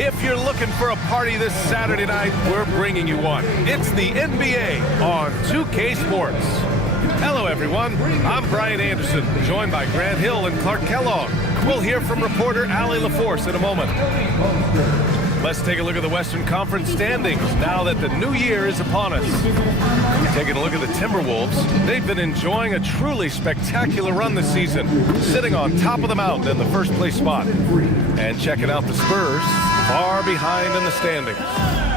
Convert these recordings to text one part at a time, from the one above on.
If you're looking for a party this Saturday night, we're bringing you one. It's the NBA on 2K Sports. Hello, everyone. I'm Brian Anderson, joined by Grant Hill and Clark Kellogg. We'll hear from reporter Allie LaForce in a moment. Let's take a look at the Western Conference standings now that the new year is upon us. Taking a look at the Timberwolves, they've been enjoying a truly spectacular run this season, sitting on top of the mountain in the first place spot. And checking out the Spurs, far behind in the standings.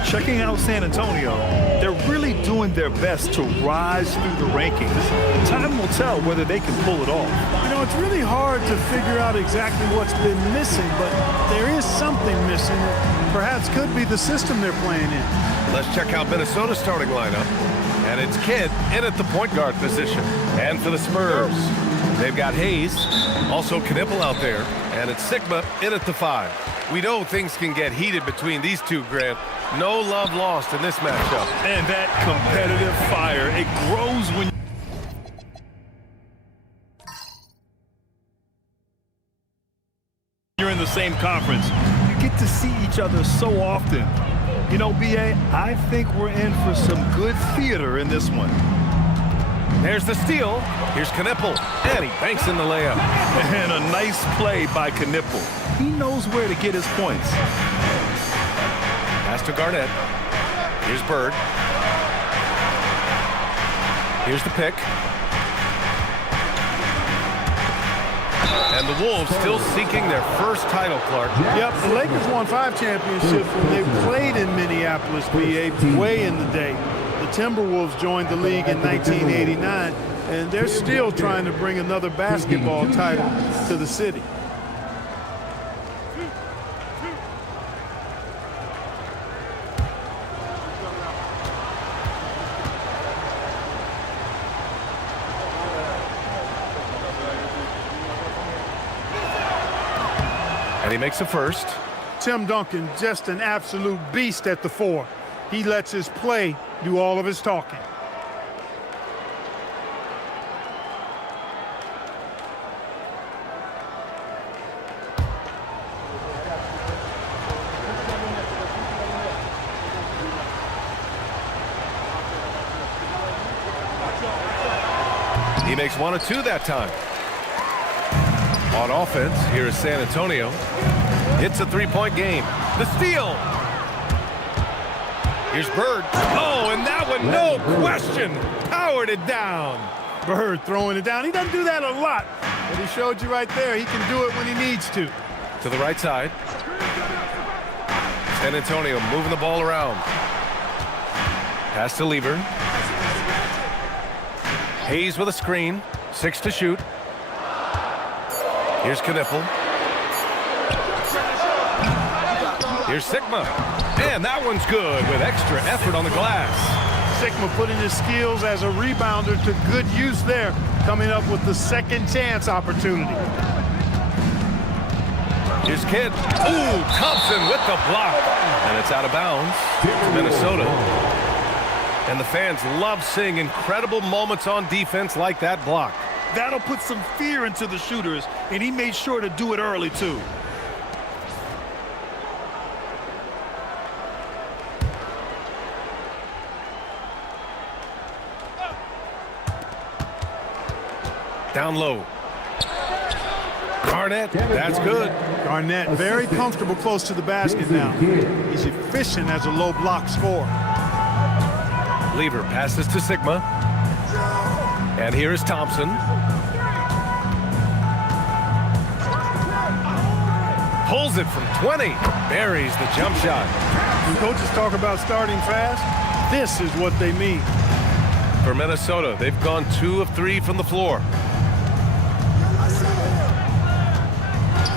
Checking out San Antonio, they're really doing their best to rise through the rankings. Time will tell whether they can pull it off. You know, it's really hard to figure out exactly what's been missing, but there is something missing that perhaps could be the system they're playing in. Let's check out Minnesota's starting lineup. And it's Kidd in at the point guard position. And for the Spurs, they've got Hayes, also Knipple out there, and it's Sigma in at the 5. We know things can get heated between these two, Grant. No love lost in this matchup. And that competitive fire, it grows when you're in the same conference. You get to see each other so often. You know, B.A., I think we're in for some good theater in this one. There's the steal. Here's Knipple, and he banks in the layup. And a nice play by Knipple. He knows where to get his points. Pass to Garnett. Here's Bird. Here's the pick. And the Wolves still seeking their first title, Clark. Yep, the Lakers won 5 championships when they played in Minneapolis, BA, way in the day. The Timberwolves joined the league in 1989, and they're still trying to bring another basketball title to the city. And he makes a first. Tim Duncan, just an absolute beast at the 4. He lets his play do all of his talking. He makes 1 of 2 that time. On offense, here is San Antonio. It's a 3-point game. The steal. Here's Bird. Oh, and that one, no question, powered it down. Bird throwing it down. He doesn't do that a lot, but he showed you right there. He can do it when he needs to. To the right side. San Antonio moving the ball around. Pass to Lever. Hayes with a screen. 6 to shoot. Here's Knipple. Here's Sigma. And that one's good with extra effort on the glass. Sigma putting his skills as a rebounder to good use there, coming up with the second chance opportunity. Here's Kidd. Ooh, Thompson with the block. And it's out of bounds to Minnesota. And the fans love seeing incredible moments on defense like that block. That'll put some fear into the shooters, and he made sure to do it early, too. Down low. Garnett, that's good. Garnett very comfortable close to the basket now. He's efficient as a low block scorer. Lever passes to Sigma. And here is Thompson. Pulls it from 20. Buries the jump shot. When coaches talk about starting fast, this is what they mean. For Minnesota, they've gone 2 of 3 from the floor.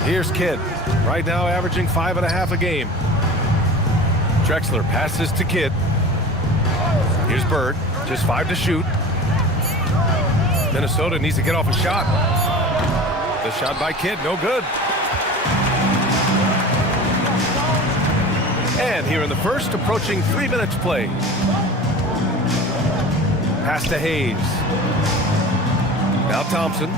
Here's Kidd. Right now averaging 5.5 a game. Drexler passes to Kidd. Here's Bird. Just 5 to shoot. Minnesota needs to get off a shot. The shot by Kidd, no good. And here in the first, approaching 3 minutes play. Pass to Hayes. Now Thompson.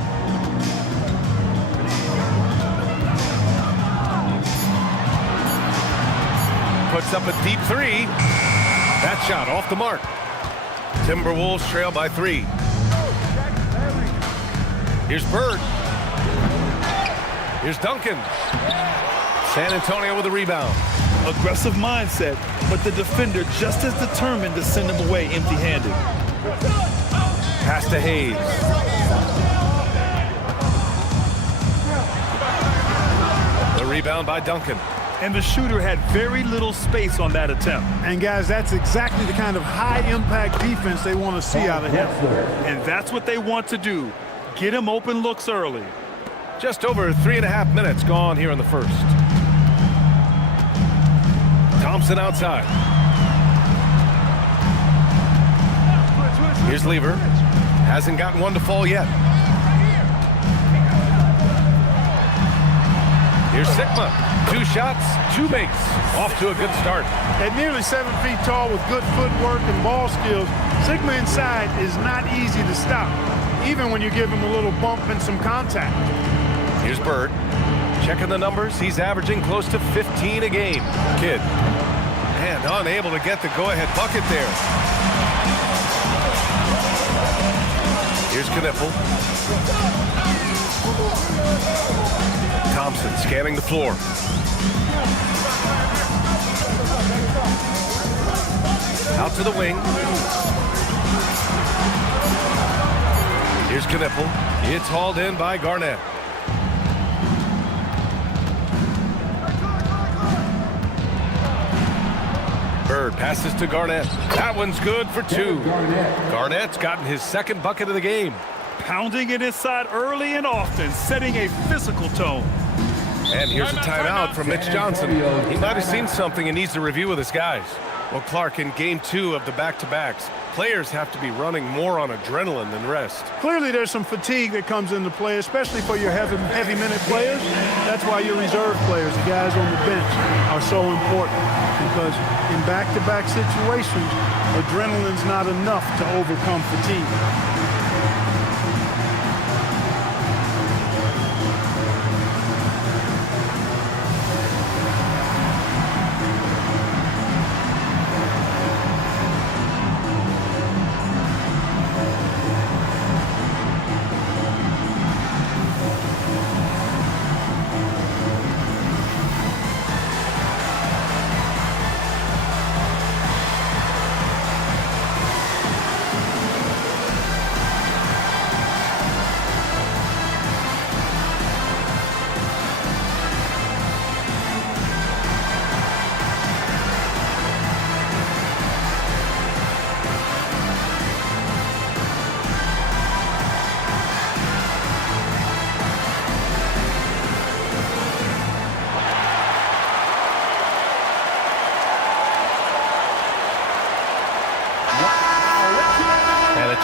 puts up a deep three. That shot off the mark. Timberwolves trail by 3. Here's Bird. Here's Duncan. San Antonio with a rebound. Aggressive mindset, but the defender just as determined to send him away empty-handed. Pass to Hayes. The rebound by Duncan. And the shooter had very little space on that attempt. And guys, that's exactly the kind of high-impact defense they want to see out of him. And that's what they want to do. Get him open looks early. Just over 3.5 minutes gone here in the first. Thompson outside. Here's Lever. Hasn't gotten one to fall yet. Here's Sigma. 2 shots, 2 makes. Off to a good start. At nearly 7 feet tall with good footwork and ball skills, Sigma inside is not easy to stop, even when you give him a little bump and some contact. Here's Bird. Checking the numbers, he's averaging close to 15 a game. Kid. And unable to get the go-ahead bucket there. Here's Kniffel. Thompson scanning the floor. Out to the wing. Here's Kniffel. It's hauled in by Garnett. Bird passes to Garnett. That one's good for 2. Garnett's gotten his 2nd bucket of the game. Pounding it inside early and often, setting a physical tone. And here's a timeout from Mitch Johnson. He might have seen something and needs to review with his guys. Well, Clark, in game 2 of the back-to-backs, players have to be running more on adrenaline than rest. Clearly there's some fatigue that comes into play, especially for your heavy minute players. That's why your reserve players, the guys on the bench, are so important. Because in back-to-back situations, adrenaline's not enough to overcome fatigue.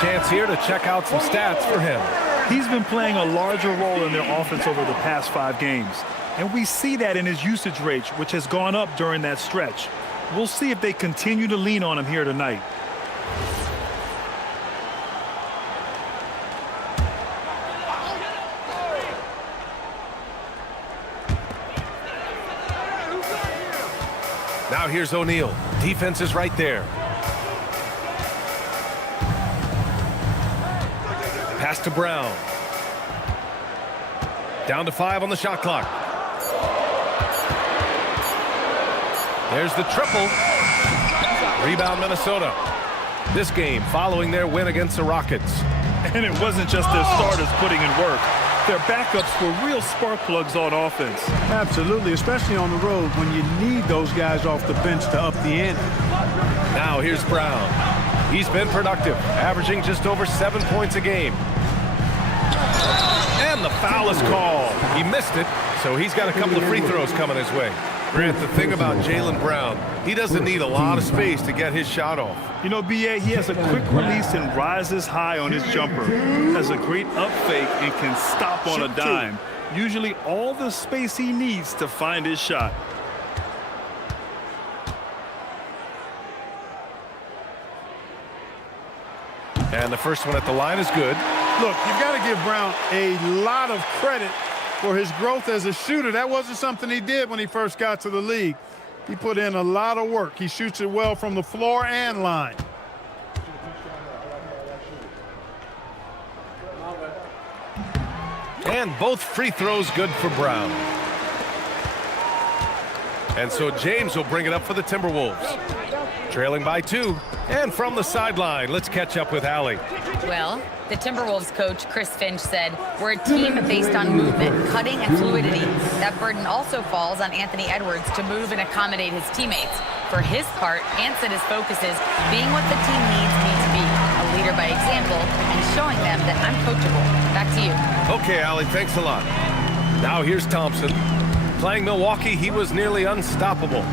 Chance here to check out some stats for him. He's been playing a larger role in their offense over the past 5 games. And we see that in his usage rate, which has gone up during that stretch. We'll see if they continue to lean on him here tonight. Now here's O'Neal. Defense is right there. Pass to Brown. Down to 5 on the shot clock. There's the triple. Rebound Minnesota. This game following their win against the Rockets. And it wasn't just their starters putting in work. Their backups were real spark plugs on offense. Absolutely, especially on the road when you need those guys off the bench to up the ante. Now here's Brown. He's been productive, averaging just over 7 points a game. And the foul is called. He missed it, so he's got a couple of free throws coming his way. Grant, the thing about Jaylen Brown, he doesn't need a lot of space to get his shot off. You know, B.A., he has a quick release and rises high on his jumper. Has a great up fake and can stop on a dime. Usually all the space he needs to find his shot. And the first one at the line is good. Look, you've got to give Brown a lot of credit for his growth as a shooter. That wasn't something he did when he first got to the league. He put in a lot of work. He shoots it well from the floor and line. And both free throws good for Brown. And so James will bring it up for the Timberwolves. Trailing by 2. And from the sideline, let's catch up with Allie. Well, the Timberwolves coach, Chris Finch, said, "We're a team based on movement, cutting, and fluidity. That burden also falls on Anthony Edwards to move and accommodate his teammates. For his part, Ant said his focus is being what the team needs me to be, a leader by example, and showing them that I'm coachable." Back to you. Okay, Allie, thanks a lot. Now here's Thompson. Playing Milwaukee, he was nearly unstoppable.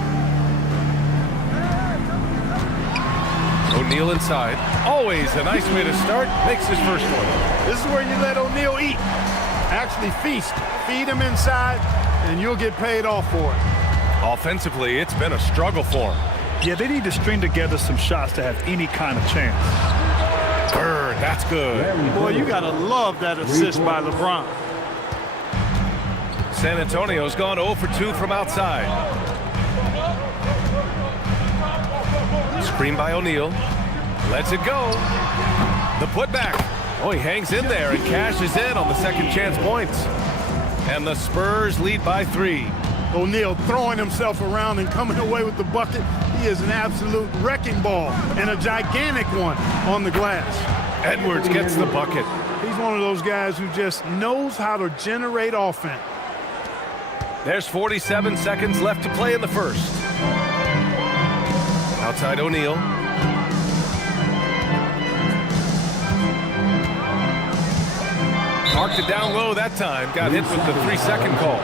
O'Neal inside. Always a nice way to start. Makes his first one. This is where you let O'Neal eat. Actually feast. Feed him inside, and you'll get paid off for it. Offensively, it's been a struggle for him. Yeah, they need to string together some shots to have any kind of chance. Bird, that's good. Boy, you got to love that assist by LeBron. San Antonio's gone 0 for 2 from outside. Screen by O'Neal. Lets it go. The putback. Oh, he hangs in there and cashes in on the second chance points. And the Spurs lead by 3. O'Neal throwing himself around and coming away with the bucket. He is an absolute wrecking ball and a gigantic one on the glass. Edwards gets the bucket. He's one of those guys who just knows how to generate offense. There's 47 seconds left to play in the first. Outside O'Neal. Marked it down low that time. Got hit with the 3-second call.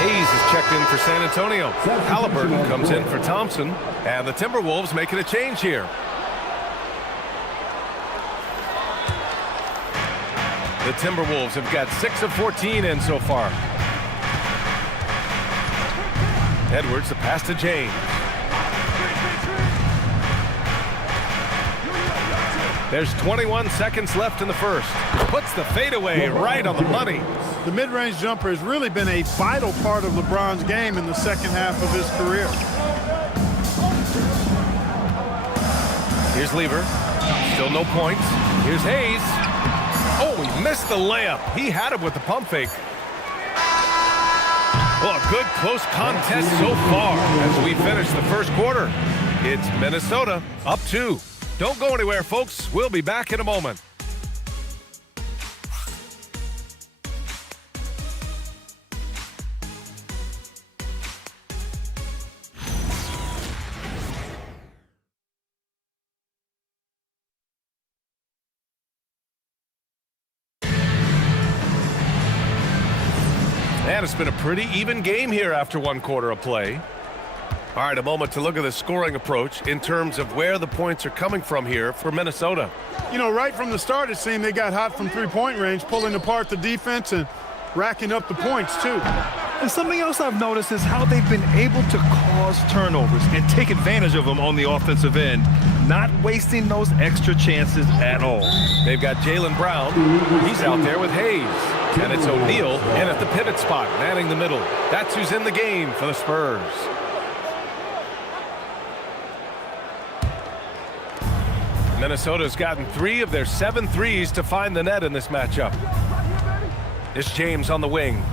Hayes is checked in for San Antonio. Halliburton comes in for Thompson. And the Timberwolves making a change here. The Timberwolves have got 6 of 14 in so far. Edwards, the pass to James. There's 21 seconds left in the first. Puts the fadeaway right on the money. The mid-range jumper has really been a vital part of LeBron's game in the second half of his career. Here's Lever. Still no points. Here's Hayes. Oh, he missed the layup. He had it with the pump fake. Well, a good close contest so far as we finish the first quarter. It's Minnesota up 2. Don't go anywhere, folks. We'll be back in a moment. And it's been a pretty even game here after 1 quarter of play. All right, a moment to look at the scoring approach in terms of where the points are coming from here for Minnesota. You know, right from the start, it seemed they got hot from three-point range, pulling apart the defense and racking up the points, too. And something else I've noticed is how they've been able to cause turnovers and take advantage of them on the offensive end, not wasting those extra chances at all. They've got Jaylen Brown. He's out there with Hayes. And it's O'Neal in at the pivot spot, manning the middle. That's who's in the game for the Spurs. Minnesota's gotten 3 of their 7 threes to find the net in this matchup. It's James on the wing.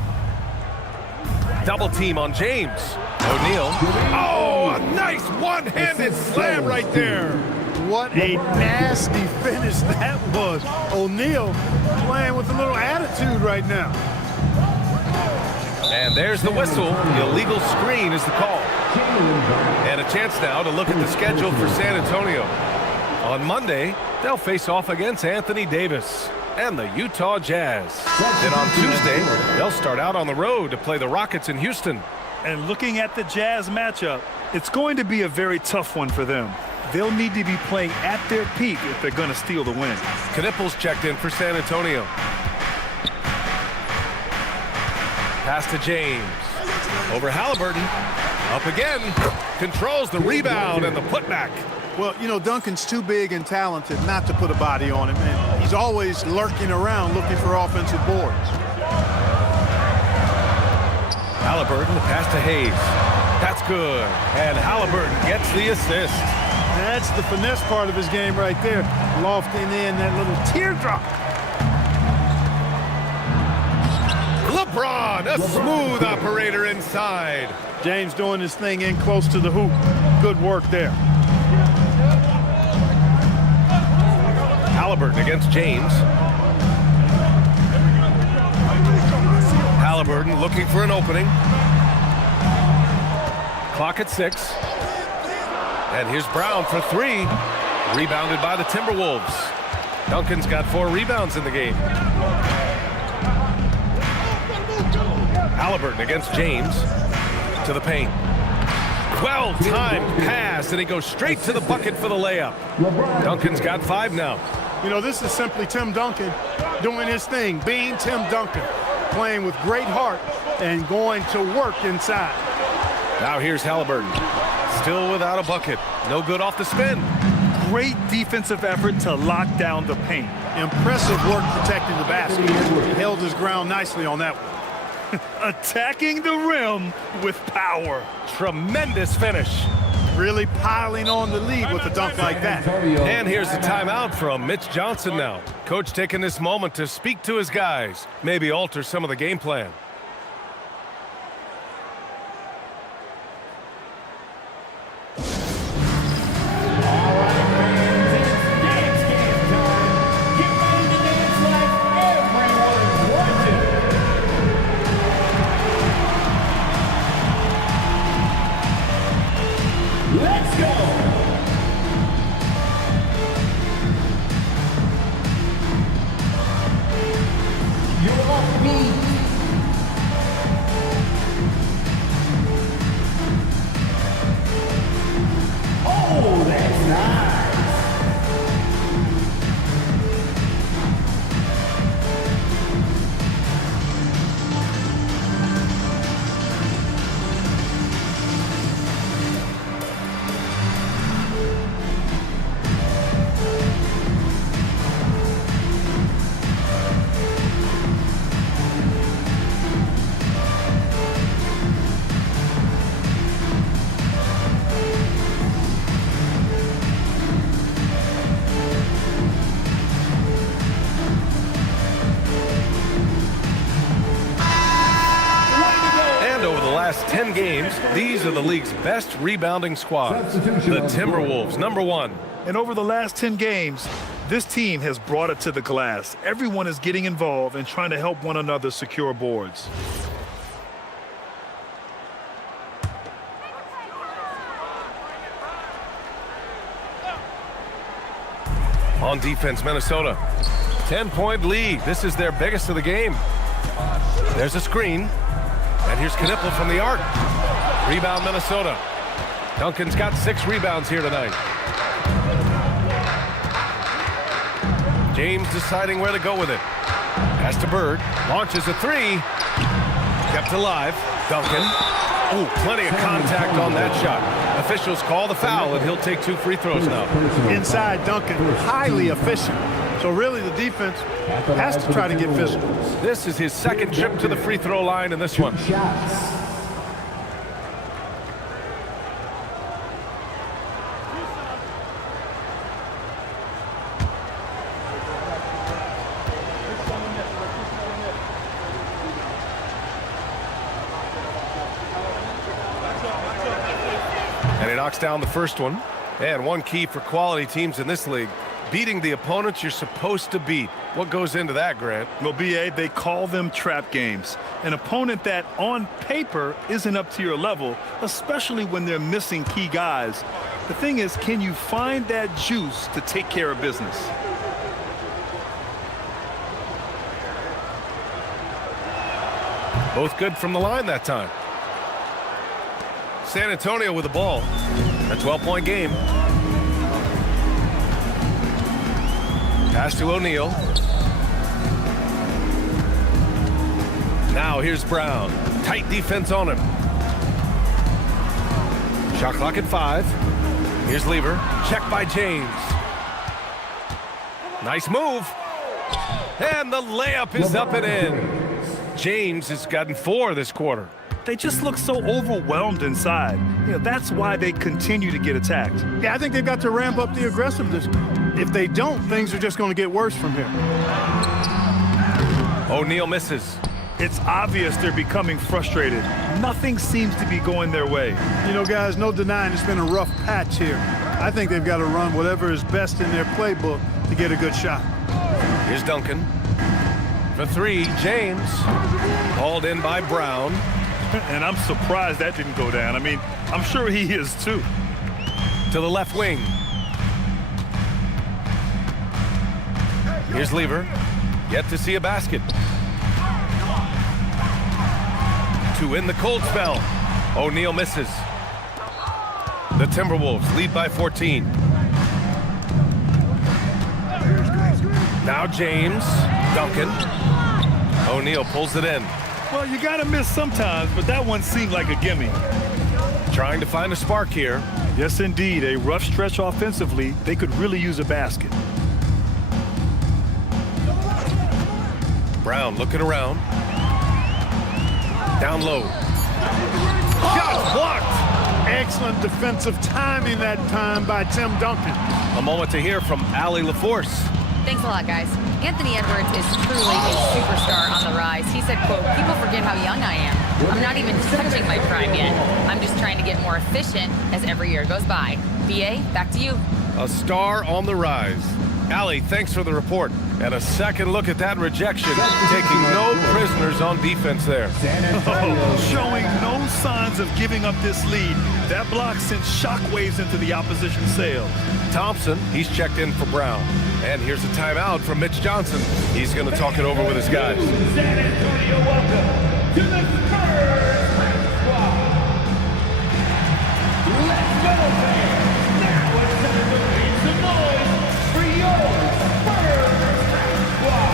Double team on James. O'Neal. Oh, a nice one-handed slam right there. What a nasty finish that was. O'Neal playing with a little attitude right now. And there's the whistle. The illegal screen is the call. And a chance now to look at the schedule for San Antonio. On Monday, they'll face off against Anthony Davis and the Utah Jazz. Then on Tuesday, they'll start out on the road to play the Rockets in Houston. And looking at the Jazz matchup, it's going to be a very tough one for them. They'll need to be playing at their peak if they're going to steal the win. Knipples checked in for San Antonio. Pass to James. Over Halliburton. Up again. Controls the rebound and the putback. Well, you know, Duncan's too big and talented not to put a body on him, and he's always lurking around looking for offensive boards. Halliburton, the pass to Hayes. That's good. And Halliburton gets the assist. That's the finesse part of his game right there. Lofting in that little teardrop. LeBron, a smooth operator inside. James doing his thing in close to the hoop. Good work there. Halliburton against James. Halliburton looking for an opening. Clock at 6. And here's Brown for 3. Rebounded by the Timberwolves. Duncan's got 4 rebounds in the game. Halliburton against James. To the paint. Well-timed pass, and he goes straight to the bucket for the layup. Duncan's got 5 now. You know, this is simply Tim Duncan doing his thing, being Tim Duncan, playing with great heart and going to work inside. Now here's Halliburton. Still without a bucket. No good off the spin. Great defensive effort to lock down the paint. Impressive work protecting the basket. He held his ground nicely on that one. Attacking the rim with power. Tremendous finish. Really piling on the lead with a dunk like that. And here's the timeout from Mitch Johnson now. Coach taking this moment to speak to his guys. Maybe alter some of the game plan. Let's go! You're off beat. Oh, that's nice. Last 10 games, these are the league's best rebounding squads. The Timberwolves, number 1. And over the last 10 games, this team has brought it to the glass. Everyone is getting involved and trying to help one another secure boards. On defense, Minnesota. 10-point lead. This is their biggest of the game. There's a screen. And here's Knipple from the arc. Rebound, Minnesota. Duncan's got 6 rebounds here tonight. James deciding where to go with it. Pass to Bird. Launches a 3. Kept alive. Duncan. Ooh, plenty of contact on that shot. Officials call the foul, and he'll take 2 free throws now. Inside Duncan, highly efficient. So really the defense has to try to get physical. This is his second trip to the free throw line in this one. And he knocks down the first one. And one key for quality teams in this league, beating the opponents you're supposed to beat. What goes into that, Grant? Well, B.A., they call them trap games. An opponent that, on paper, isn't up to your level, especially when they're missing key guys. The thing is, can you find that juice to take care of business? Both good from the line that time. San Antonio with the ball. A 12-point game. Pass to O'Neal. Now here's Brown. Tight defense on him. Shot clock at 5. Here's Lever. Check by James. Nice move. And the layup is up and in. James has gotten 4 this quarter. they just look so overwhelmed inside. That's why they continue to get attacked. Yeah, I think they've got to ramp up the aggressiveness. If they don't, things are just going to get worse from here. O'Neal misses. It's obvious they're becoming frustrated. Nothing seems to be going their way. Guys, no denying it's been a rough patch here. I think they've got to run whatever is best in their playbook to get a good shot. Here's Duncan. For three, James. Hauled in by Brown. And I'm surprised that didn't go down. I mean, I'm sure he is too. To the left wing. Here's Lever. Yet to see a basket. To in the cold spell. O'Neal misses. The Timberwolves lead by 14. Now James. Duncan. O'Neal pulls it in. Well, you got to miss sometimes, but that one seemed like a gimme. Trying to find a spark here. Yes, indeed. A rough stretch offensively. They could really use a basket. Brown looking around. Down low. Shot blocked. Excellent defensive timing that time by Tim Duncan. A moment to hear from Allie LaForce. Thanks a lot, guys. Anthony Edwards is truly a superstar on the rise. He said, quote, "People forget how young I am. I'm not even touching my prime yet. I'm just trying to get more efficient as every year goes by." BA, back to you. A star on the rise. Allie, thanks for the report. And a second look at that rejection. Taking no prisoners on defense there. Showing no signs of giving up this lead. That block sent shockwaves into the opposition sails. Thompson, he's checked in for Brown. And here's a timeout from Mitch Johnson. He's going to talk it over with his guys. San Antonio, welcome to the Spurs squad. Let's go, fans. Now it's time to make some noise for your Spurs squad.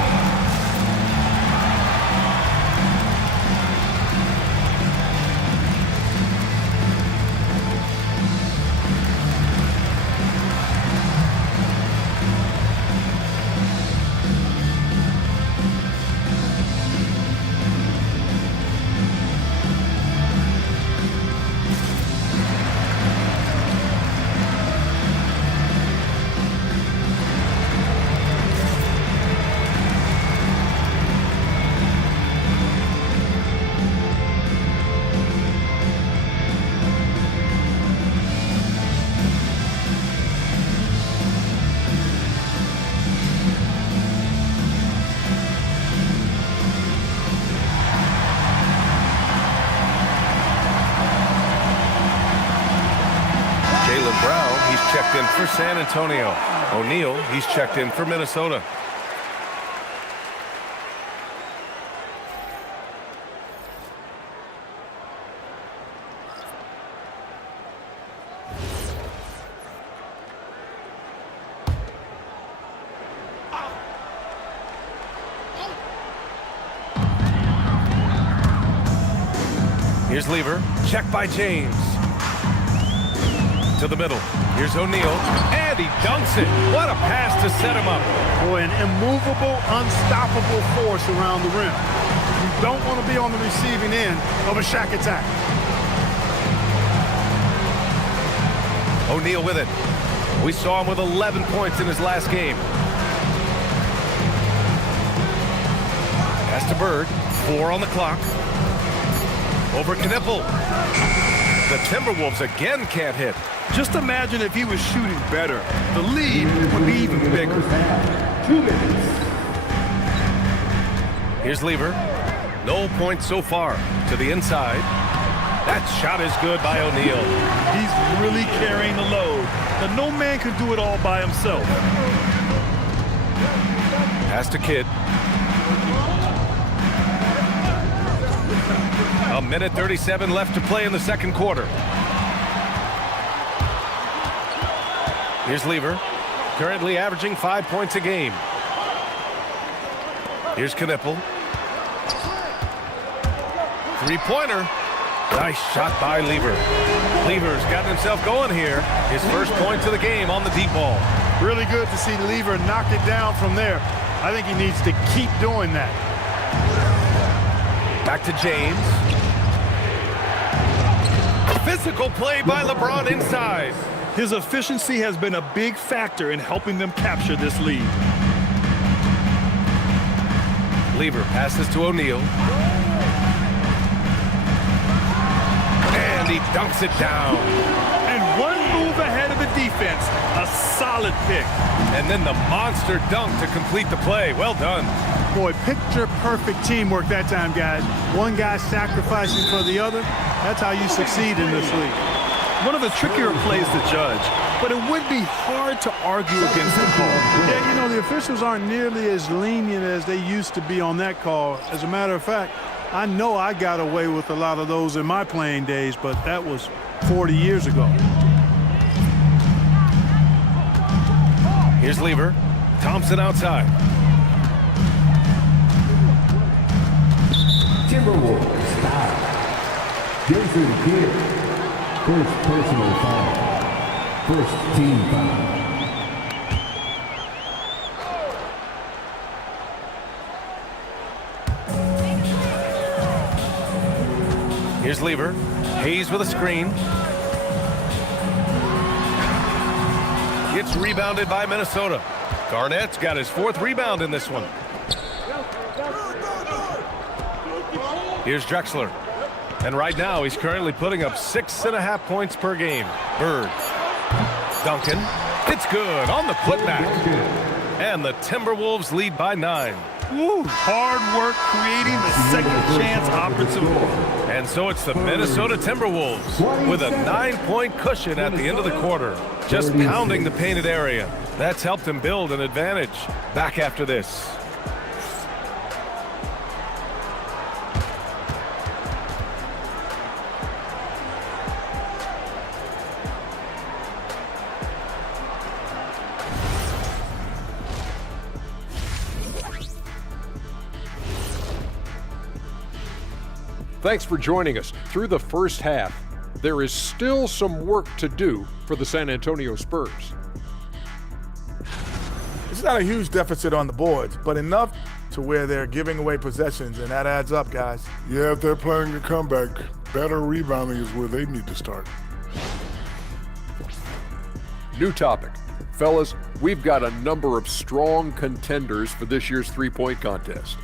Brown, he's checked in for San Antonio. O'Neal, he's checked in for Minnesota. Here's Lever, checked by James. To the middle. Here's O'Neal, and he dunks it. What a pass to set him up. Boy, an immovable, unstoppable force around the rim. You don't want to be on the receiving end of a Shaq attack. O'Neal with it. We saw him with 11 points in his last game. Pass to Bird. 4 on the clock. Over Knipple. The Timberwolves again can't hit. Just imagine if he was shooting better. The lead would be even bigger. 2 minutes. Here's Lever. No points so far. To the inside. That shot is good by O'Neal. He's really carrying the load. But no man can do it all by himself. Pass to Kidd. A minute 37 left to play in the second quarter. Here's Lever, currently averaging 5 points a game. Here's Knipple. Three-pointer. Nice shot by Lever. Lever's gotten himself going here. His first points of the game on the deep ball. Really good to see Lever knock it down from there. I think he needs to keep doing that. Back to James. Physical play by LeBron inside. His efficiency has been a big factor in helping them capture this lead. Lever passes to O'Neal. And he dunks it down. And one move ahead of the defense. A solid pick. And then the monster dunk to complete the play. Well done. Boy, picture-perfect teamwork that time, guys. One guy sacrificing for the other. That's how you succeed in this league. One of the trickier plays to judge, but it would be hard to argue against the call. Yeah, you know, the officials aren't nearly as lenient as they used to be on that call. As a matter of fact, I know I got away with a lot of those in my playing days, but that was 40 years ago. Here's Lever. Thompson outside. Timberwolves foul. Jason Kidd. First personal foul. First team foul. Here's Lever. Hayes with a screen. It's rebounded by Minnesota. Garnett's got his 4th rebound in this one. Here's Drexler. And right now, he's currently putting up 6.5 points per game. Bird. Duncan. It's good on the putback. And the Timberwolves lead by 9. Woo, hard work creating the second chance opportunity. And so it's the Minnesota Timberwolves with a 9-point cushion at the end of the quarter. Just pounding the painted area. That's helped him build an advantage. Back after this. Thanks for joining us. Through the first half, there is still some work to do for the San Antonio Spurs. It's not a huge deficit on the boards, but enough to where they're giving away possessions, and that adds up, guys. Yeah, if they're playing a comeback, better rebounding is where they need to start. New topic. Fellas, we've got a number of strong contenders for this year's three-point contest.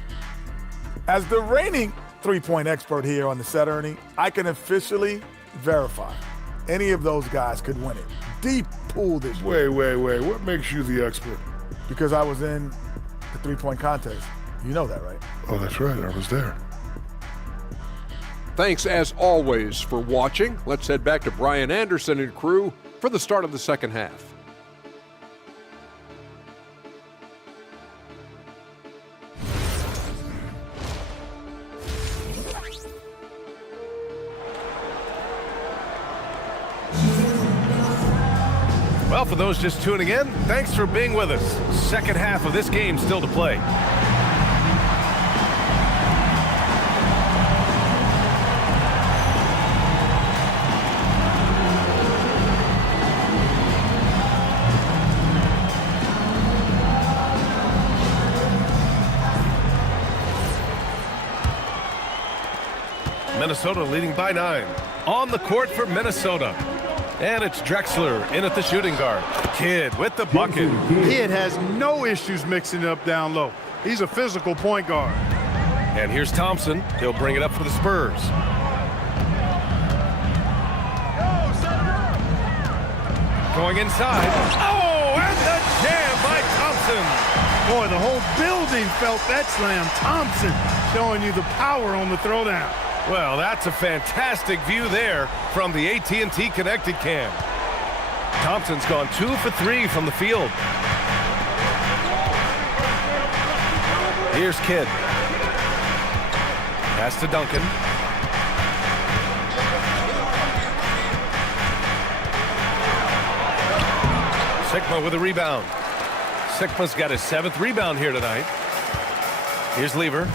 As the reigning three-point expert here on the Set Ernie, I can officially verify any of those guys could win it. Deep pool this year. Wait. What makes you the expert? Because I was in the three-point contest. You know that, right? Oh, that's right. I was there. Thanks, as always, for watching. Let's head back to Brian Anderson and crew for the start of the second half. Well, for those just tuning in, thanks for being with us. Second half of this game still to play. Minnesota leading by 9. On the court for Minnesota. And it's Drexler in at the shooting guard. Kidd with the bucket. Kidd has no issues mixing it up down low. He's a physical point guard. And here's Thompson. He'll bring it up for the Spurs. Going inside. Oh, and the jam by Thompson. Boy, the whole building felt that slam. Thompson showing you the power on the throwdown. Well, that's a fantastic view there from the AT&T Connected Cam. Thompson's gone 2 for 3 from the field. Here's Kidd. Pass to Duncan. Sikma with a rebound. Sikma's got his 7th rebound here tonight. Here's Lever.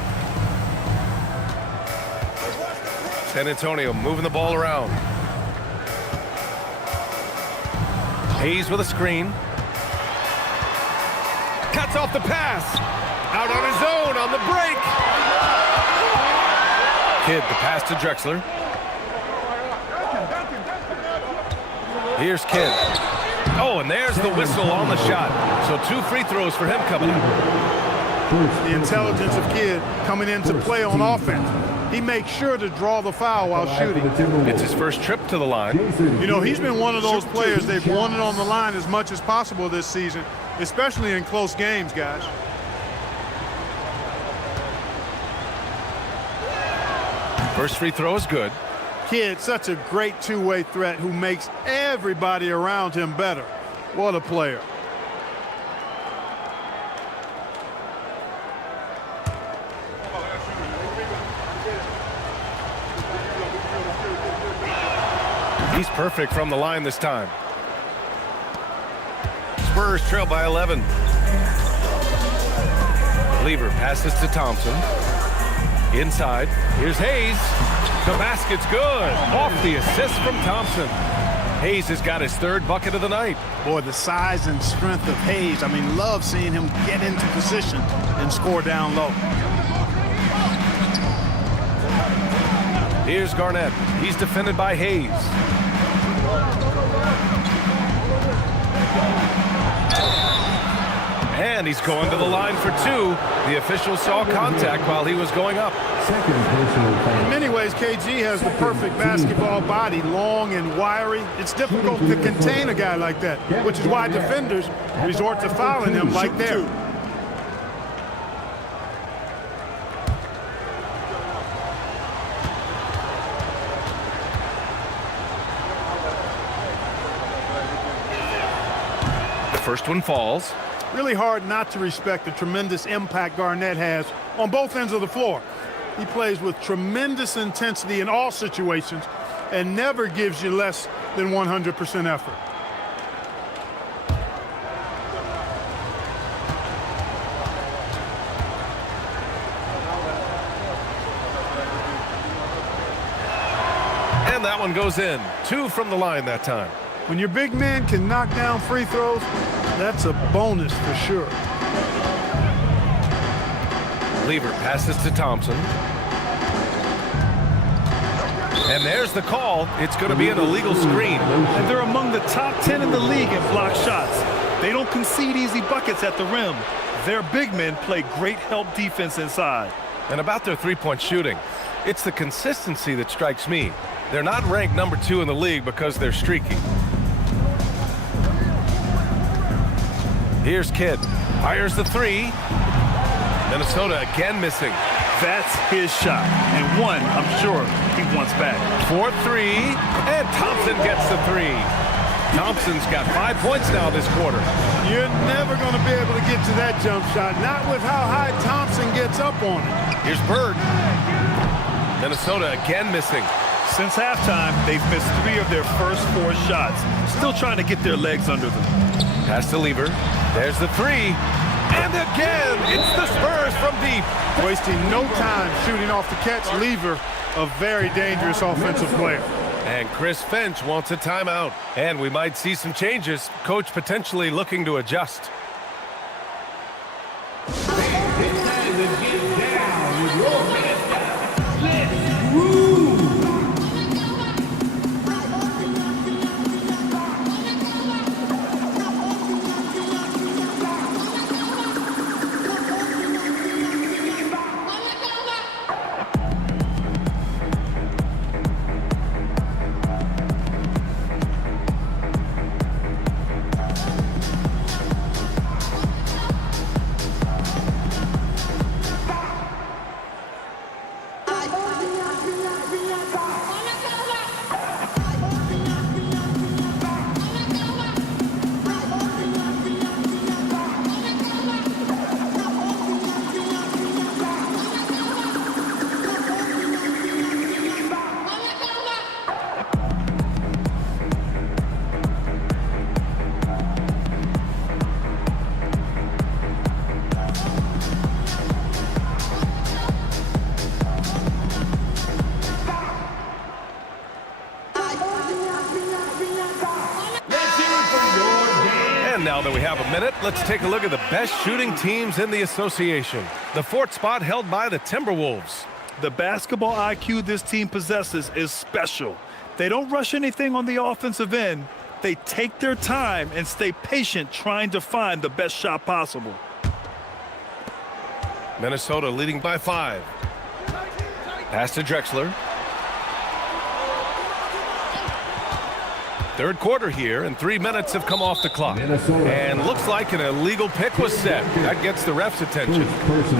San Antonio moving the ball around. Hayes with a screen. Cuts off the pass. Out on his own on the break. Kidd the pass to Drexler. Here's Kidd. Oh, and there's the whistle on the shot. So 2 free throws for him coming up. The intelligence of Kidd coming into play on offense. He makes sure to draw the foul while shooting. It's his first trip to the line. You know, he's been one of those players they've wanted on the line as much as possible this season, especially in close games, guys. First free throw is good. Kidd, such a great two-way threat who makes everybody around him better. What a player. He's perfect from the line this time. Spurs trail by 11. Lever passes to Thompson. Inside, here's Hayes. The basket's good. Off the assist from Thompson. Hayes has got his 3rd bucket of the night. Boy, the size and strength of Hayes. I mean, love seeing him get into position and score down low. Here's Garnett. He's defended by Hayes. And he's going to the line for 2. The official saw contact while he was going up. In many ways, KG has the perfect basketball body, long and wiry. It's difficult to contain a guy like that, which is why defenders resort to fouling him like there. The first one falls. Really hard not to respect the tremendous impact Garnett has on both ends of the floor. He plays with tremendous intensity in all situations and never gives you less than 100% effort. And that one goes in. 2 from the line that time. When your big man can knock down free throws, that's a bonus for sure. Lever passes to Thompson. And there's the call. It's going to be an illegal screen. And they're among the top 10 in the league in block shots. They don't concede easy buckets at the rim. Their big men play great help defense inside. And about their three-point shooting, it's the consistency that strikes me. They're not ranked number 2 in the league because they're streaky. Here's Kidd. Fires the 3. Minnesota again missing. That's his shot, and one I'm sure he wants back. 4-3, and Thompson gets the 3. Thompson's got 5 points now this quarter. You're never going to be able to get to that jump shot, not with how high Thompson gets up on it. Here's Bird. Minnesota again missing. Since halftime, they've missed 3 of their first 4 shots. Still trying to get their legs under them. Pass to Lever. There's the 3. And again, it's the Spurs from deep. Wasting no time shooting off the catch. Lever, a very dangerous offensive player. And Chris Finch wants a timeout. And we might see some changes. Coach potentially looking to adjust. It's time to get down with your mascot. Let's groove. Now that we have a minute, let's take a look at the best shooting teams in the association. The 4th spot held by the Timberwolves. The basketball IQ this team possesses is special. They don't rush anything on the offensive end. They take their time and stay patient trying to find the best shot possible. Minnesota leading by 5. Pass to Drexler. Third quarter here, and 3 minutes have come off the clock. And looks like an illegal pick was set. That gets the ref's attention.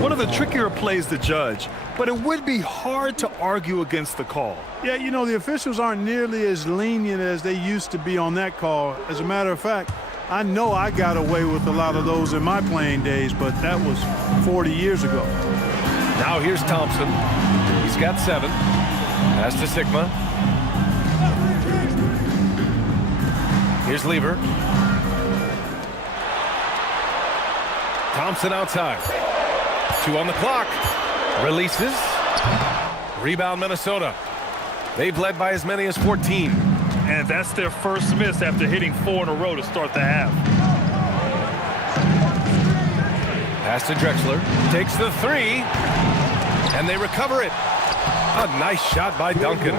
One of the trickier plays to judge, but it would be hard to argue against the call. Yeah, you know, the officials aren't nearly as lenient as they used to be on that call. As a matter of fact, I know I got away with a lot of those in my playing days, but that was 40 years ago. Now here's Thompson. He's got 7. Pass to Sigma. Here's Lever. Thompson outside. 2 on the clock. Releases. Rebound Minnesota. They've led by as many as 14. And that's their first miss after hitting 4 in a row to start the half. Pass to Drexler. Takes the 3. And they recover it. A nice shot by Duncan.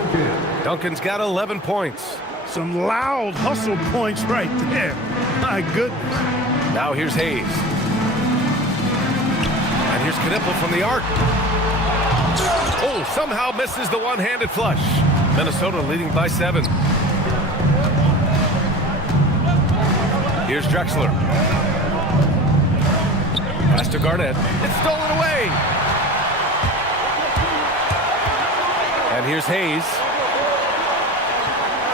Duncan's got 11 points. Some loud hustle points right there. My goodness. Now here's Hayes. And here's Knipple from the arc. Oh, somehow misses the one-handed flush. Minnesota leading by 7. Here's Drexler. Pass to Garnett. It's stolen away. And here's Hayes.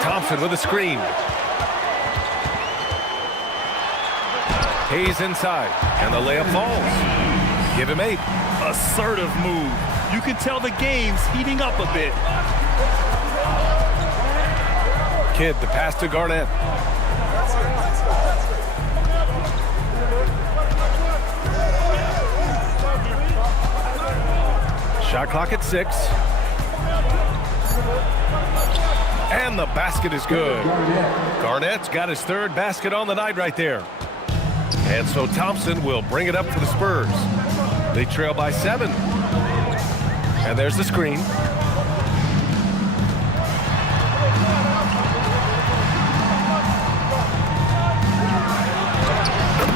Thompson with a screen. Hayes inside, and the layup falls. Give him 8. Assertive move. You can tell the game's heating up a bit. Kidd, the pass to Garnett. Shot clock at 6. And the basket is good. Garnett's got his 3rd basket on the night right there. And so Thompson will bring it up for the Spurs. They trail by 7. And there's the screen.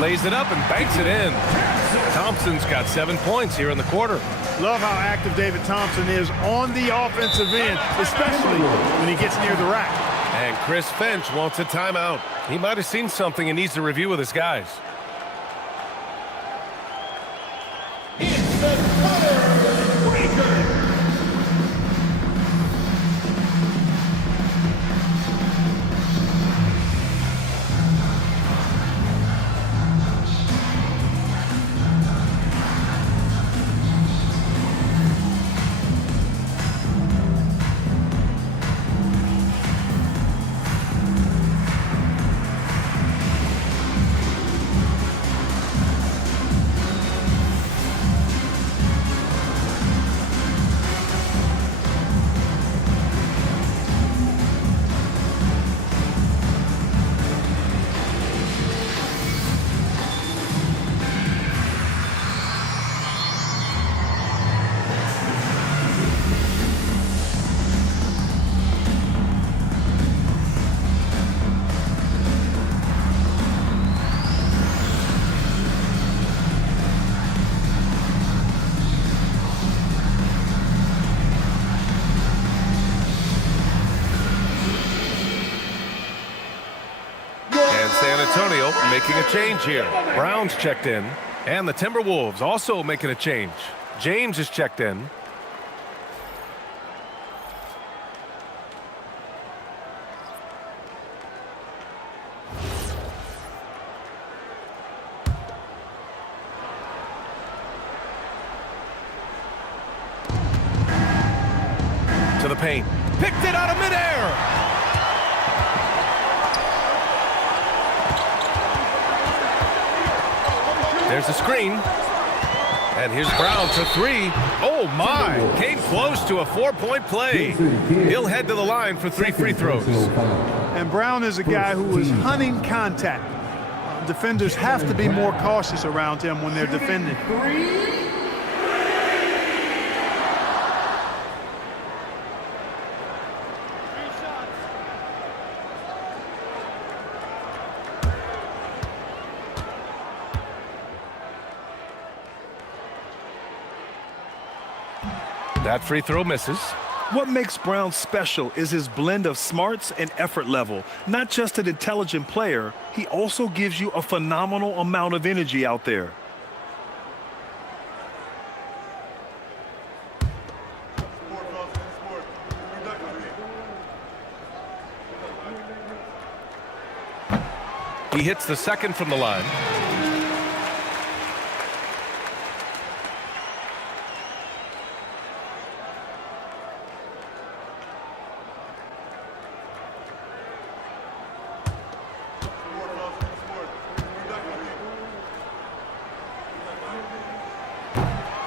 Lays it up and banks it in. Thompson's got 7 points here in the quarter. Love how active David Thompson is on the offensive end, especially when he gets near the rack. And Chris Finch wants a timeout. He might have seen something and needs to review with his guys. It's the Spurs Breakers. Antonio making a change here. Brown's checked in, and the Timberwolves also making a change. James is checked in. To the paint. Picked it out of midair. There's a screen. And here's Brown to 3. Oh, my. Came close to a 4-point play. He'll head to the line for 3 free throws. And Brown is a guy who is hunting contact. Defenders have to be more cautious around him when they're defending. That free throw misses. What makes Brown special is his blend of smarts and effort level. Not just an intelligent player, he also gives you a phenomenal amount of energy out there. He hits the second from the line.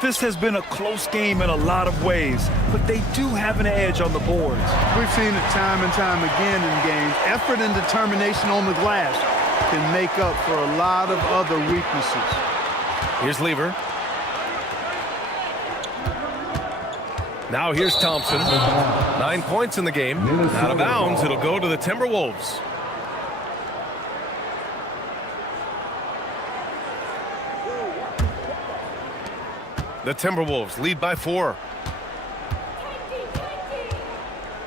This has been a close game in a lot of ways, but they do have an edge on the boards. We've seen it time and time again in games. Effort and determination on the glass can make up for a lot of other weaknesses. Here's Lever. Now here's Thompson. 9 points in the game. Out of bounds, it'll go to the Timberwolves. The Timberwolves lead by 4.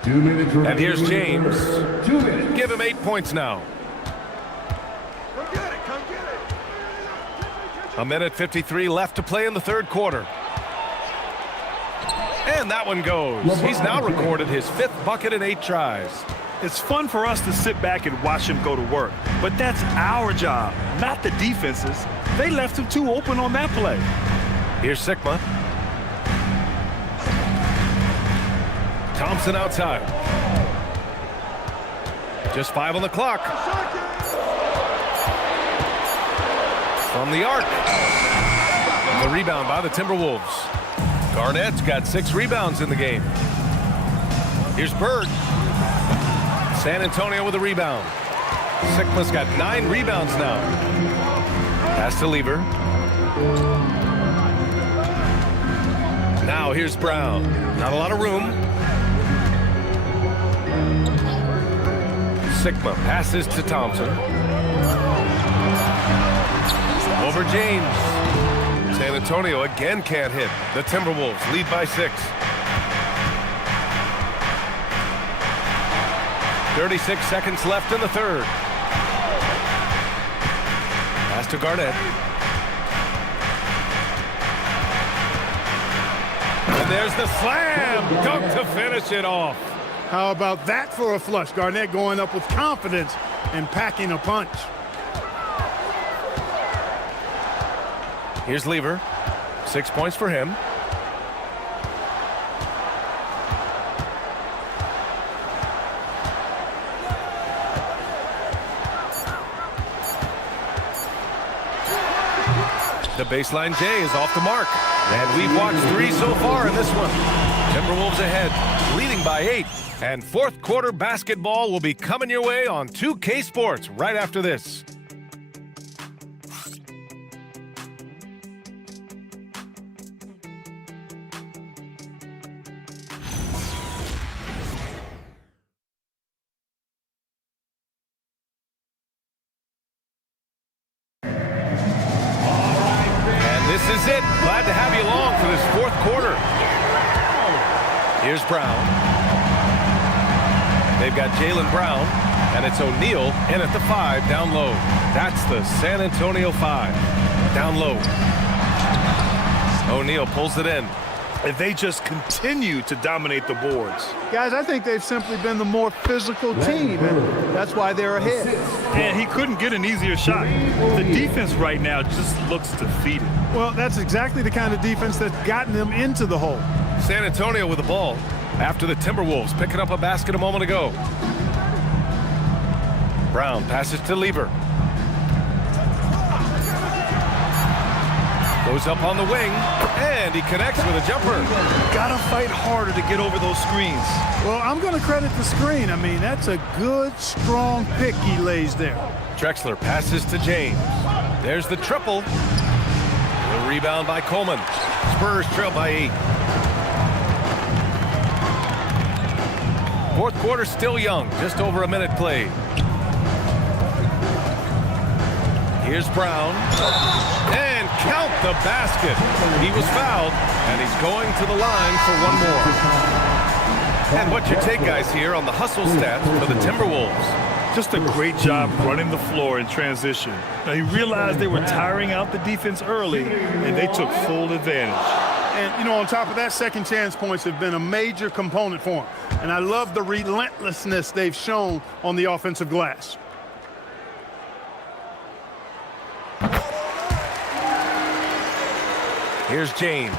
2 minutes remaining. And here's James. 2 minutes. Give him 8 points now. A minute 53 left to play in the third quarter. And that one goes. He's now recorded his 5th bucket in 8 tries. It's fun for us to sit back and watch him go to work, but that's our job, not the defense's. They left him too open on that play. Here's Sigma. Thompson outside. Just 5 on the clock. From the arc. The rebound by the Timberwolves. Garnett's got 6 rebounds in the game. Here's Bird. San Antonio with a rebound. Sigma's got 9 rebounds now. Pass to Lever. Now here's Brown. Not a lot of room. Sigma passes to Thompson. Over James. San Antonio again can't hit. The Timberwolves lead by 6. 36 seconds left in the third. Pass to Garnett. And there's the slam dunk to finish it off. How about that for a flush? Garnett going up with confidence and packing a punch. Here's Lever. 6 points for him. The baseline J is off the mark. And we've watched 3 so far in this one. Timberwolves ahead, leading by 8. And fourth quarter basketball will be coming your way on 2K Sports right after this. This is it. Glad to have you along for this fourth quarter. Here's Brown. They've got Jaylen Brown, and it's O'Neal in at the 5 down low. That's the San Antonio 5 down low. O'Neal pulls it in. And they just continue to dominate the boards. Guys, I think they've simply been the more physical team, and that's why they're ahead. And he couldn't get an easier shot. The defense right now just looks defeated. Well, that's exactly the kind of defense that's gotten them into the hole. San Antonio with the ball after the Timberwolves picking up a basket a moment ago. Brown passes to Lever. Goes up on the wing, and he connects with a jumper. Gotta fight harder to get over those screens. Well, I'm going to credit the screen. I mean, that's a good, strong pick he lays there. Drexler passes to James. There's the triple. The rebound by Coleman. Spurs trail by 8. Fourth quarter still young, just over a minute played. Here's Brown, and count the basket. He was fouled, and he's going to the line for one more. And what's your take, guys, here on the hustle stats for the Timberwolves? Just a great job running the floor in transition. Now, he realized they were tiring out the defense early, and they took full advantage. And, you know, on top of that, second chance points have been a major component for him. And I love the relentlessness they've shown on the offensive glass. Here's James.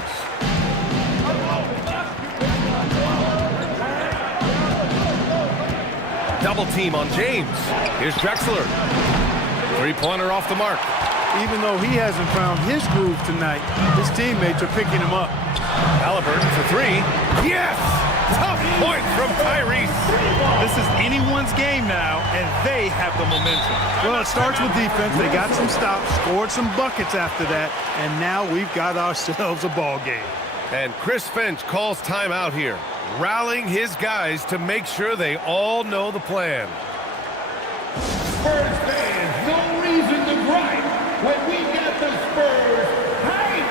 Double team on James. Here's Drexler. Three-pointer off the mark. Even though he hasn't found his groove tonight, his teammates are picking him up. Halliburton for three. Yes! Tough point from Tyrese. This is anyone's game now, and they have the momentum. Well, it starts with defense. They got some stops, scored some buckets after that, and now we've got ourselves a ball game. And Chris Finch calls timeout here, rallying his guys to make sure they all know the plan. Spurs fans, no reason to gripe when we got the Spurs hype.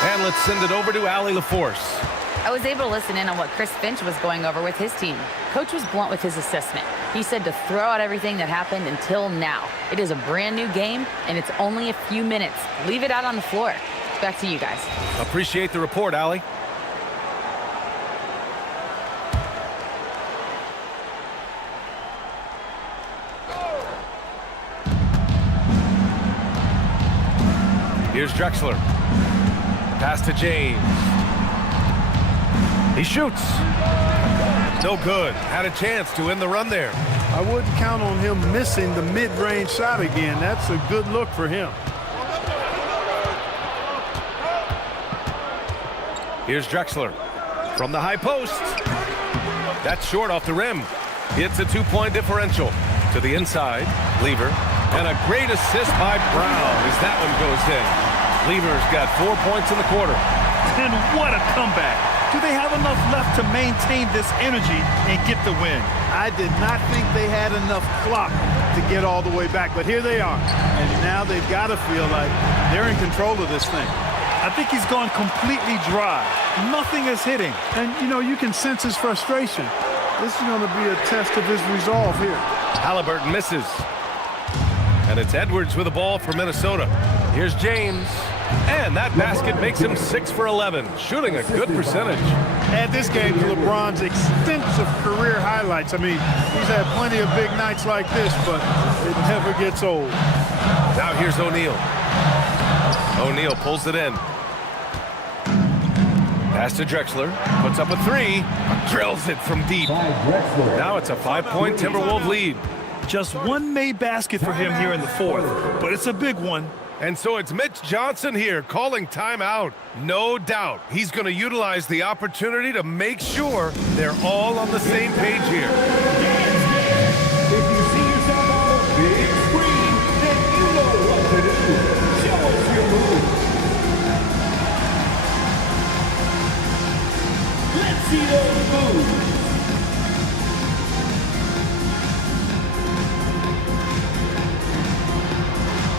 And let's send it over to Allie LaForce. I was able to listen in on what Chris Finch was going over with his team. Coach was blunt with his assessment. He said to throw out everything that happened until now. It is a brand new game, and it's only a few minutes. Leave it out on the floor. Back to you guys. Appreciate the report, Allie. Here's Drexler. Pass to James. He shoots. No good. Had a chance to end the run there. I wouldn't count on him missing the mid-range shot again. That's a good look for him. Here's Drexler from the high post. That's short off the rim. It's a two-point differential. To the inside, Lever. And a great assist by Brown as that one goes in. Lever's got 4 points in the quarter. And what a comeback. Do they have enough left to maintain this energy and get the win? I did not think they had enough clock to get all the way back, but here they are. And now they've got to feel like they're in control of this thing. I think he's gone completely dry. Nothing is hitting. And, you know, you can sense his frustration. This is going to be a test of his resolve here. Halliburton misses. And it's Edwards with the ball for Minnesota. Here's James. And that basket makes him 6 for 11, shooting a good percentage. Add this game to LeBron's extensive career highlights. I mean, he's had plenty of big nights like this, but it never gets old. Now here's O'Neal. O'Neal pulls it in. Pass to Drexler. Puts up a three. Drills it from deep. Now it's a 5-point Timberwolves lead. Just one made basket for him here in the fourth, but it's a big one. And so it's Mitch Johnson here calling timeout. No doubt he's going to utilize the opportunity to make sure they're all on the same page here. If you see yourself on the big screen, then you know what to do. Show us your move. Let's see those moves.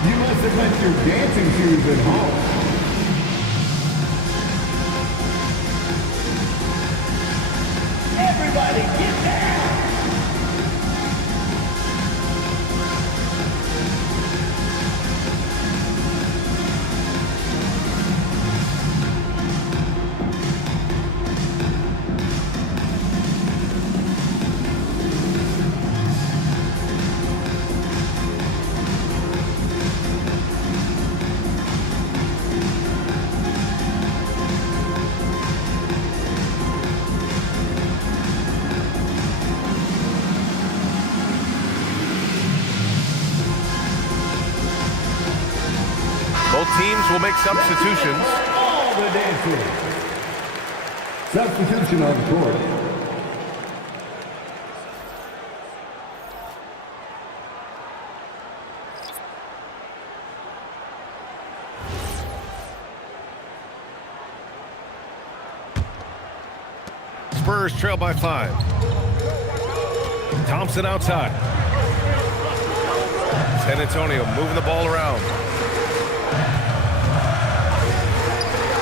You must have left your dancing shoes at home. Everybody get down! will make substitutions. All the dancers. Substitution on the court. Spurs trail by 5. Thompson outside. San Antonio moving the ball around.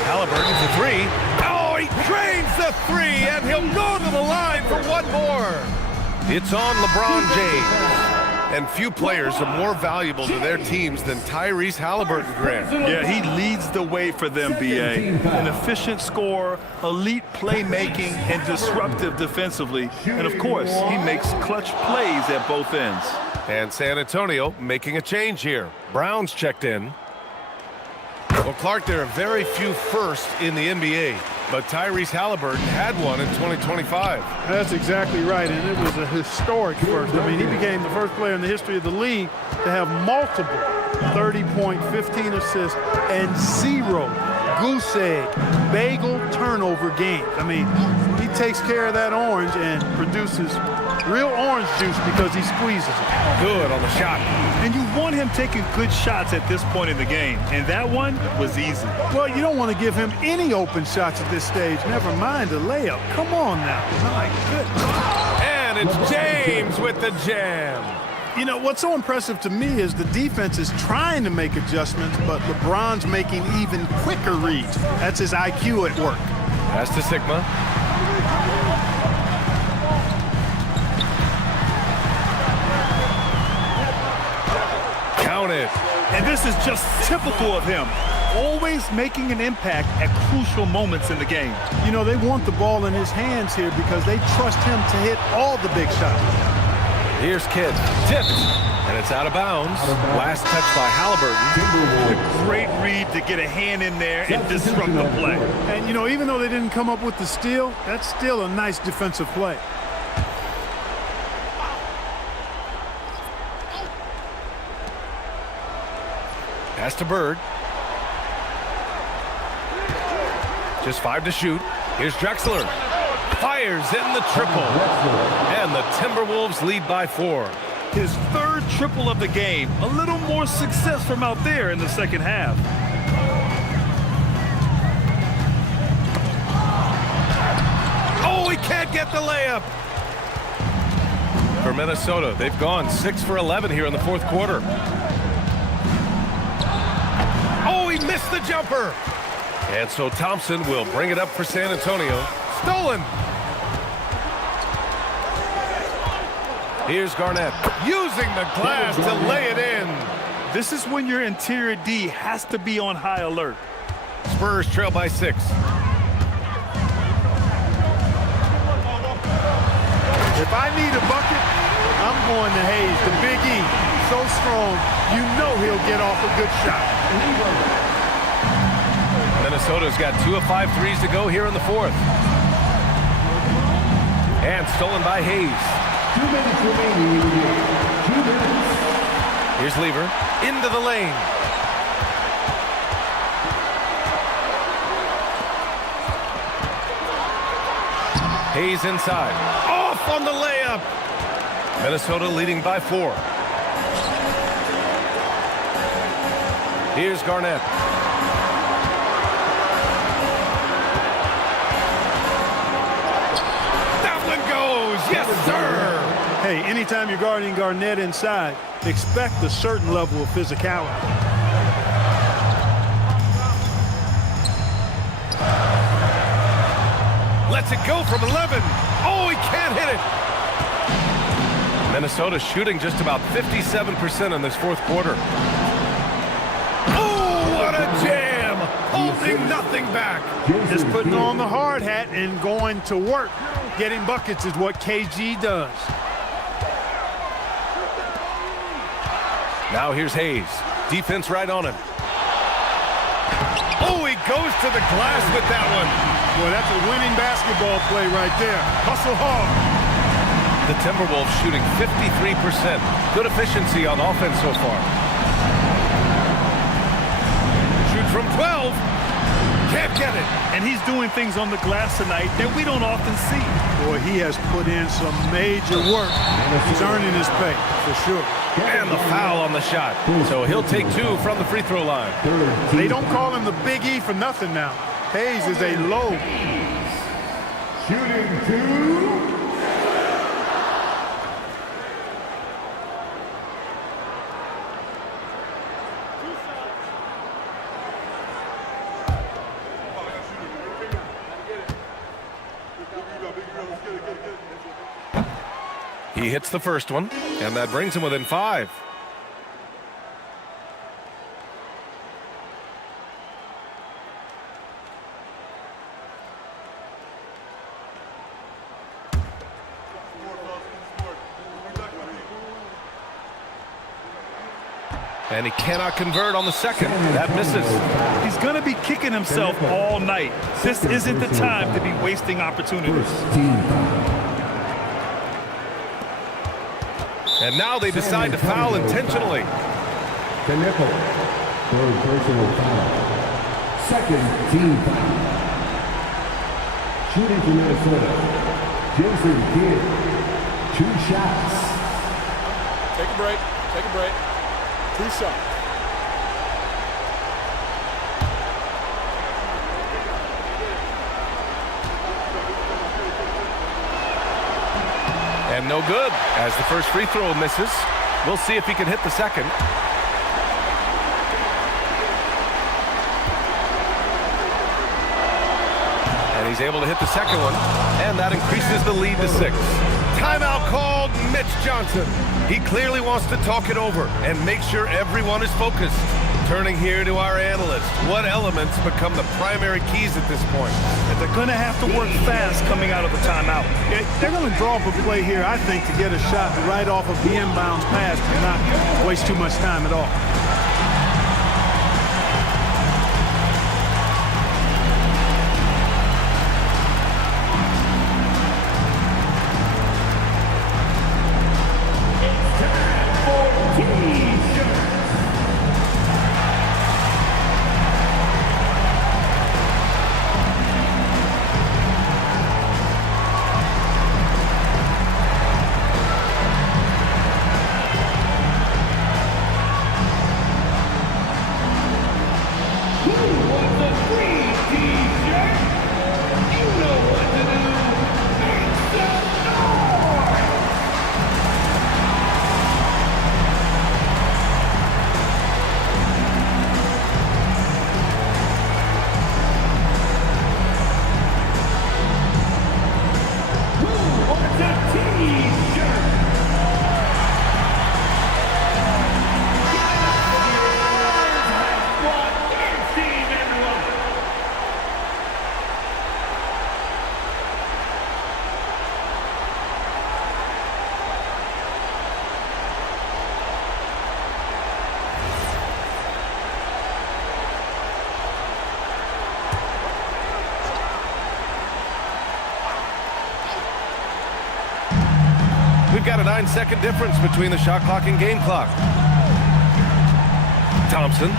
Halliburton for 3. Oh, he drains the 3, and he'll go to the line for one more. It's on LeBron James. And few players are more valuable to their teams than Tyrese Halliburton, Grant. Yeah, he leads the way for them, B.A. An efficient scorer, elite playmaking, and disruptive defensively. And, of course, he makes clutch plays at both ends. And San Antonio making a change here. Brown's checked in. Well, Clark, there are very few firsts in the NBA, but Tyrese Halliburton had one in 2025. That's exactly right, and it was a historic first. I mean, he became the first player in the history of the league to have multiple 30-point, 15 assists, and 0 goose egg, bagel turnover games. I mean, he takes care of that orange and produces real orange juice because he squeezes it. Good on the shot. And you want him taking good shots at this point in the game, and that one was easy. Well, you don't want to give him any open shots at this stage, never mind a layup. Come on now. My goodness. And it's James with the jam. You know, what's so impressive to me is the defense is trying to make adjustments, but LeBron's making even quicker reads. That's his IQ at work. Pass to Sigma. Count it. And this is just typical of him. Always making an impact at crucial moments in the game. You know, they want the ball in his hands here because they trust him to hit all the big shots. Here's Kidd. Tipped. And it's out of bounds. Last touch by Halliburton. A great read to get a hand in there and disrupt the play. And, you know, even though they didn't come up with the steal, that's still a nice defensive play. Pass to Bird. Just 5 to shoot. Here's Drexler. Fires in the triple. And the Timberwolves lead by 4. His third triple of the game. A little more success from out there in the second half. Oh, he can't get the layup. For Minnesota, they've gone 6 for 11 here in the fourth quarter. Oh, he missed the jumper. And so Thompson will bring it up for San Antonio. Stolen. Here's Garnett using the glass to lay it in. This is when your interior D has to be on high alert. Spurs trail by 6. If I need a bucket, I'm going to Hayes, the Big E. So strong, you know he'll get off a good shot. Minnesota's got 2 of 5 threes to go here in the fourth. And stolen by Hayes. 2 minutes remaining in the game. 2 minutes. Here's Lever into the lane. Hayes inside. Off on the layup. Minnesota leading by 4. Here's Garnett. That one goes. Yes, sir. Hey, anytime you're guarding Garnett inside, expect a certain level of physicality. Lets it go from 11. Oh, he can't hit it. Minnesota shooting just about 57% in this fourth quarter. Oh, what a jam. Holding nothing back. Just putting on the hard hat and going to work. Getting buckets is what KG does. Now here's Hayes. Defense right on him. Oh, he goes to the glass with that one. Boy, that's a winning basketball play right there. Hustle hard. The Timberwolves shooting 53%. Good efficiency on offense so far. Shoots from 12. Can't get it. And he's doing things on the glass tonight that we don't often see. Boy, he has put in some major work. He's earning his pay, for sure. And the foul on the shot. So he'll take 2 from the free throw line. They don't call him the Big E for nothing now. Hayes is a low. Shooting 2. He hits the first one, and that brings him within 5. And he cannot convert on the second. That misses. He's going to be kicking himself all night. This isn't the time to be wasting opportunities. And now they decide to foul intentionally. The nickel. Third personal foul. Second team foul. Shooting for Minnesota. Jason Kidd. 2 shots. Take a break. Take a break. 2 shots. And no good, as the first free throw misses. We'll see if he can hit the second. And he's able to hit the second one, and that increases the lead to 6. Timeout called. Mitch Johnson. He clearly wants to talk it over and make sure everyone is focused. Turning here to our analyst, what elements become the primary keys at this point? And they're going to have to work fast coming out of the timeout. They're going to draw up a play here, I think, to get a shot right off of the inbounds pass and not waste too much time at all. We've got a 9-second difference between the shot clock and game clock. Thompson.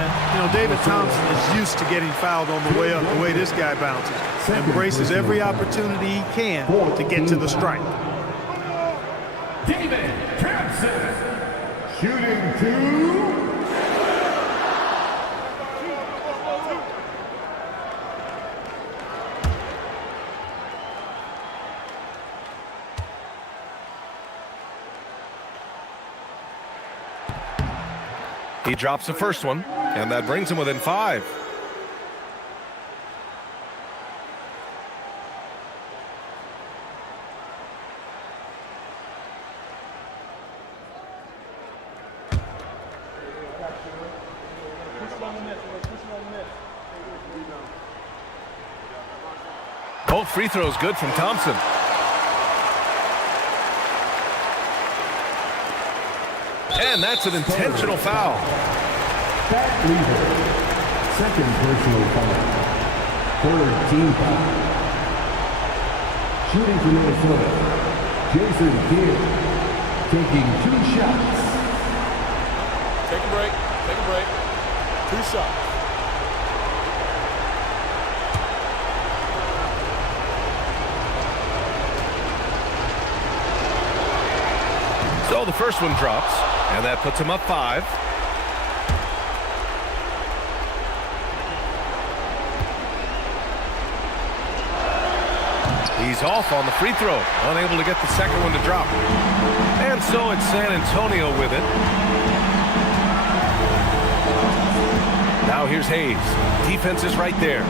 And, David Thompson is used to getting fouled on the way up, the way this guy bounces. Embraces every opportunity he can to get to the strike. David Thompson. Shooting 2. He drops the first one, and that brings him within 5. Both free throws good from Thompson. And that's an intentional foul. Back leader. Second personal foul. Third team foul. Shooting for Minnesota. Jason Kidd taking 2 shots. Take a break. Take a break. 2 shots. So the first one drops, and that puts him up 5. He's off on the free throw, unable to get the second one to drop. And so it's San Antonio with it. Now here's Hayes. Defense is right there.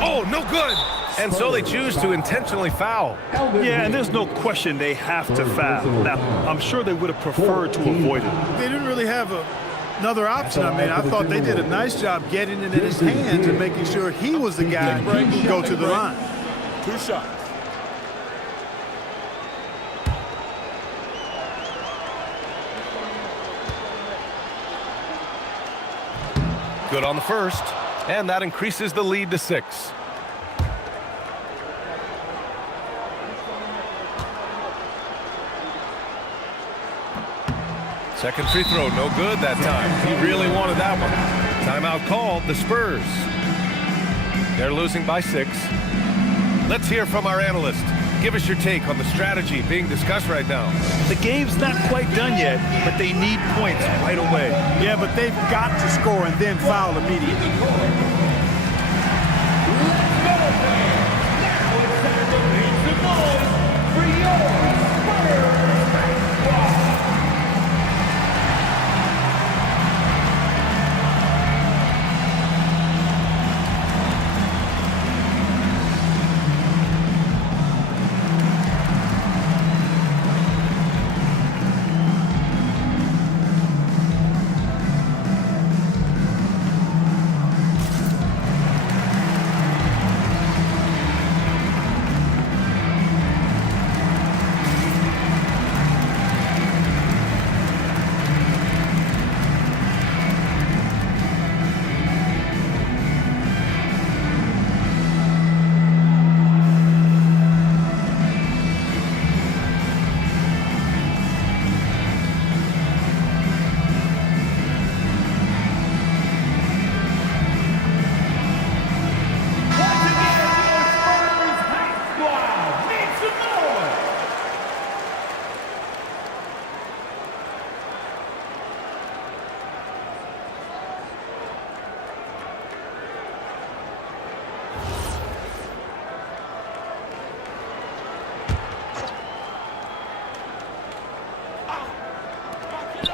Oh, no good. And so they choose to intentionally foul. Yeah, and there's no question they have to foul. Now, I'm sure they would have preferred to avoid it. They didn't really have another option. I mean, I thought they did a nice job getting it in his hands and making sure he was the guy who go to the line. 2 shots. Good on the first, and that increases the lead to 6. Second free throw, no good that time. He really wanted that one. Timeout called, the Spurs. They're losing by 6. Let's hear from our analyst. Give us your take on the strategy being discussed right now. The game's not quite done yet, but they need points right away. Yeah, but they've got to score and then foul immediately.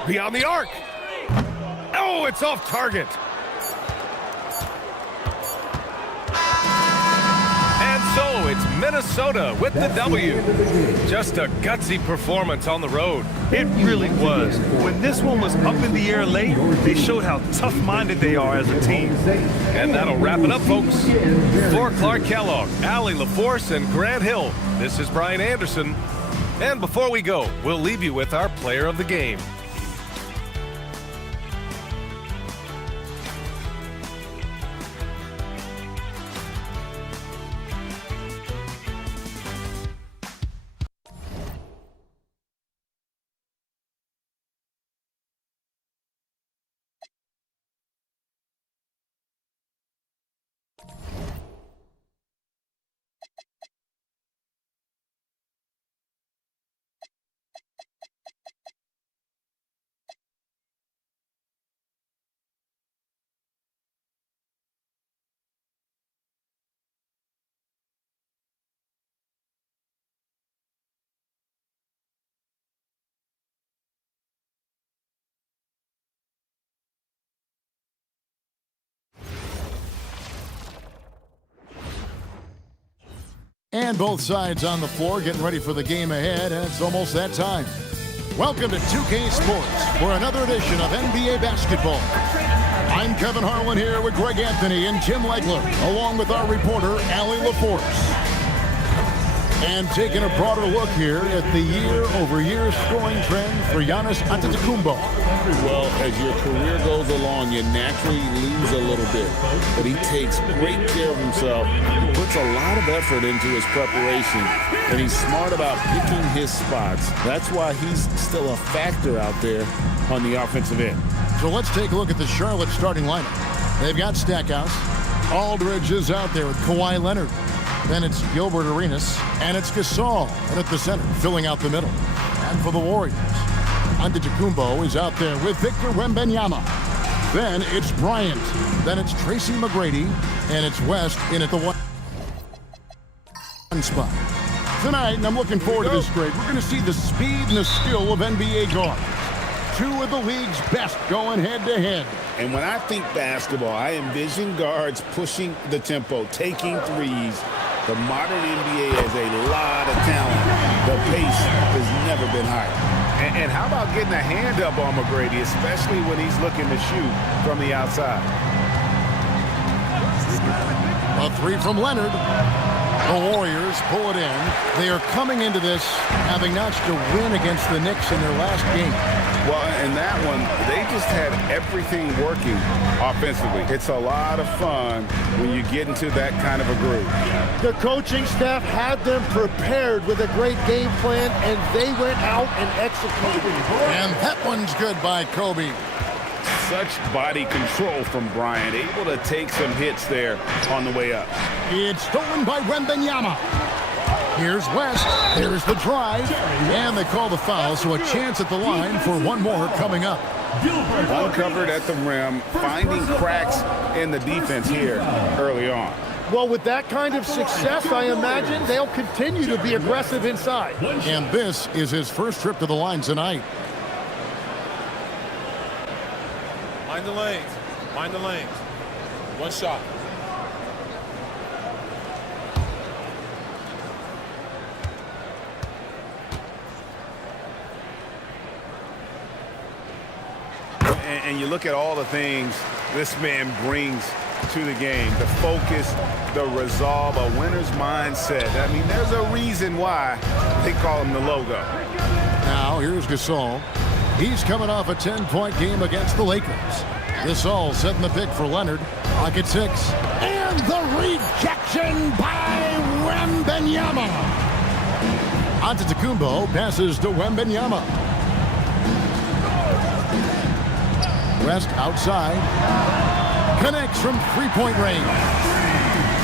Beyond the arc. Oh, it's off target. And so it's Minnesota with the W. Just a gutsy performance on the road. It really was. When this one was up in the air late, they showed how tough-minded they are as a team. And that'll wrap it up, folks. For Clark Kellogg, Allie LaForce, and Grant Hill, this is Brian Anderson. And before we go, we'll leave you with our player of the game. And both sides on the floor getting ready for the game ahead, and it's almost that time. Welcome to 2K Sports for another edition of NBA basketball. I'm Kevin Harlan here with Greg Anthony and Tim Legler, along with our reporter, Allie LaForce. And taking a broader look here at the year-over-year scoring trend for Giannis Antetokounmpo. Well, as your career goes along, you naturally lose a little bit. But he takes great care of himself, puts a lot of effort into his preparation, and he's smart about picking his spots. That's why he's still a factor out there on the offensive end. So let's take a look at the Charlotte starting lineup. They've got Stackhouse. Aldridge is out there with Kawhi Leonard. Then it's Gilbert Arenas, and it's Gasol at the center, filling out the middle. And for the Warriors, Antetokounmpo is out there with Victor Wembanyama. Then it's Bryant. Then it's Tracy McGrady, and it's West in at the one spot. Tonight, and I'm looking forward to this grade, we're going to see the speed and the skill of NBA guards. Two of the league's best going head-to-head. And when I think basketball, I envision guards pushing the tempo, taking threes. The modern NBA has a lot of talent. The pace has never been higher. And how about getting a hand up on McGrady, especially when he's looking to shoot from the outside? A three from Leonard. The Warriors pull it in. They are coming into this having notched a win against the Knicks in their last game. Well, in that one, they just had everything working offensively. It's a lot of fun when you get into that kind of a groove. The coaching staff had them prepared with a great game plan, and they went out and executed. And that one's good by Kobe. Such body control from Bryant, able to take some hits there on the way up. It's stolen by Wembanyama. Here's West. There's the drive. And they call the foul, so a chance at the line for one more coming up. Uncovered at the rim, finding cracks in the defense here early on. Well, with that kind of success, I imagine they'll continue to be aggressive inside. And this is his first trip to the line tonight. Mind the lanes. Mind the lanes. One shot. And you look at all the things this man brings to the game. The focus, the resolve, a winner's mindset. I mean, there's a reason why they call him the logo. Now, here's Gasol. He's coming off a 10-point game against the Lakers. Gasol setting the pick for Leonard. Pocket six. And the rejection by Wembanyama. Antetokounmpo passes to Wembanyama. West outside. Connects from three-point range.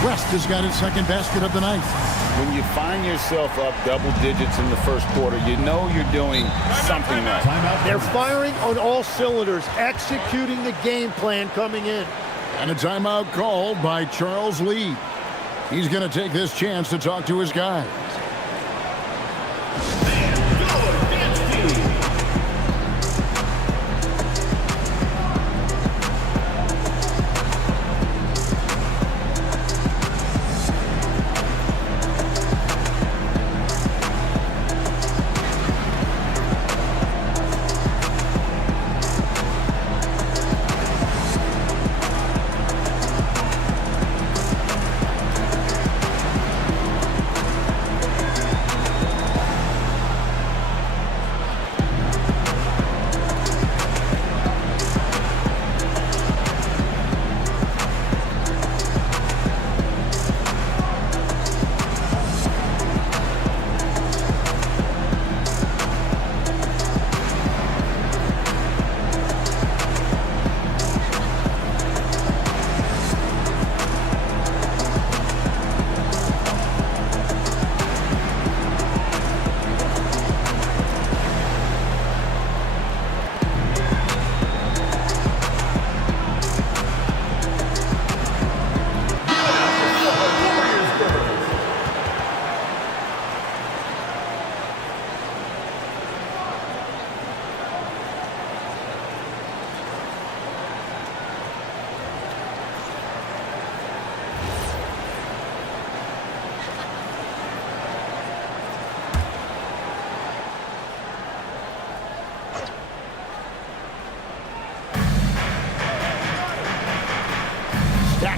West has got his second basket of the night. When you find yourself up double digits in the first quarter, you know you're doing something right. They're firing on all cylinders, executing the game plan coming in. And a timeout called by Charles Lee. He's going to take this chance to talk to his guys.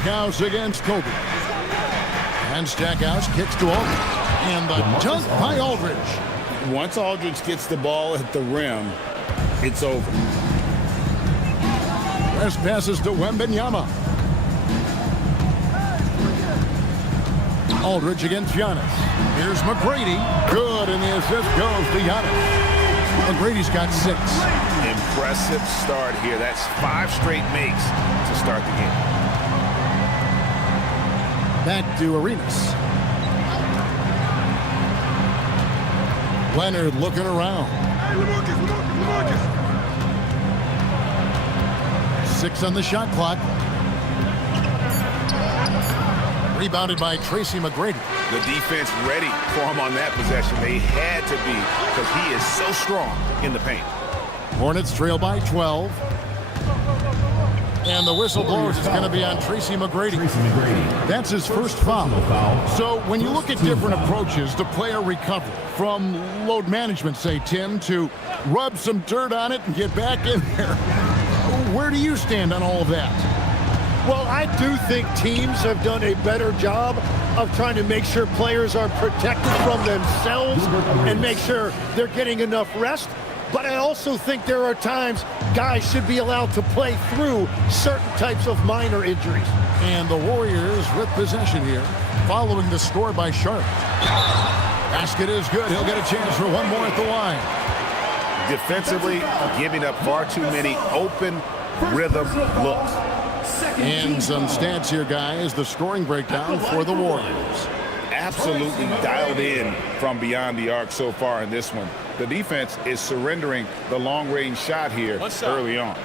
Stackhouse against Kobe. And Stackhouse kicks to Aldridge. And the dunk by Aldridge. Once Aldridge gets the ball at the rim, it's over. West passes to Wembanyama. Aldridge against Giannis. Here's McGrady. Good, and the assist goes to Giannis. McGrady's got 6. impressive start here. That's 5 straight makes to start the game. Back to Arenas. Leonard looking around. 6 on the shot clock. Rebounded by Tracy McGrady. The defense ready for him on that possession. They had to be, because he is so strong in the paint. Hornets trail by 12. And the whistle blows. It's going to be on Tracy McGrady. That's his first foul. So when you look at different approaches to player recovery, from load management, say, Tim, to rub some dirt on it and get back in there, where do you stand on all of that? Well, I do think teams have done a better job of trying to make sure players are protected from themselves and make sure they're getting enough rest. But I also think there are times guys should be allowed to play through certain types of minor injuries. And the Warriors with possession here, following the score by Sharp. Basket is good. He'll get a chance for one more at the line. Defensively, giving up far too many open rhythm looks. And some stats here, guys. The scoring breakdown for the Warriors. Absolutely dialed in from beyond the arc so far in this one. The defense is surrendering the long-range shot here early on.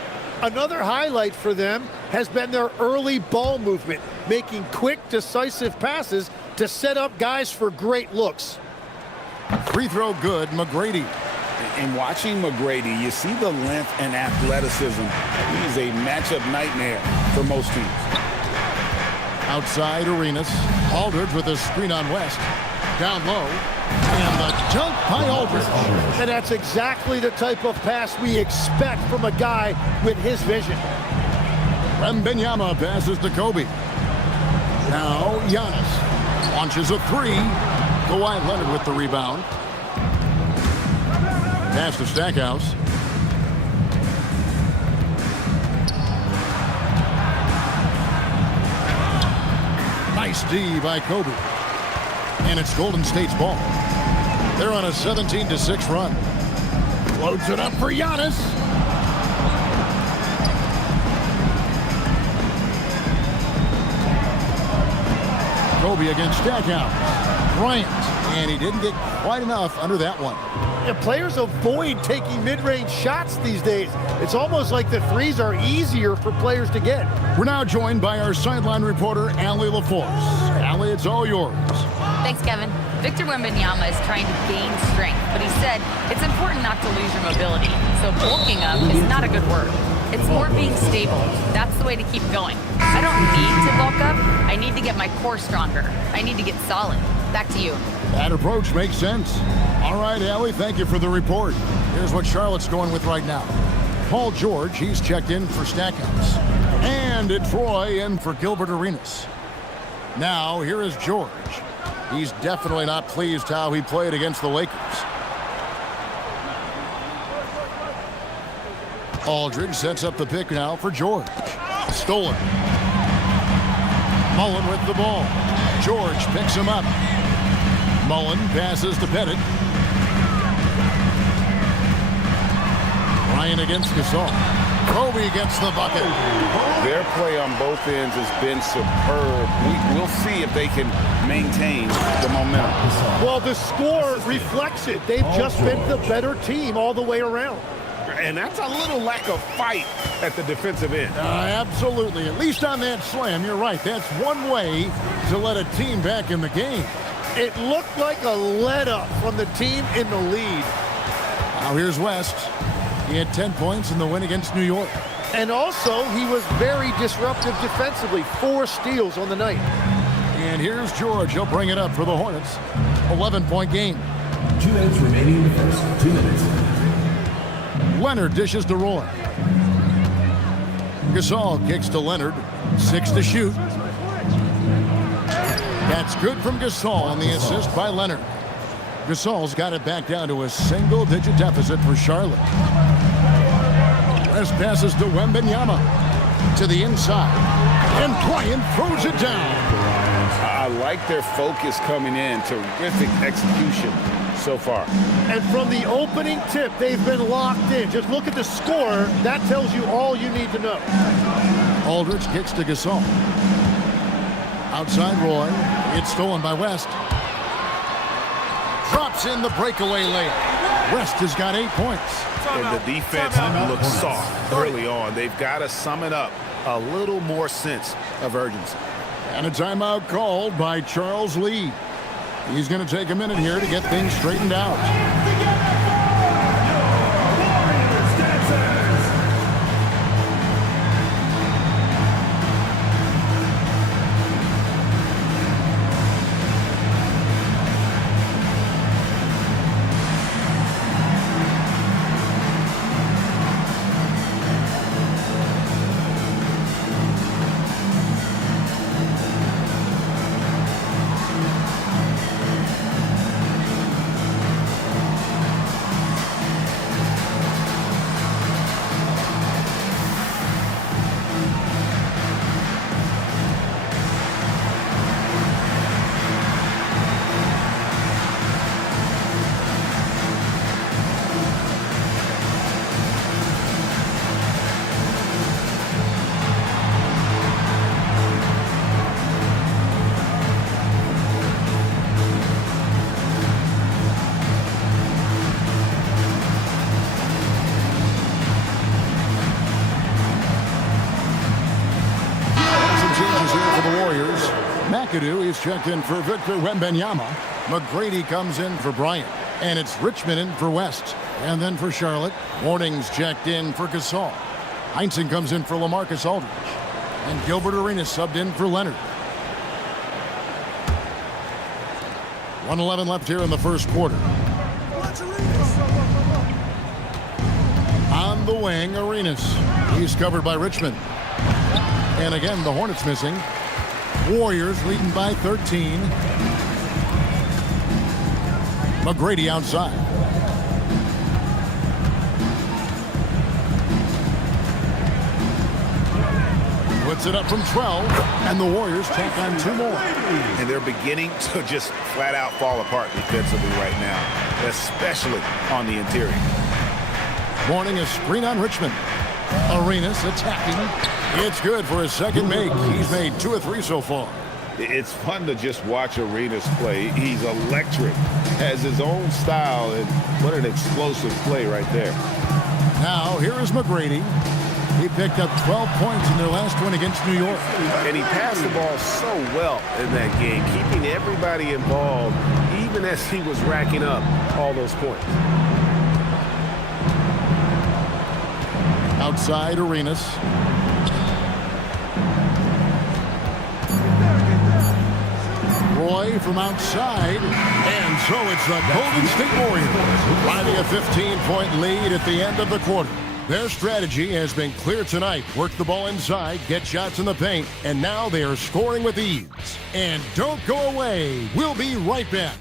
Another highlight for them has been their early ball movement, making quick, decisive passes to set up guys for great looks. Free throw good, McGrady. And watching McGrady, you see the length and athleticism. He is a matchup nightmare for most teams. Outside Arenas. Aldridge with a screen on West. Down low. And the dunk by Aldridge. And that's exactly the type of pass we expect from a guy with his vision. Wembanyama passes to Kobe. Now Giannis launches a 3. Kawhi Leonard with the rebound. Pass to Stackhouse. Nice D by Kobe. And it's Golden State's ball. They're on a 17-6 run. Loads it up for Giannis. Kobe against Stackhouse. Bryant. And he didn't get quite enough under that one. Yeah, players avoid taking mid-range shots these days. It's almost like the threes are easier for players to get. We're now joined by our sideline reporter, Allie LaForce. Allie, it's all yours. Thanks, Kevin. Victor Wembanyama is trying to gain strength, but he said it's important not to lose your mobility. So bulking up is not a good word. It's more being stable. That's the way to keep going. I don't need to bulk up. I need to get my core stronger. I need to get solid. Back to you. That approach makes sense. All right, Allie, thank you for the report. Here's what Charlotte's going with right now. Paul George, he's checked in for Stackhouse. And Troy in for Gilbert Arenas. Now, here is George. He's definitely not pleased how he played against the Lakers. Aldridge sets up the pick now for George. Stolen. Mullen with the ball. George picks him up. Mullen passes to Pettit. Ryan against Gasol. Kobe gets the bucket. Their play on both ends has been superb. We'll see if they can maintain the momentum. Well, the score reflects it. They've just been the better team all the way around. And that's a little lack of fight at the defensive end. Absolutely. At least on that slam, you're right. That's one way to let a team back in the game. It looked like a let-up from the team in the lead. Now here's West. He had 10 points in the win against New York. And also, he was very disruptive defensively. 4 steals on the night. And here's George. He'll bring it up for the Hornets. 11-point game. 2 minutes remaining in the first. 2 minutes. Leonard dishes to Roy. Gasol kicks to Leonard. 6 to shoot. That's good from Gasol on the assist by Leonard. Gasol's got it back down to a single-digit deficit for Charlotte. West passes to Wembanyama. To the inside. And Bryant throws it down. I like their focus coming in. Terrific execution. so far. And from the opening tip, they've been locked in. Just look at the score. That tells you all you need to know. Aldridge kicks to Gasol. Outside Roy. It's stolen by West. Drops in the breakaway layup. West has got 8 points. And the defense looks soft early on. They've got to sum it up. A little more sense of urgency. And a timeout called by Charles Lee. He's going to take a minute here to get things straightened out. McAdoo is checked in for Victor Wembanyama. McGrady comes in for Bryant. And it's Richmond in for West. And then for Charlotte, Morning's checked in for Gasol. Heinsohn comes in for LaMarcus Aldridge. And Gilbert Arenas subbed in for Leonard. 1:11 left here in the first quarter. On the wing, Arenas. He's covered by Richmond. And again, the Hornets missing. Warriors leading by 13. McGrady outside. Puts it up from 12, and the Warriors tack on 2 more. And they're beginning to just flat out fall apart defensively right now, especially on the interior. Morning, a screen on Richmond. Arenas attacking. It's good for his second make. He's made 2 of 3 so far. It's fun to just watch Arenas play. He's electric, has his own style, and what an explosive play right there. Now, here is McGrady. He picked up 12 points in their last win against New York. And he passed the ball so well in that game, keeping everybody involved, even as he was racking up all those points. Outside Arenas. Roy from outside, and so it's the Golden State Warriors finding a 15-point lead at the end of the quarter. Their strategy has been clear tonight. Work the ball inside, get shots in the paint, and now they are scoring with ease. And don't go away. We'll be right back.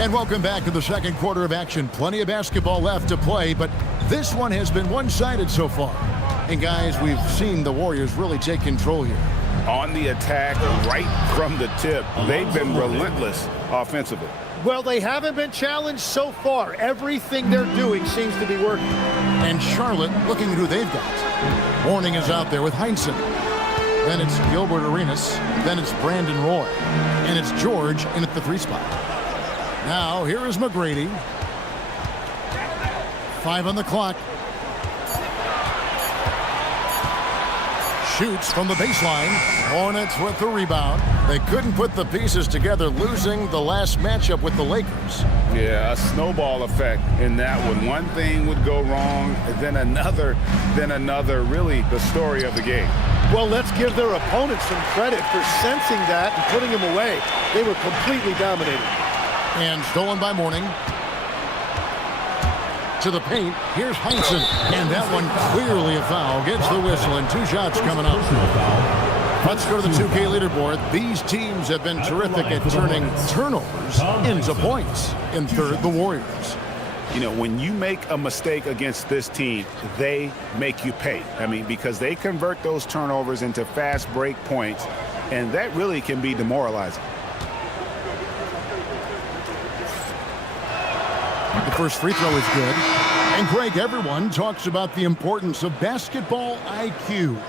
And welcome back to the second quarter of action. Plenty of basketball left to play, but this one has been one-sided so far. And guys, we've seen the Warriors really take control here. On the attack, right from the tip, they've been relentless offensively. Well, they haven't been challenged so far. Everything they're doing seems to be working. And Charlotte, looking at who they've got. Morning is out there with Heinsohn. Then it's Gilbert Arenas. Then it's Brandon Roy. And it's George in at the 3 spot. Now, here is McGrady. 5 on the clock. Shoots from the baseline. Hornets with the rebound. They couldn't put the pieces together, losing the last matchup with the Lakers. Yeah, a snowball effect in that one. One thing would go wrong, then another, really the story of the game. Well, let's give their opponents some credit for sensing that and putting them away. They were completely dominated. And stolen by Morning. To the paint. Here's Heinsohn. And that one clearly a foul. Gets the whistle and 2 shots coming up. Let's go to the 2K leaderboard. These teams have been terrific at turning turnovers into points. In third, the Warriors. You know, when you make a mistake against this team, they make you pay. I mean, because they convert those turnovers into fast break points, and that really can be demoralizing. The first free throw is good. And Greg, everyone talks about the importance of basketball IQ.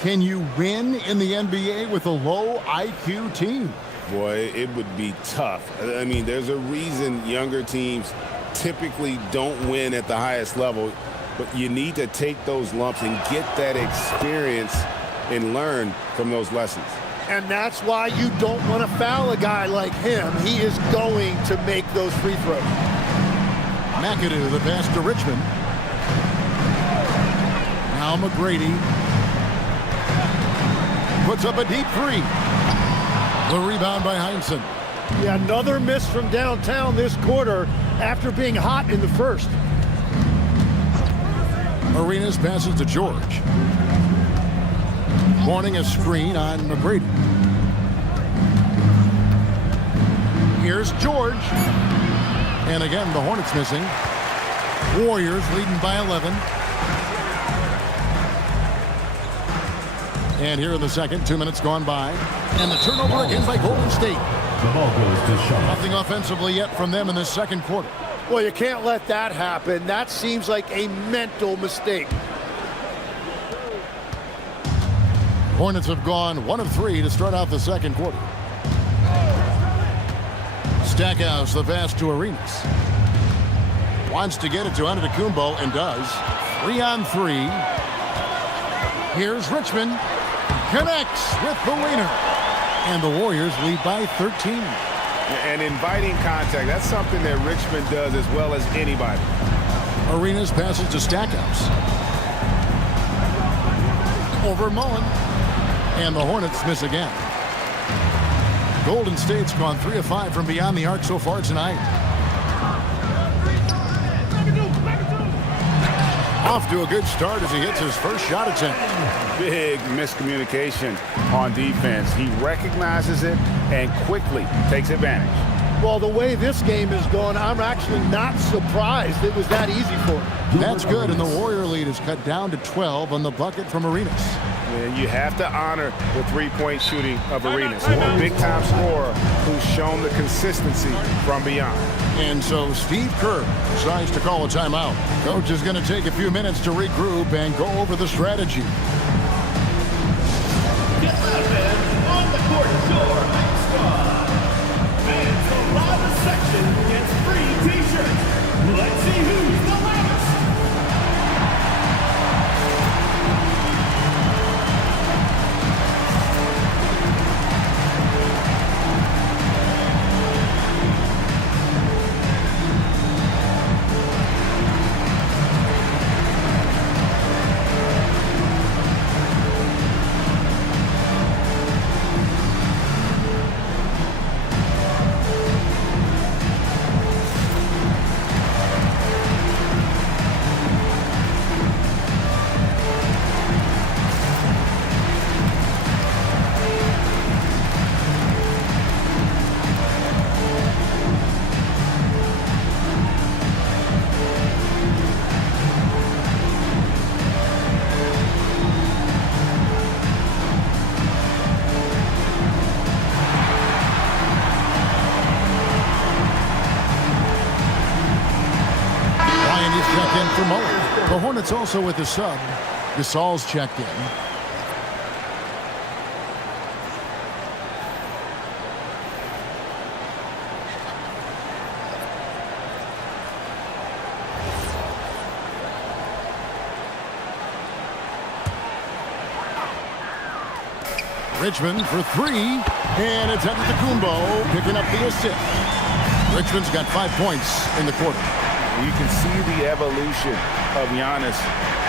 Can you win in the NBA with a low IQ team? Boy, it would be tough. I mean, there's a reason younger teams typically don't win at the highest level, but you need to take those lumps and get that experience and learn from those lessons. And that's why you don't want to foul a guy like him. He is going to make those free throws. McAdoo, the pass to Richmond. Now McGrady puts up a deep three. The rebound by Heinsohn. Yeah, another miss from downtown this quarter after being hot in the first. Arenas passes to George. Warning a screen on McGrady. Here's George. And again, the Hornets missing. Warriors leading by 11. And here in the second, 2 minutes gone by. And the turnover again by Golden State. The ball goes to Shaw. Nothing offensively yet from them in the second quarter. Well, you can't let that happen. That seems like a mental mistake. Hornets have gone 1 of 3 to start out the second quarter. Stackhouse, the pass to Arenas. Wants to get it to Antetokounmpo and does. 3-on-3. Here's Richmond. Connects with the leader. And the Warriors lead by 13. And inviting contact, that's something that Richmond does as well as anybody. Arenas passes to Stackhouse. Over Mullen. And the Hornets miss again. Golden State's gone 3 of 5 from beyond the arc so far tonight. Off to a good start as he hits his first shot attempt. Big miscommunication on defense. He recognizes it and quickly takes advantage. Well, the way this game is going, I'm actually not surprised it was that easy for him. That's good, and the Warrior lead is cut down to 12 on the bucket from Arenas. And you have to honor the three-point shooting of Arenas. A big-time scorer who's shown the consistency from beyond. And so Steve Kerr decides to call a timeout. Coach is going to take a few minutes to regroup and go over the strategy. Get the fans on the court door squad. Fans from the section gets free t-shirts. Let's see who's the loudest. For Mullen. The Hornets also with the sub. Gasol's checked in. Richmond for 3. And it's Antetokounmpo picking up the assist. Richmond's got 5 points in the quarter. You can see the evolution of Giannis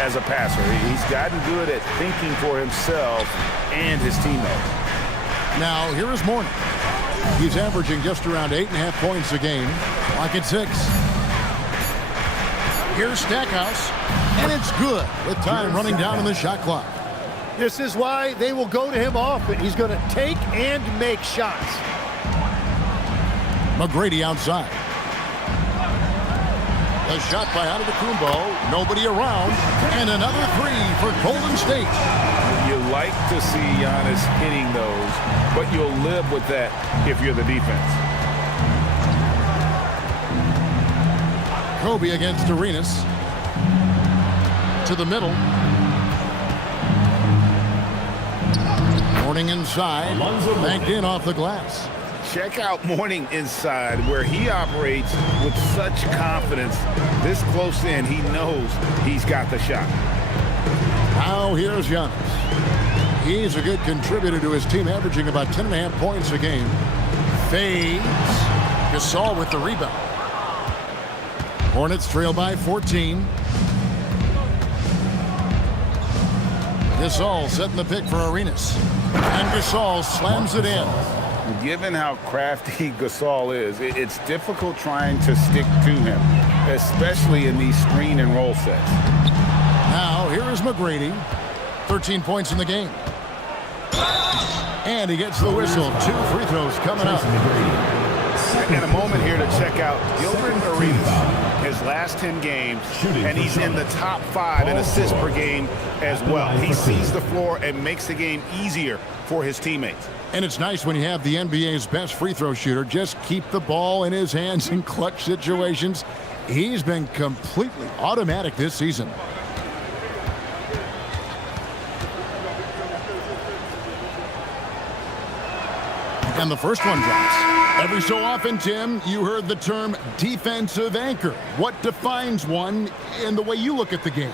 as a passer. He's gotten good at thinking for himself and his teammates. Now, here is Mourning. He's averaging just around 8.5 points a game. Clock at 6. Here's Stackhouse. And it's good with time running down on the shot clock. This is why they will go to him often. He's going to take and make shots. McGrady outside. The shot by Antetokounmpo. Nobody around. And another three for Golden State. You like to see Giannis hitting those, but you'll live with that if you're the defense. Kobe against Arenas. To the middle. Mourning inside. Banked in off the glass. Check out Mourning inside, where he operates with such confidence. This close in, he knows he's got the shot. Now here's Giannis. He's a good contributor to his team, averaging about 10.5 points a game. Fades. Gasol with the rebound. Hornets trail by 14. Gasol setting the pick for Arenas. And Gasol slams it in. Given how crafty Gasol is, it's difficult trying to stick to him, especially in these screen and roll sets. Now, here is McGrady. 13 points in the game. And he gets the whistle. 2 free throws coming up. And a moment here to check out Gilbert Arenas, his last 10 games, and he's in the top 5 in assists per game as well. He sees the floor and makes the game easier for his teammates. And it's nice when you have the NBA's best free throw shooter just keep the ball in his hands in clutch situations. He's been completely automatic this season. And the first one drops. Every so often, Tim, you heard the term defensive anchor. What defines one in the way you look at the game?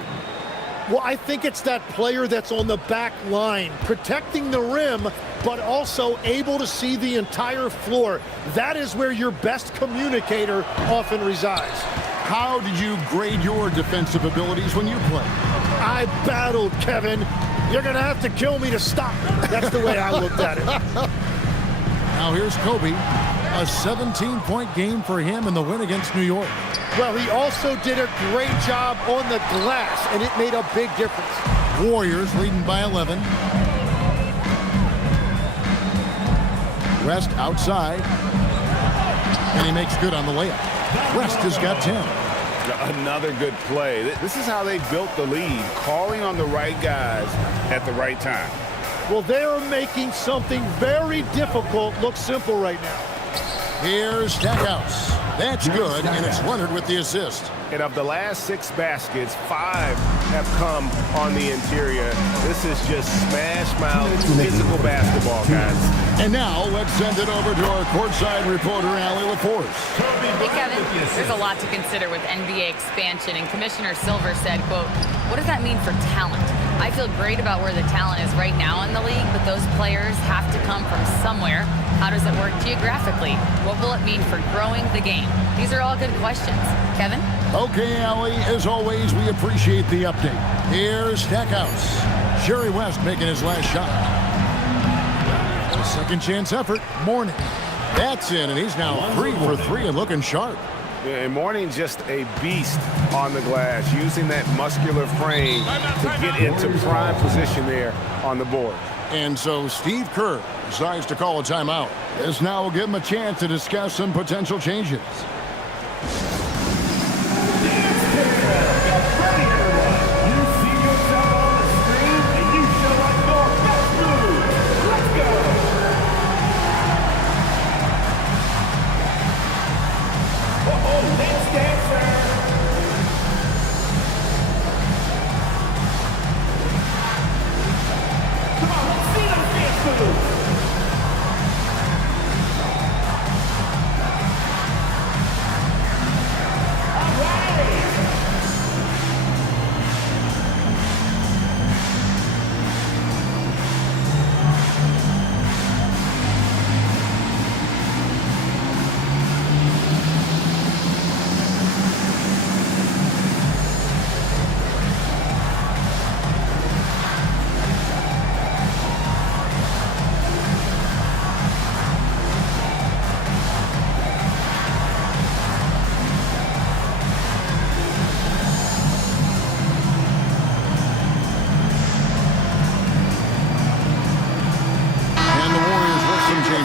Well, I think it's that player that's on the back line, protecting the rim, but also able to see the entire floor. That is where your best communicator often resides. How did you grade your defensive abilities when you played? I battled, Kevin. You're going to have to kill me to stop me. That's the way I looked at it. Now here's Kobe. A 17-point game for him in the win against New York. Well, he also did a great job on the glass, and it made a big difference. Warriors leading by 11. West outside. And he makes good on the layup. West has got 10. Another good play. This is how they built the lead, calling on the right guys at the right time. Well, they're making something very difficult look simple right now. Here's Stackhouse. That's good, and it's Leonard with the assist. And of the last 6 baskets, 5 have come on the interior. This is just smash-mouth physical basketball, guys. And now let's send it over to our courtside reporter, Allie LaForce. Hey, Kevin, there's a lot to consider with NBA expansion, and Commissioner Silver said, quote, "What does that mean for talent? I feel great about where the talent is right now in the league, but those players have to come from somewhere. How does it work geographically? What will it mean for growing the game?" These are all good questions. Kevin? Okay, Allie, as always, we appreciate the update. Here's Stackhouse. Jerry West making his last shot. A second chance effort. Mourning. That's in, and he's now 3 for 3 and looking sharp. Yeah, and Mourning just a beast on the glass, using that muscular frame to get into prime position there on the board. And so Steve Kerr decides to call a timeout. This now will give him a chance to discuss some potential changes.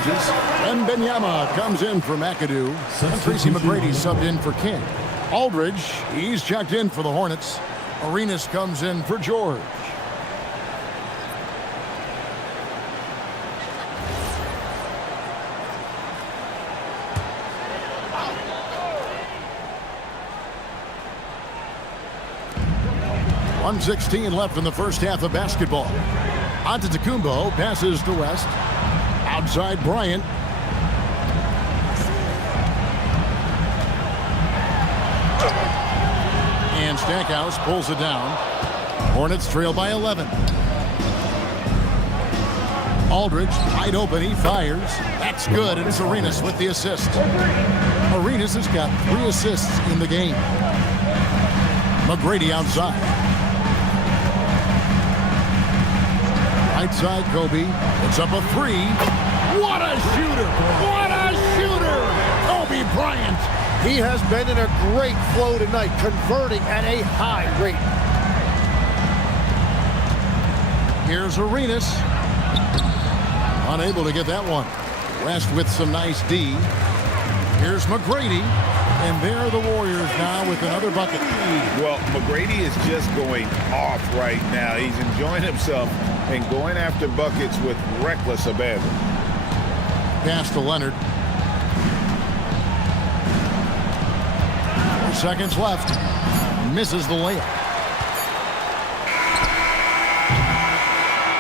changes. Wembanyama comes in for McAdoo. And Tracy McGrady subbed in for King. Aldridge, he's checked in for the Hornets. Arenas comes in for George. .116 left in the first half of basketball. Antetokounmpo passes to West. Outside Bryant. And Stackhouse pulls it down. Hornets trail by 11. Aldridge, wide open, he fires. That's good, and it's Arenas with the assist. Arenas has got 3 assists in the game. McGrady outside. Right side, Kobe. It's up a 3. What a shooter! What a shooter! Kobe Bryant. He has been in a great flow tonight, converting at a high rate. Here's Arenas. Unable to get that one. West with some nice D. Here's McGrady. And there are the Warriors now with another bucket. Well, McGrady is just going off right now. He's enjoying himself and going after buckets with reckless abandon. Pass to Leonard. 4 seconds left. Misses the layup.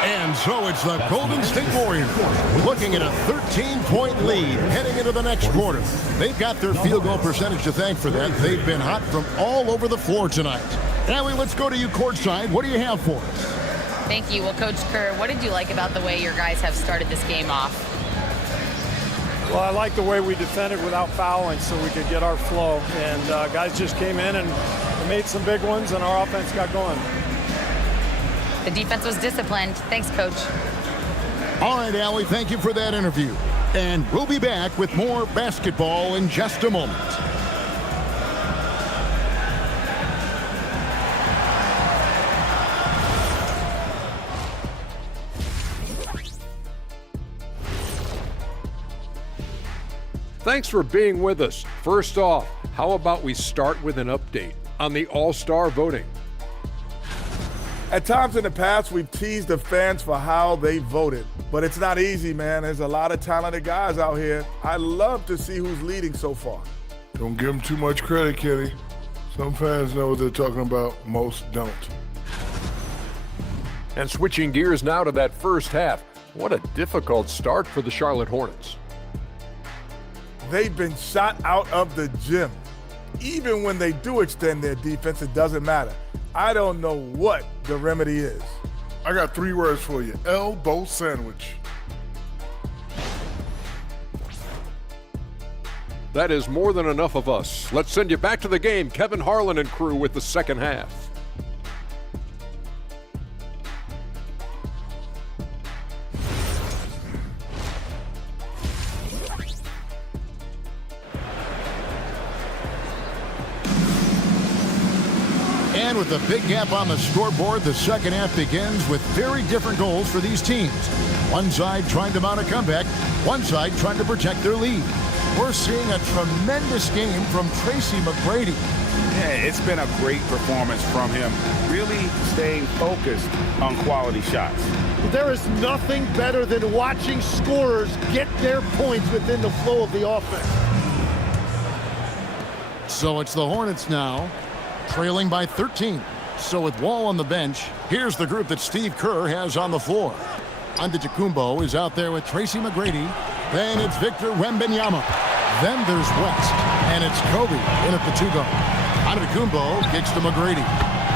And so it's the Golden State Warriors looking at a 13-point lead heading into the next quarter. They've got their field goal percentage to thank for that. They've been hot from all over the floor tonight. Allie, let's go to you courtside. What do you have for us? Thank you. Well, Coach Kerr, what did you like about the way your guys have started this game off? Well, I like the way we defended without fouling so we could get our flow. And guys just came in and made some big ones, and our offense got going. The defense was disciplined. Thanks, Coach. All right, Allie, thank you for that interview. And we'll be back with more basketball in just a moment. Thanks for being with us. First off, how about we start with an update on the All-Star voting? At times in the past, we've teased the fans for how they voted. But it's not easy, man. There's a lot of talented guys out here. I love to see who's leading so far. Don't give them too much credit, Kenny. Some fans know what they're talking about, most don't. And switching gears now to that first half, what a difficult start for the Charlotte Hornets. They've been shot out of the gym. Even when they do extend their defense, it doesn't matter. I don't know what the remedy is. I got 3 words for you. Elbow sandwich. That is more than enough of us. Let's send you back to the game. Kevin Harlan and crew with the second half. And with a big gap on the scoreboard, the second half begins with very different goals for these teams. One side trying to mount a comeback, one side trying to protect their lead. We're seeing a tremendous game from Tracy McGrady. Yeah, it's been a great performance from him, really staying focused on quality shots. There is nothing better than watching scorers get their points within the flow of the offense. So it's the Hornets now, trailing by 13. So with Wall on the bench, here's the group that Steve Kerr has on the floor. Antetokounmpo is out there with Tracy McGrady. Then it's Victor Wembanyama. Then there's West. And it's Kobe in at the 2-guard. Antetokounmpo kicks to McGrady.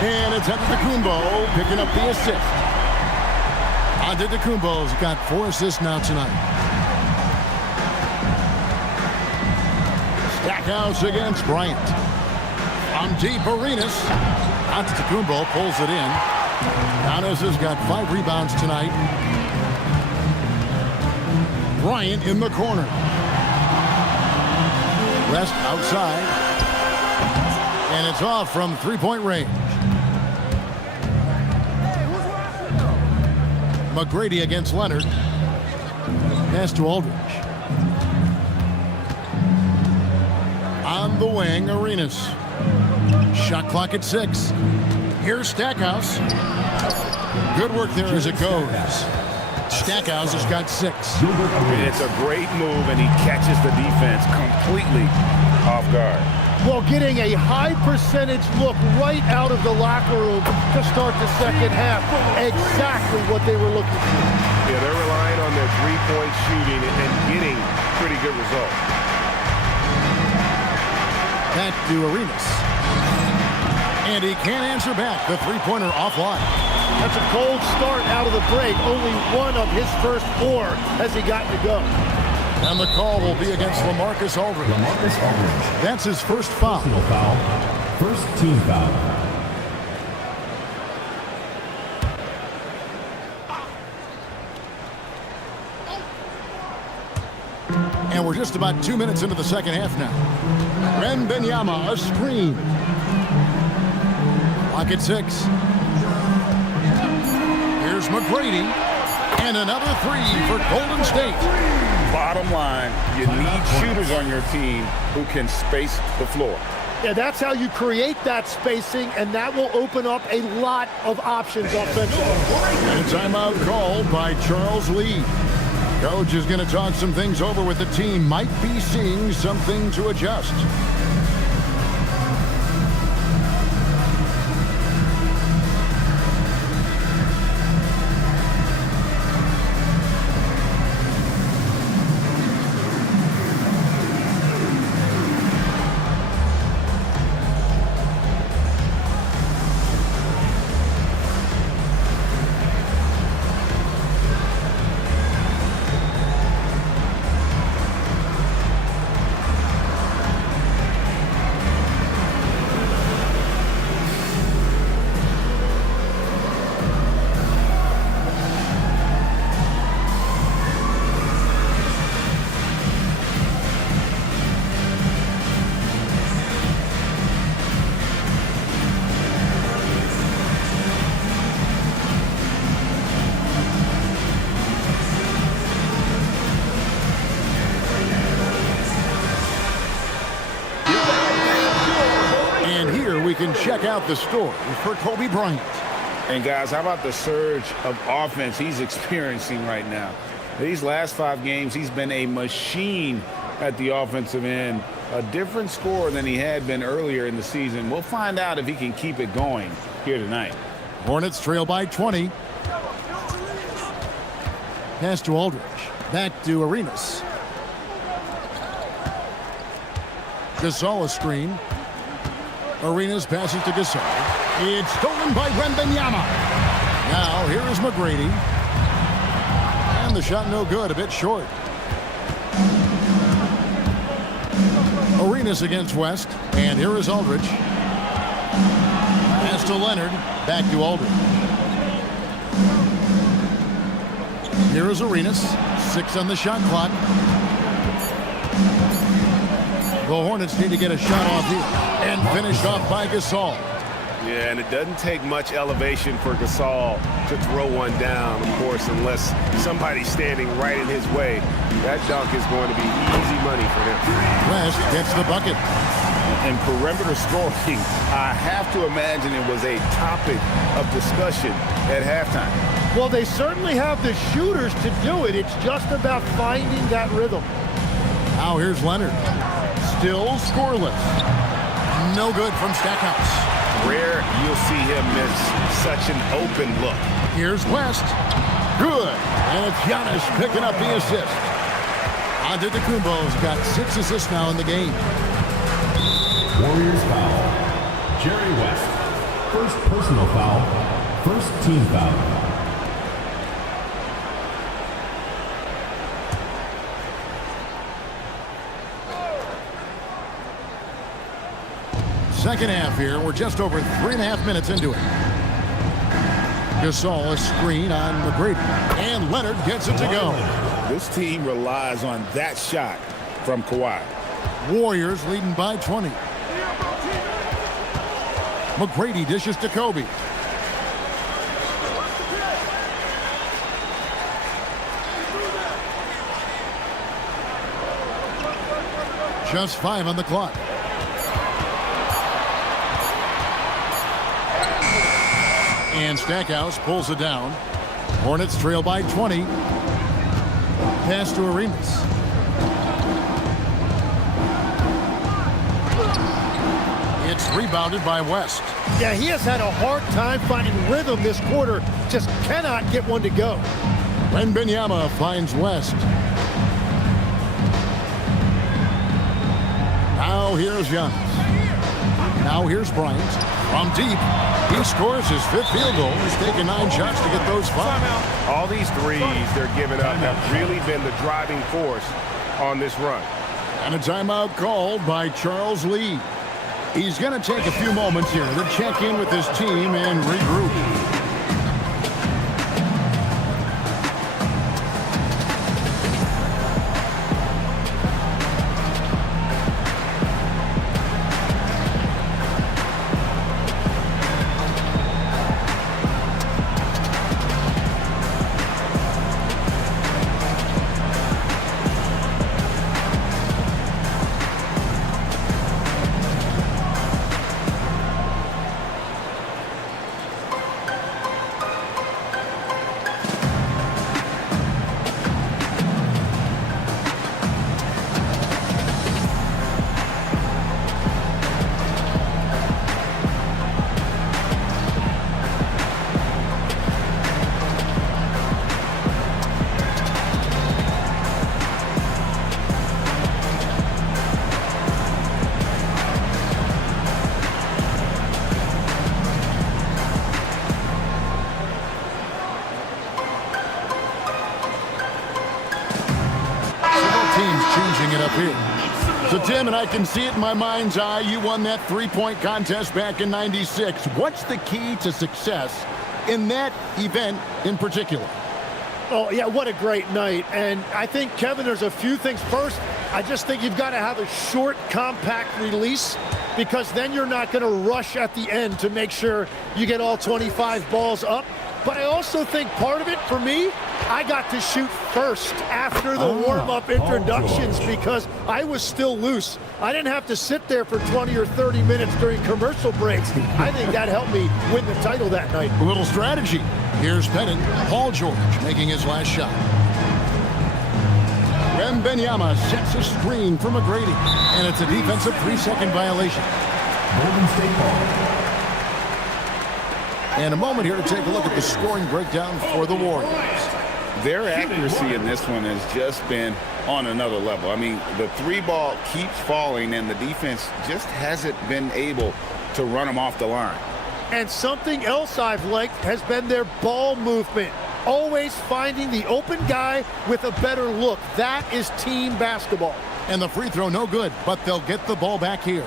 And it's Antetokounmpo picking up the assist. Antetokounmpo's got 4 assists now tonight. Stackhouse against Bryant. On deep, Arenas. Antetokounmpo pulls it in. Giannis has got 5 rebounds tonight. Bryant in the corner. West outside. And it's off from 3-point range. McGrady against Leonard. Pass to Aldridge. On the wing, Arenas. Shot clock at 6. Here's Stackhouse. Good work there as it goes. Stackhouse has got 6. It's a great move, and he catches the defense completely off guard. Well, getting a high percentage look right out of the locker room to start the second half. Exactly what they were looking for. Yeah, they're relying on their three-point shooting and getting pretty good results. Back to Arenas. And he can't answer back. The three-pointer offline. That's a cold start out of the break. Only one of his first 4 has he gotten to go. And the call will be against LaMarcus Aldridge. That's his first foul. First team foul. And we're just about 2 minutes into the second half now. Wembanyama, a screen. Clock at 6. Here's McGrady. And another 3 for Golden State. Bottom line, you need shooters on your team who can space the floor. Yeah, that's how you create that spacing, and that will open up a lot of options offensively. And a timeout called by Charles Lee. Coach is going to talk some things over with the team. Might be seeing something to adjust. Can check out the story for Kobe Bryant. And guys, how about the surge of offense he's experiencing right now? These last 5 games, he's been a machine at the offensive end. A different scorer than he had been earlier in the season. We'll find out if he can keep it going here tonight. Hornets trail by 20. Pass to Aldridge. Back to Arenas. Gasol a screen. Arenas passes to Gasol. It's stolen by Wembanyama. Now here is McGrady. And the shot no good, a bit short. Arenas against West. And here is Aldridge. Pass to Leonard. Back to Aldridge. Here is Arenas. 6 on the shot clock. The Hornets need to get a shot off here. And finished off by Gasol. Yeah, and it doesn't take much elevation for Gasol to throw one down, of course, unless somebody's standing right in his way. That dunk is going to be easy money for him. West gets the bucket. And perimeter scoring, I have to imagine it was a topic of discussion at halftime. Well, they certainly have the shooters to do it. It's just about finding that rhythm. Now here's Leonard. Still scoreless. No good from Stackhouse. Rare you'll see him miss such an open look. Here's West. Good. And it's Giannis picking up the assist. Antetokounmpo's got 6 assists now in the game. Warriors foul. Jerry West. First personal foul. First team foul. Second half here. We're just over 3.5 minutes into it. Gasol a screen on McGrady. And Leonard gets it to go. This team relies on that shot from Kawhi. Warriors leading by 20. McGrady dishes to Kobe. Just 5 on the clock. And Stackhouse pulls it down. Hornets trail by 20. Pass to Arenas. It's rebounded by West. Yeah, he has had a hard time finding rhythm this quarter. Just cannot get one to go. Wembanyama finds West. Now here's Giannis. Now here's Bryant. From deep, he scores his 5th field goal. He's taken 9 shots to get those 5. All these threes they're giving up have really been the driving force on this run. And a timeout called by Charles Lee. He's going to take a few moments here to check in with his team and regroup. So, Tim, and I can see it in my mind's eye, you won that 3-point contest back in '96. What's the key to success in that event in particular? Oh, yeah, what a great night. And I think, Kevin, there's a few things. First, I just think you've got to have a short, compact release, because then you're not going to rush at the end to make sure you get all 25 balls up. But I also think part of it, for me, I got to shoot first after the warm-up introductions because I was still loose. I didn't have to sit there for 20 or 30 minutes during commercial breaks. I think that helped me win the title that night. A little strategy. Here's Pennant. Paul George making his last shot. Wembanyama sets a screen for McGrady, and it's a defensive 3-second violation. Golden State ball. And a moment here to take a look at the scoring breakdown for the Warriors. Their accuracy in this one has just been on another level. I mean, the 3-ball keeps falling, and the defense just hasn't been able to run them off the line. And something else I've liked has been their ball movement. Always finding the open guy with a better look. That is team basketball. And the free throw no good, but they'll get the ball back here.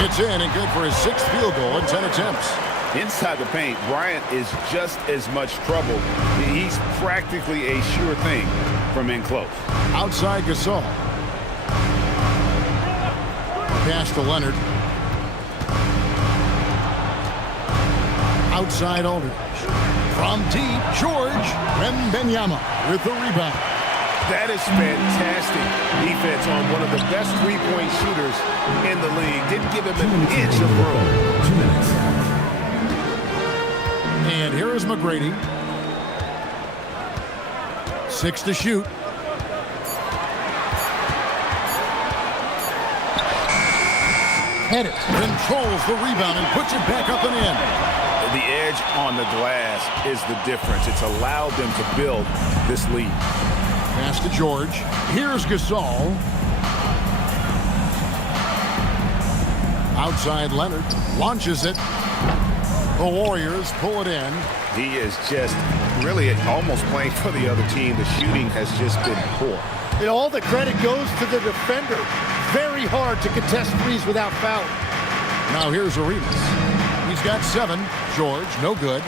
It's in and good for his 6th field goal in 10 attempts. Inside the paint, Bryant is just as much trouble. He's practically a sure thing from in close. Outside Gasol. Pass to Leonard. Outside Aldridge. From deep, George Wembanyama with the rebound. That is fantastic defense on one of the best 3-point shooters in the league. Didn't give him an inch of room. 2 minutes. And here is McGrady. 6 to shoot. Pettit controls the rebound and puts it back up and in. The edge on the glass is the difference. It's allowed them to build this lead. Pass to George. Here's Gasol. Outside Leonard. Launches it. The Warriors pull it in. He is just really almost playing for the other team. The shooting has just been poor. And all the credit goes to the defender. Very hard to contest threes without foul. Now here's Arenas. He's got 7. George, no good.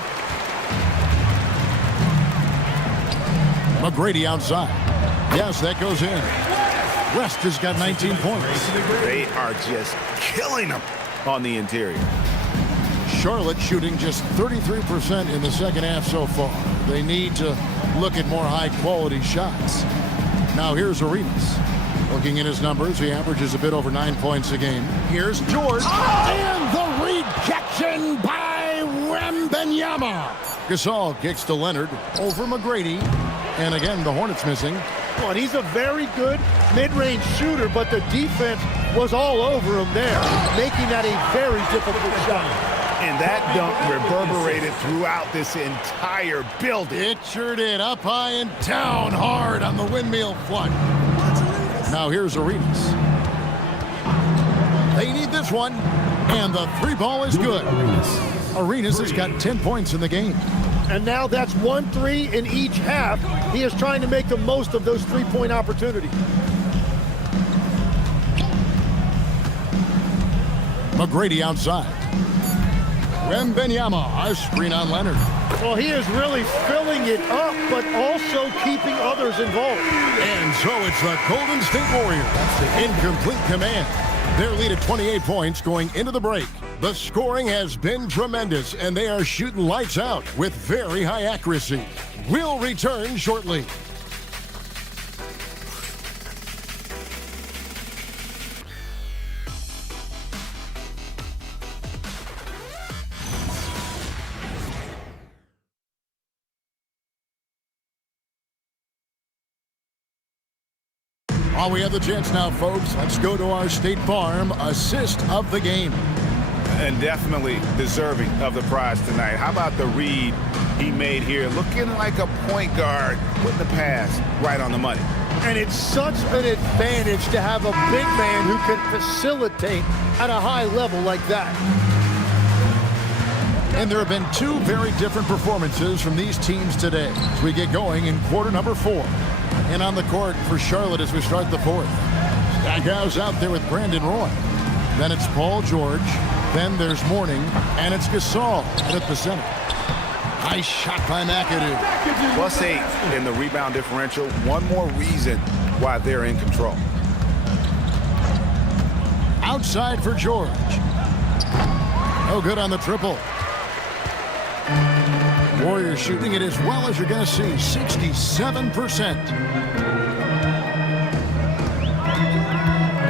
McGrady outside. Yes, that goes in. West has got 19 points. They are just killing them on the interior. Charlotte shooting just 33% in the second half so far. They need to look at more high-quality shots. Now here's Arenas. Looking at his numbers, he averages a bit over 9 points a game. Here's George. And the rejection by Wembanyama. Gasol kicks to Leonard over McGrady. And again, the Hornets missing. Well, he's a very good mid-range shooter, but the defense was all over him there, making that a very difficult shot. And that dunk reverberated throughout this entire building. It sure did. Up high and down hard on the windmill flush. Now here's Arenas. They need this one. And the three ball is good. Arenas has got 10 points in the game. And now that's 1-3 in each half. He is trying to make the most of those three-point opportunities. McGrady outside. Wembanyama, a screen on Leonard. Well, he is really filling it up, but also keeping others involved. And so it's the Golden State Warriors in complete command. Their lead at 28 points going into the break. The scoring has been tremendous, and they are shooting lights out with very high accuracy. We'll return shortly. While we have the chance now, folks, let's go to our State Farm assist of the game. And definitely deserving of the prize tonight. How about the read he made here? Looking like a point guard with the pass right on the money. And it's such an advantage to have a big man who can facilitate at a high level like that. And there have been two very different performances from these teams today as we get going in quarter number 4. And on the court for Charlotte as we start the fourth. Stackhouse out there with Brandon Roy. Then it's Paul George. Then there's Mourning. And it's Gasol at the center. Nice shot by McAdoo. +8 in the rebound differential. One more reason why they're in control. Outside for George. No good on the triple. Warriors shooting it as well as you're going to see, 67%.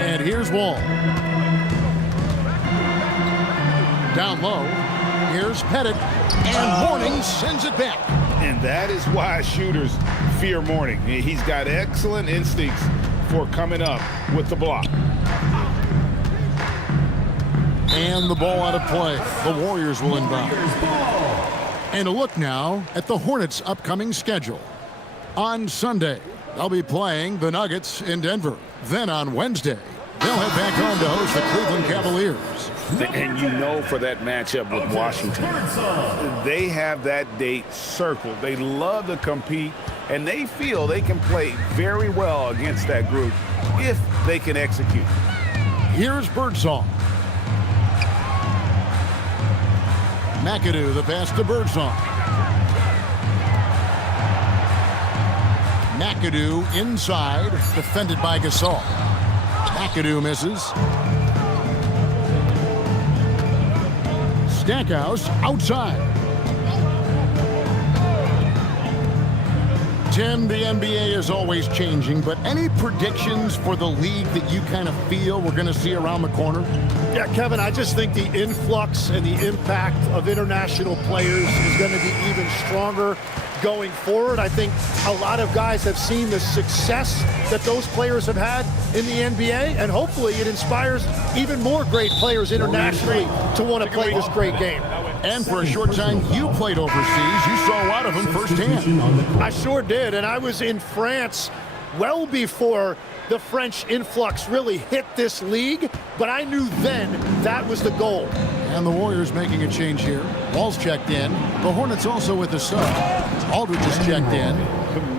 And here's Wall. Down low. Here's Pettit. And Mourning sends it back. And that is why shooters fear Mourning. He's got excellent instincts for coming up with the block. And the ball out of play. The Warriors will inbound. And a look now at the Hornets' upcoming schedule. On Sunday, they'll be playing the Nuggets in Denver. Then on Wednesday, they'll head back on to host the Cleveland Cavaliers. And you know for that matchup with Washington, they have that date circled. They love to compete, and they feel they can play very well against that group if they can execute. Here's Birdsong. McAdoo, the pass to Birdsong. McAdoo inside, defended by Gasol. McAdoo misses. Stackhouse outside. Tim, the NBA is always changing, but any predictions for the league that you kind of feel we're going to see around the corner? Yeah, Kevin, I just think the influx and the impact of international players is going to be even stronger going forward. I think a lot of guys have seen the success that those players have had in the NBA, and hopefully it inspires even more great players internationally to want to play this great game. And for a short time, you played overseas. You saw a lot of them firsthand. I sure did, and I was in France well before the French influx really hit this league, but I knew then that was the goal. And the Warriors making a change here. Wall's checked in. The Hornets also with the sub. Aldridge is checked in.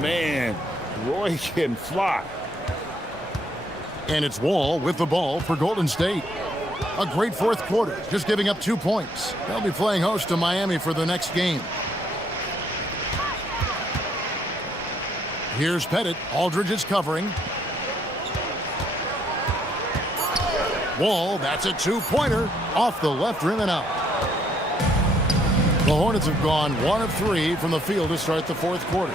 Man, Roy can fly. And it's Wall with the ball for Golden State. A great fourth quarter, just giving up 2 points. They'll be playing host to Miami for the next game. Here's Pettit. Aldridge is covering. Wall, that's a two-pointer. Off the left rim and out. The Hornets have gone 1 of 3 from the field to start the fourth quarter.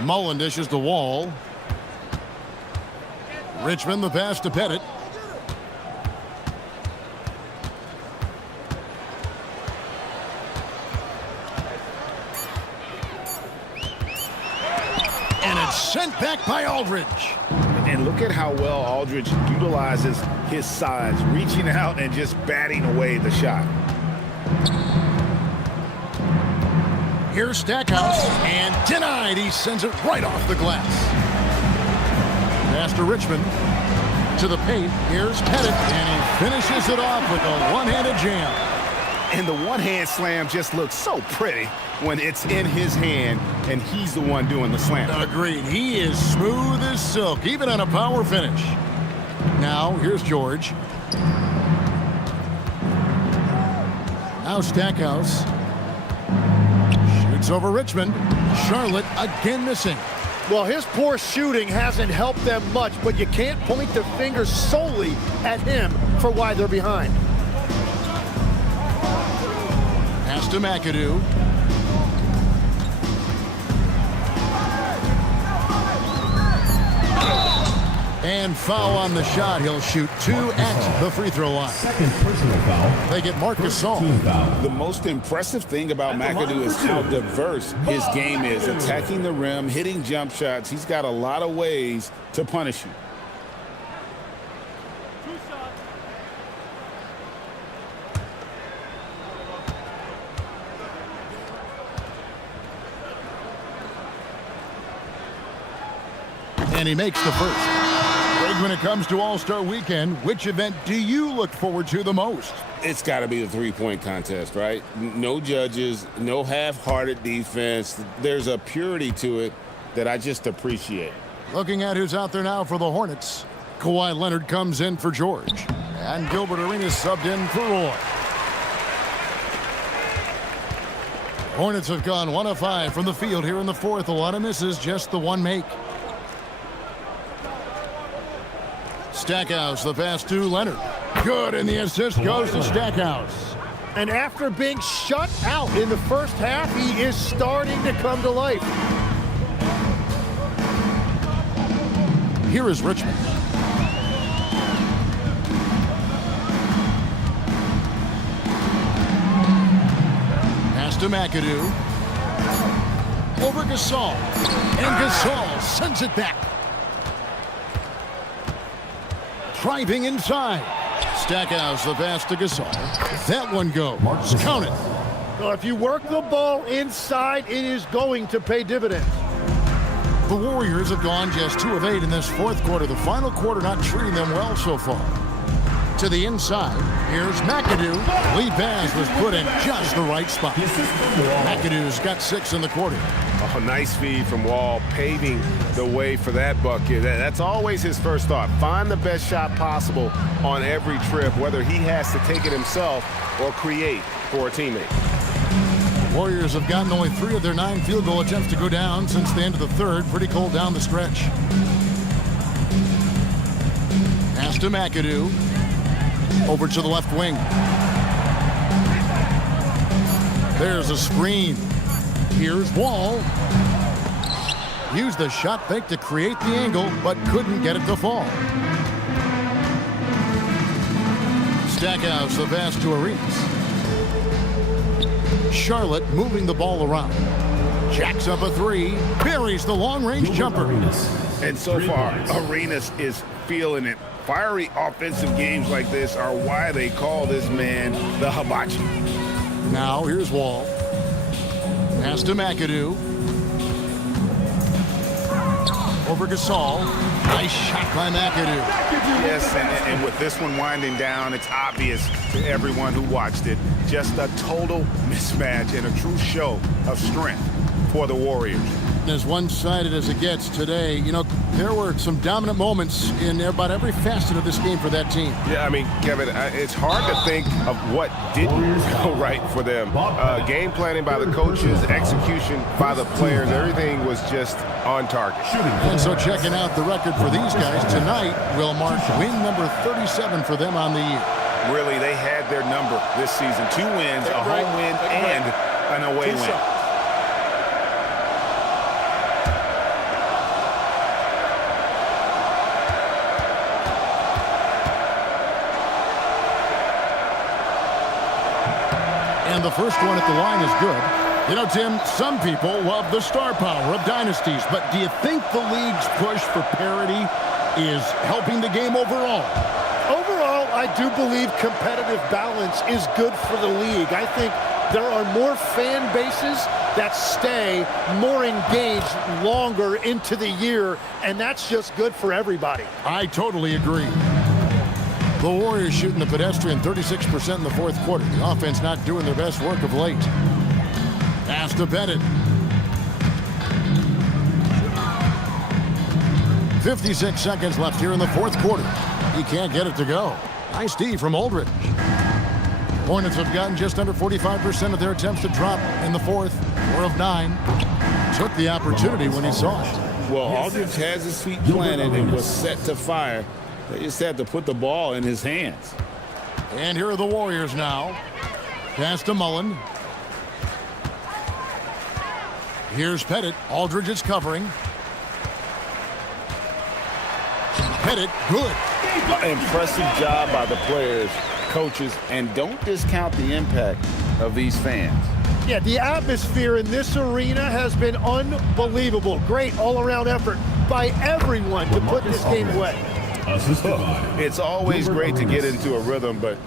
Mullen dishes the Wall. Richmond the pass to Pettit. And it's sent back by Aldridge. And look at how well Aldridge utilizes his size, reaching out and just batting away the shot. Here's Stackhouse, and denied. He sends it right off the glass. Pass to Richmond. To the paint. Here's Pettit, and he finishes it off with a one-handed jam. And the one-hand slam just looks so pretty when it's in his hand and he's the one doing the slam. Agreed. He is smooth as silk, even on a power finish. Now, here's George. Now Stackhouse. Shoots over Richmond. Charlotte again missing. Well, his poor shooting hasn't helped them much, but you can't point the finger solely at him for why they're behind. Pass to McAdoo. And foul on the shot. He'll shoot 2 at the free throw line. Second personal foul. They get Marcus Gasol. The most impressive thing about McAdoo is how diverse his game is. Attacking the rim, hitting jump shots. He's got a lot of ways to punish you. And he makes the first. Greg, when it comes to All-Star Weekend, which event do you look forward to the most? It's got to be the three-point contest, right? No judges, no half-hearted defense. There's a purity to it that I just appreciate. Looking at who's out there now for the Hornets. Kawhi Leonard comes in for George. And Gilbert Arenas subbed in for Roy. Hornets have gone 1 of 5 from the field here in the fourth. A lot of misses, just the one make. Stackhouse, the pass to Leonard. Good, and the assist goes to Stackhouse. And after being shut out in the first half, he is starting to come to life. Here is Richmond. Pass to McAdoo. Over Gasol. And Gasol sends it back. Driving inside. Stackhouse, the pass to Gasol. That one goes. Count it. Well, if you work the ball inside, it is going to pay dividends. The Warriors have gone just 2 of 8 in this fourth quarter. The final quarter not treating them well so far. To the inside. Here's McAdoo. Lead pass was put in just the right spot. McAdoo's got 6 in the quarter. Oh, nice feed from Wall, paving the way for that bucket. That's always his first thought. Find the best shot possible on every trip, whether he has to take it himself or create for a teammate. Warriors have gotten only 3 of their 9 field goal attempts to go down since the end of the third. Pretty cold down the stretch. Pass to McAdoo. Over to the left wing. There's a screen. Here's Wall. Used the shot fake to create the angle, but couldn't get it to fall. Stackhouse, the pass to Arenas. Charlotte moving the ball around. Jacks up a 3. Buries the long-range jumper. And so far, Arenas is feeling it. Fiery offensive games like this are why they call this man the hibachi. Now here's Wall. Pass to McAdoo. Over Gasol. Nice shot by McAdoo. Yes, and with this one winding down, it's obvious to everyone who watched it. Just a total mismatch and a true show of strength for the Warriors. As one-sided as it gets today, you know, there were some dominant moments in about every facet of this game for that team. Yeah, I mean, Kevin, it's hard to think of what didn't go right for them. Game planning by the coaches, execution by the players, everything was just on target. And so checking out the record for these guys tonight will mark win number 37 for them on the year. really, they had their number this season. 2 wins, a home win, and an away win. And the first one at the line is good. You know, Tim, some people love the star power of dynasties, but do you think the league's push for parity is helping the game overall? Overall, I do believe competitive balance is good for the league. I think there are more fan bases that stay more engaged longer into the year, and that's just good for everybody. I totally agree. The Warriors shooting the pedestrian 36% in the fourth quarter. The offense not doing their best work of late. Pass to Bennett. 56 seconds left here in the fourth quarter. He can't get it to go. Nice D from Aldridge. Hornets have gotten just under 45% of their attempts to drop in the fourth. 4 of 9. Took the opportunity when he saw it. Well, Aldridge has his feet planted and was set to fire. They just had to put the ball in his hands. And here are the Warriors now. Pass to Mullen. Here's Pettit. Aldridge is covering. Pettit, good. Impressive job by the players, coaches, and don't discount the impact of these fans. Yeah, the atmosphere in this arena has been unbelievable. Great all-around effort by everyone to put this game away. It's always great to get into a rhythm, but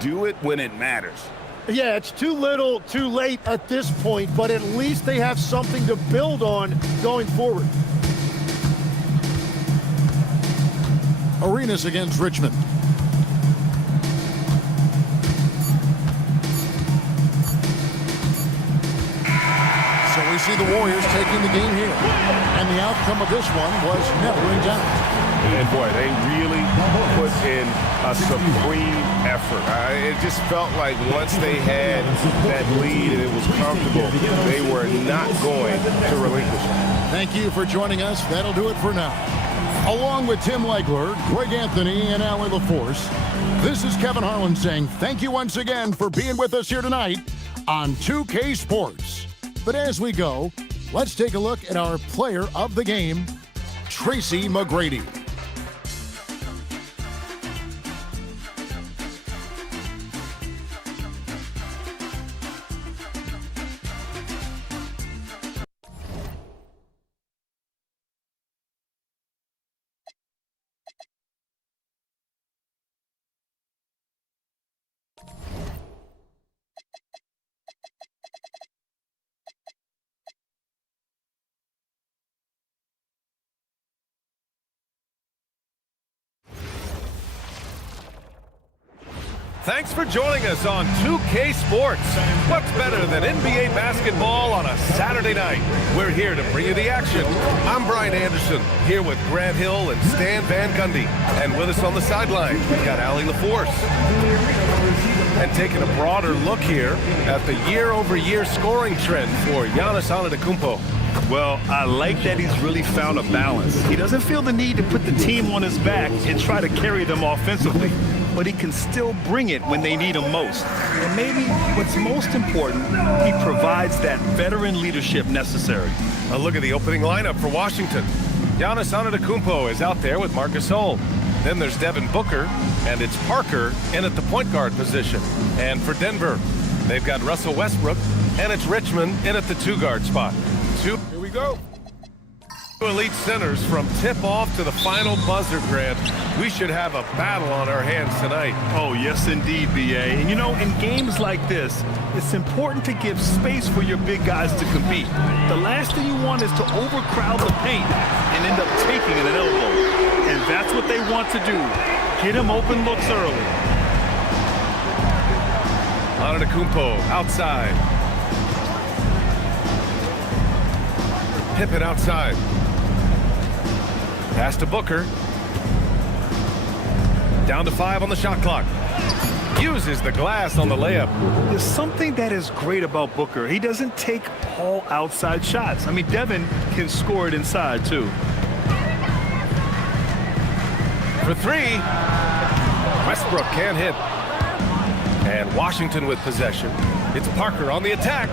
do it when it matters. Yeah, it's too little, too late at this point, but at least they have something to build on going forward. Arenas against Richmond. So we see the Warriors taking the game here. And the outcome of this one was never in doubt. And boy, they really put in a supreme effort. It just felt like once they had that lead and it was comfortable, they were not going to relinquish it. Thank you for joining us. That'll do it for now. Along with Tim Legler, Greg Anthony, and Allie LaForce, this is Kevin Harlan saying thank you once again for being with us here tonight on 2K Sports. But as we go, let's take a look at our player of the game, Tracy McGrady. Thanks for joining us on 2K Sports. What's better than NBA basketball on a Saturday night? We're here to bring you the action. I'm Brian Anderson, here with Grant Hill and Stan Van Gundy. And with us on the sideline, we've got Allie LaForce. And taking a broader look here at the year-over-year scoring trend for Giannis Antetokounmpo. Well, I like that he's really found a balance. He doesn't feel the need to put the team on his back and try to carry them offensively, but he can still bring it when they need him most. And maybe what's most important, he provides that veteran leadership necessary. A look at the opening lineup for Washington. Giannis Antetokounmpo is out there with Marcus Gasol. Then there's Devin Booker, and it's Parker in at the point guard position. And for Denver, they've got Russell Westbrook, and it's Richmond in at the two-guard spot. Here we go. Elite centers from tip-off to the final buzzer, Grant. We should have a battle on our hands tonight. Oh, yes, indeed, B.A. And, you know, in games like this, it's important to give space for your big guys to compete. The last thing you want is to overcrowd the paint and end up taking an elbow. And that's what they want to do. Get him open looks early. Antetokounmpo outside. Pippen outside. Pass to Booker. Down to 5 on the shot clock. Uses the glass on the layup. There's something that is great about Booker. He doesn't take all outside shots. I mean, Devin can score it inside, too. For 3. Westbrook can't hit. And Washington with possession. It's Parker on the attack,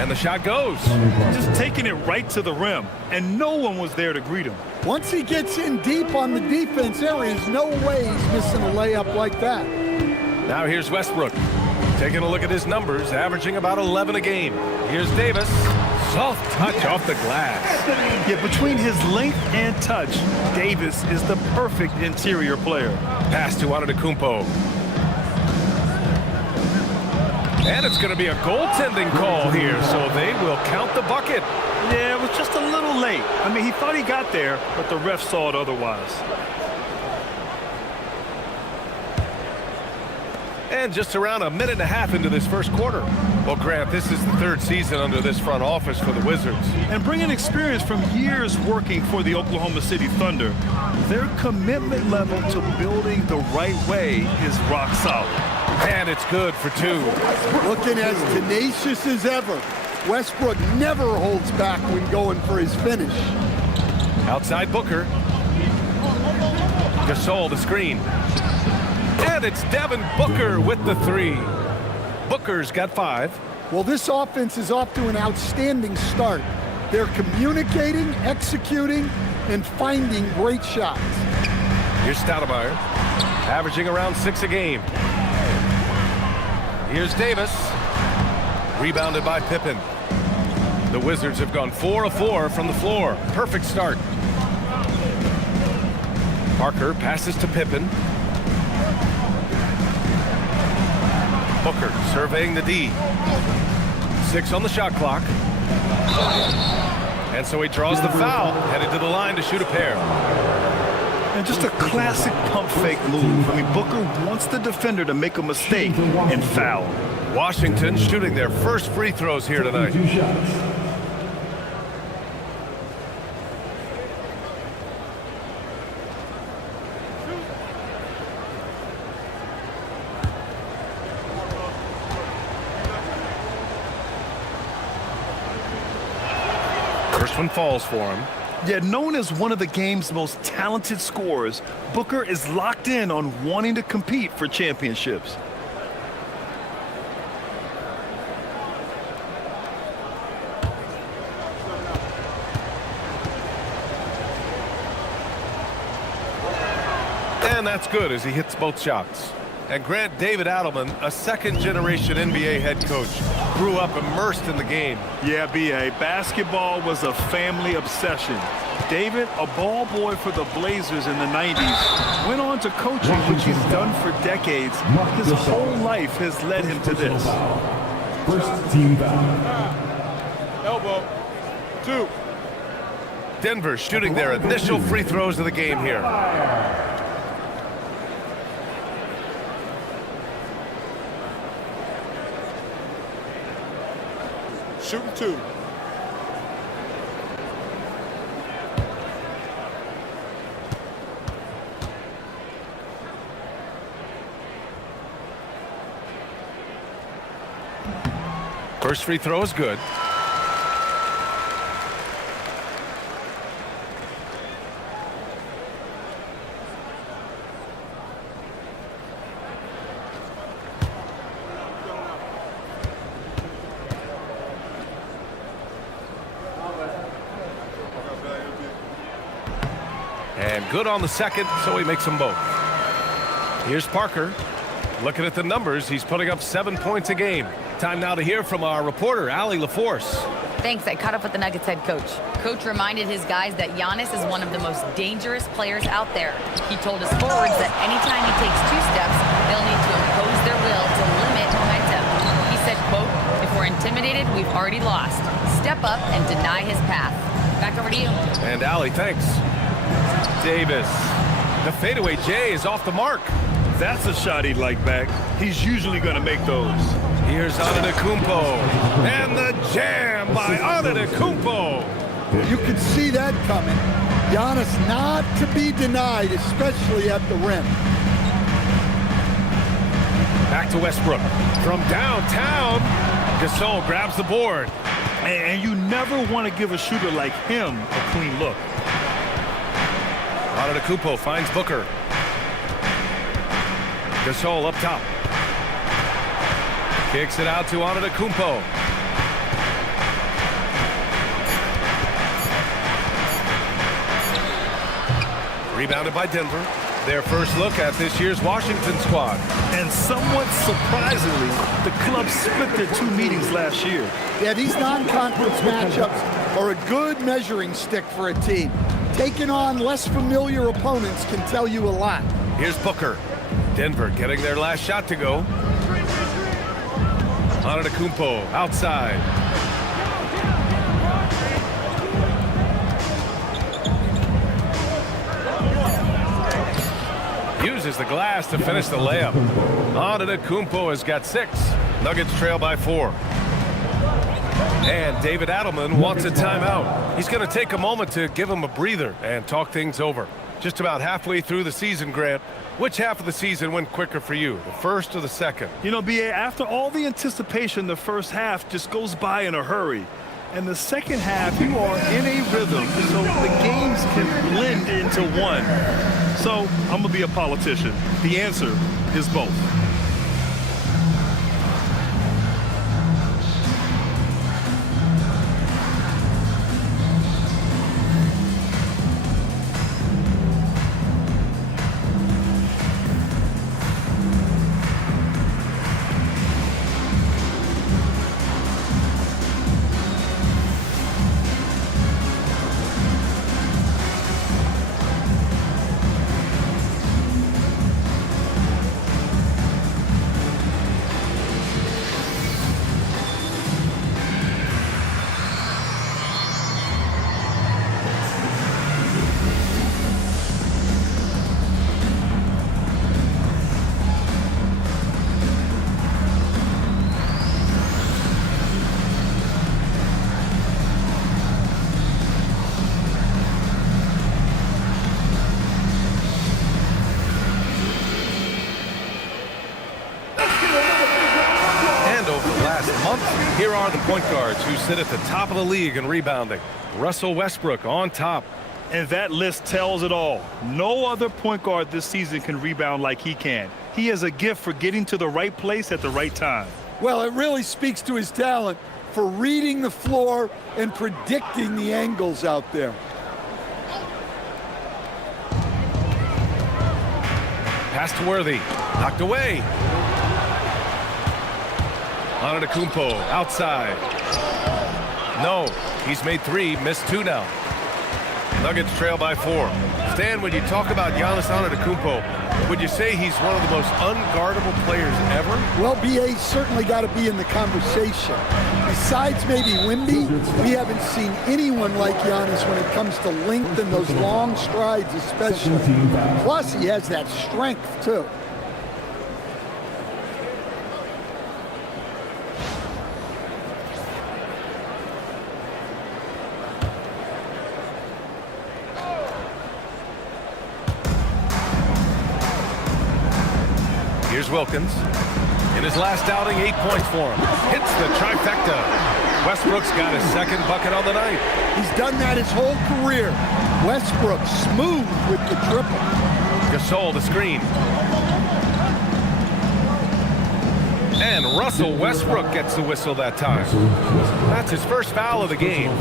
and the shot goes. Just taking it right to the rim, and no one was there to greet him. Once he gets in deep on the defense, there is no way he's missing a layup like that. Now here's Westbrook. Taking a look at his numbers, averaging about 11 a game. Here's Davis. Soft touch off the glass. Yeah, between his length and touch, Davis is the perfect interior player. Pass to Antetokounmpo. And it's going to be a goaltending call here, so they will count the bucket. Yeah, it was just a little late. I mean, he thought he got there, but the ref saw it otherwise. And just around a minute and a half into this first quarter. Well, Grant, this is the third season under this front office for the Wizards. And bringing experience from years working for the Oklahoma City Thunder, their commitment level to building the right way is rock solid. And it's good for two. Looking as tenacious as ever. Westbrook never holds back when going for his finish. Outside Booker. Gasol the screen. And it's Devin Booker with the three. Booker's got 5. Well, this offense is off to an outstanding start. They're communicating, executing, and finding great shots. Here's Stoudemire, averaging around 6 a game. Here's Davis, rebounded by Pippen. The Wizards have gone 4 of 4 from the floor. Perfect start. Parker passes to Pippen. Booker surveying the D. 6 on the shot clock. And so he draws the foul, headed to the line to shoot a pair. And just a classic pump fake move. I mean, Booker wants the defender to make a mistake and foul. Washington shooting their first free throws here tonight. First one falls for him. Yet known as one of the game's most talented scorers, Booker is locked in on wanting to compete for championships. And that's good as he hits both shots. And Grant, David Adelman, a second-generation NBA head coach, grew up immersed in the game. Yeah, B.A., basketball was a family obsession. David, a ball boy for the Blazers in the 90s, went on to coaching, which he's done for decades. His whole life has led him to this. First team foul. Elbow. 2. Denver shooting their initial free throws of the game here. Shooting 2. First free throw is good. And good on the second, so he makes them both. Here's Parker. Looking at the numbers, he's putting up 7 points a game. Time now to hear from our reporter, Allie LaForce. Thanks. I caught up with the Nuggets head coach. Coach reminded his guys that Giannis is one of the most dangerous players out there. He told his forwards that anytime he takes 2 steps, they'll need to impose their will to limit momentum. He said, quote, "If we're intimidated, we've already lost. Step up and deny his path." Back over to you. And Allie, thanks. Davis. The fadeaway J is off the mark. That's a shot he'd like back. He's usually going to make those. Here's Antetokounmpo. And the jam by Antetokounmpo. You could see that coming. Giannis not to be denied, especially at the rim. Back to Westbrook. From downtown, Gasol grabs the board. And you never want to give a shooter like him a clean look. Antetokounmpo finds Booker. Gasol up top. Kicks it out to Antetokounmpo. Rebounded by Denver. Their first look at this year's Washington squad. And somewhat surprisingly, the club split their 2 meetings last year. Yeah, these non-conference matchups are a good measuring stick for a team. Taking on less familiar opponents can tell you a lot. Here's Booker. Denver getting their last shot to go. Antetokounmpo outside. Uses the glass to finish the layup. Antetokounmpo has got 6. Nuggets trail by 4. And David Adelman wants a timeout. He's going to take a moment to give him a breather and talk things over. Just about halfway through the season, Grant. Which half of the season went quicker for you, the first or the second? You know, B.A., after all the anticipation, the first half just goes by in a hurry. And the second half, you are in a rhythm, so the games can blend into one. So I'm going to be a politician. The answer is both. Here are the point guards who sit at the top of the league in rebounding. Russell Westbrook on top. And that list tells it all. No other point guard this season can rebound like he can. He has a gift for getting to the right place at the right time. Well, it really speaks to his talent for reading the floor and predicting the angles out there. Pass to Worthy. Knocked away. Antetokounmpo outside. No, he's made 3, missed 2 now. Nuggets trail by 4. Stan, when you talk about Giannis Antetokounmpo, would you say he's one of the most unguardable players ever? Well, BA's certainly got to be in the conversation. Besides maybe Wemby, we haven't seen anyone like Giannis when it comes to length and those long strides especially. Plus, he has that strength, too. Here's Wilkins. In his last outing, 8 points for him. Hits the trifecta. Westbrook's got his second bucket on the night. He's done that his whole career. Westbrook smooth with the triple. Gasol the screen. And Russell Westbrook gets the whistle that time. That's his first foul of the game.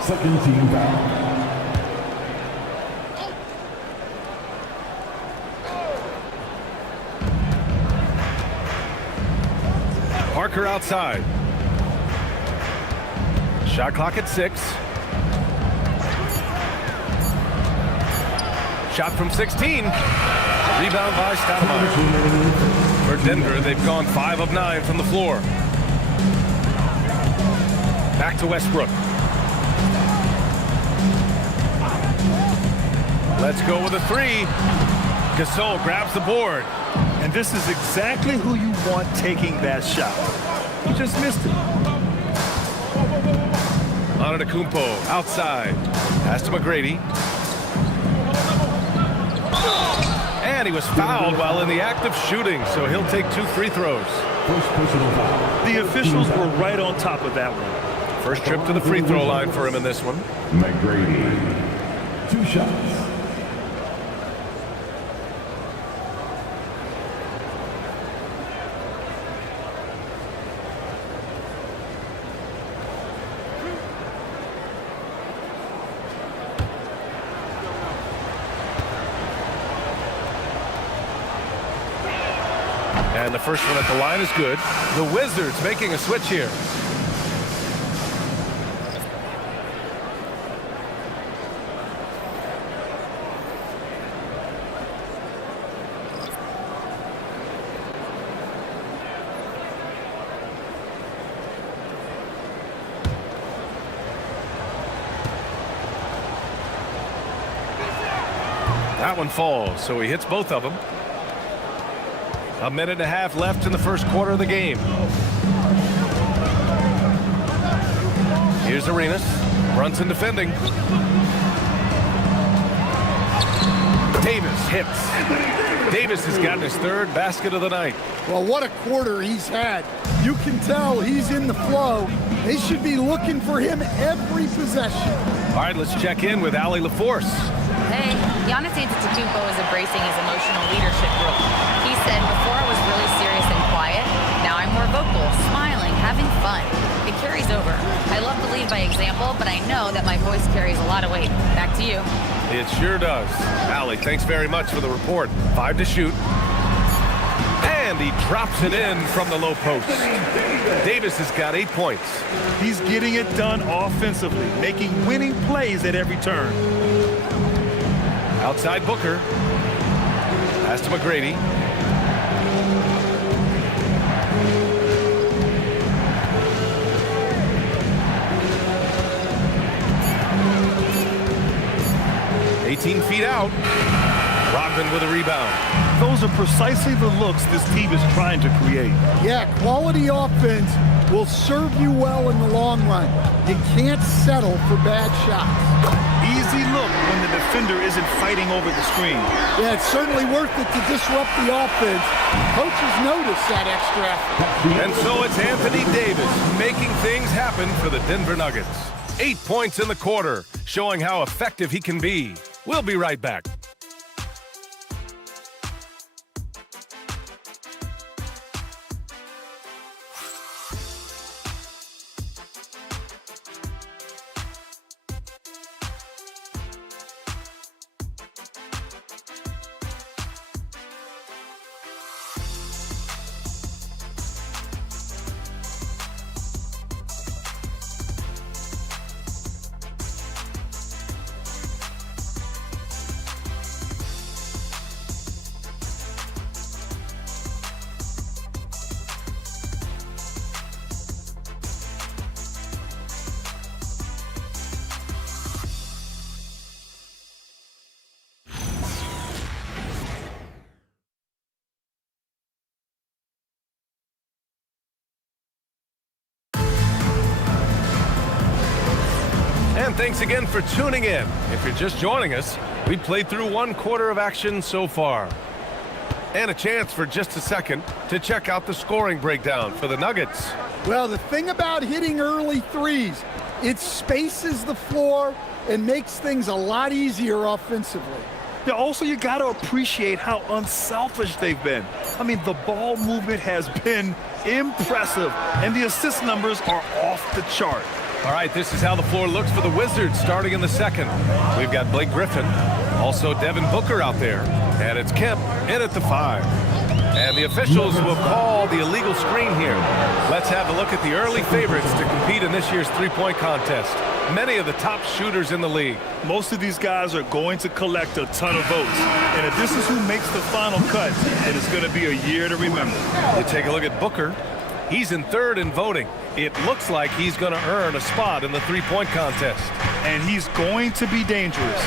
Second team foul. Parker outside. Shot clock at 6. Shot from 16. Rebound by Stoudemire. For Denver, they've gone 5 of 9 from the floor. Back to Westbrook. Let's go with a 3. Gasol grabs the board. And this is exactly who you want taking that shot. He just missed it. Antetokounmpo outside. Pass to McGrady. And he was fouled while in the act of shooting, so he'll take 2 free throws. First personal foul. The officials were right on top of that one. First trip to the free throw line for him in this one. McGrady. 2 shots. And the first one at the line is good. The Wizards making a switch here. That one falls, so he hits both of them. A minute and a half left in the first quarter of the game. Here's Arenas. Brunson defending. Davis hits. Davis has gotten his third basket of the night. Well, what a quarter he's had. You can tell he's in the flow. They should be looking for him every possession. All right, let's check in with Allie LaForce. Hey, Giannis Antetokounmpo is embracing his emotional leadership role. He said, before I was really serious and quiet, now I'm more vocal, smiling, having fun. It carries over. I love to lead by example, but I know that my voice carries a lot of weight. Back to you. It sure does. Allie, thanks very much for the report. 5 to shoot. And he drops it in from the low post. Davis has got 8 points. He's getting it done offensively, making winning plays at every turn. Outside Booker. Pass to McGrady. Feet out. Rodman with a rebound. Those are precisely the looks this team is trying to create. Yeah, quality offense will serve you well in the long run. You can't settle for bad shots. Easy look when the defender isn't fighting over the screen. Yeah, it's certainly worth it to disrupt the offense. Coaches notice that extra effort. And so it's Anthony Davis making things happen for the Denver Nuggets. 8 points in the quarter, showing how effective he can be. We'll be right back. And thanks again for tuning in. If you're just joining us, we played through 1 quarter of action so far. And a chance for just a second to check out the scoring breakdown for the Nuggets. Well, the thing about hitting early threes, it spaces the floor and makes things a lot easier offensively. Yeah, also, you got to appreciate how unselfish they've been. I mean, the ball movement has been impressive, and the assist numbers are off the chart. All right, this is how the floor looks for the Wizards starting in the second. We've got Blake Griffin, also Devin Booker out there, and it's Kemp in at the 5. And the officials will call the illegal screen here. Let's have a look at the early favorites to compete in this year's three-point contest. Many of the top shooters in the league. Most of these guys are going to collect a ton of votes. And if this is who makes the final cut, then it's going to be a year to remember. You take a look at Booker. He's in third in voting. It looks like he's going to earn a spot in the three-point contest. And he's going to be dangerous.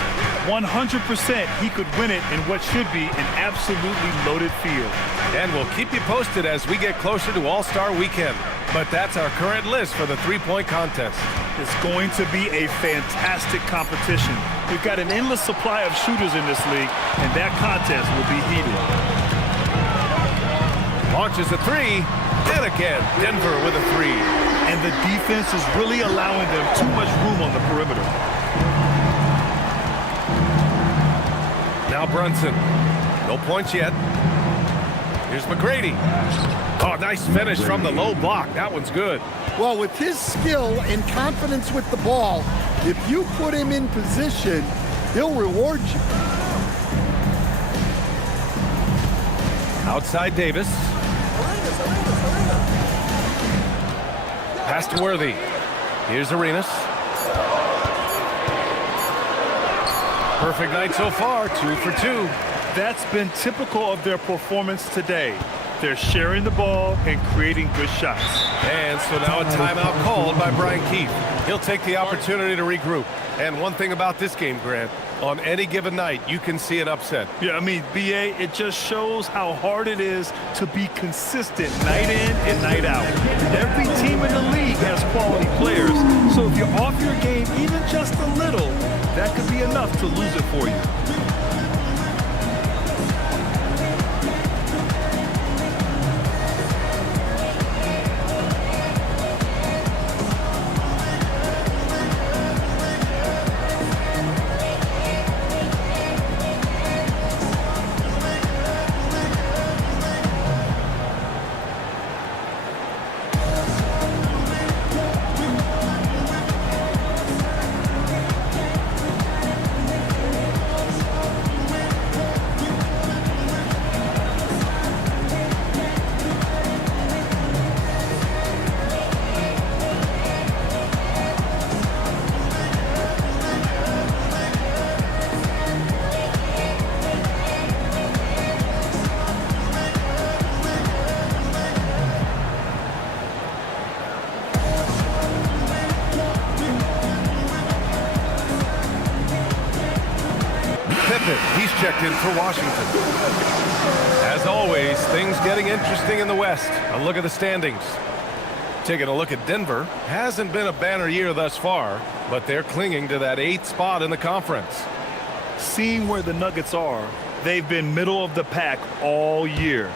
100% he could win it in what should be an absolutely loaded field. And we'll keep you posted as we get closer to All-Star Weekend. But that's our current list for the three-point contest. It's going to be a fantastic competition. We've got an endless supply of shooters in this league, and that contest will be heated. Launches a three, and again, Denver with a 3. And the defense is really allowing them too much room on the perimeter. Now Brunson. No points yet. Here's McGrady. Oh, nice finish from the low block. That one's good. Well, with his skill and confidence with the ball, if you put him in position, he'll reward you. Outside Davis. Pass to Worthy. Here's Arenas. Perfect night so far, 2 for 2. That's been typical of their performance today. They're sharing the ball and creating good shots. And so now a timeout called by Brian Keefe. He'll take the opportunity to regroup. And one thing about this game, Grant, on any given night, you can see an upset. Yeah, I mean, BA, it just shows how hard it is to be consistent night in and night out. Every team in the league has quality players, so if you're off your game even just a little, that could be enough to lose it for you. He's checked in for Washington. As always, things getting interesting in the West. A look at the standings. Taking a look at Denver. Hasn't been a banner year thus far, but they're clinging to that 8th spot in the conference. Seeing where the Nuggets are, they've been middle of the pack all year,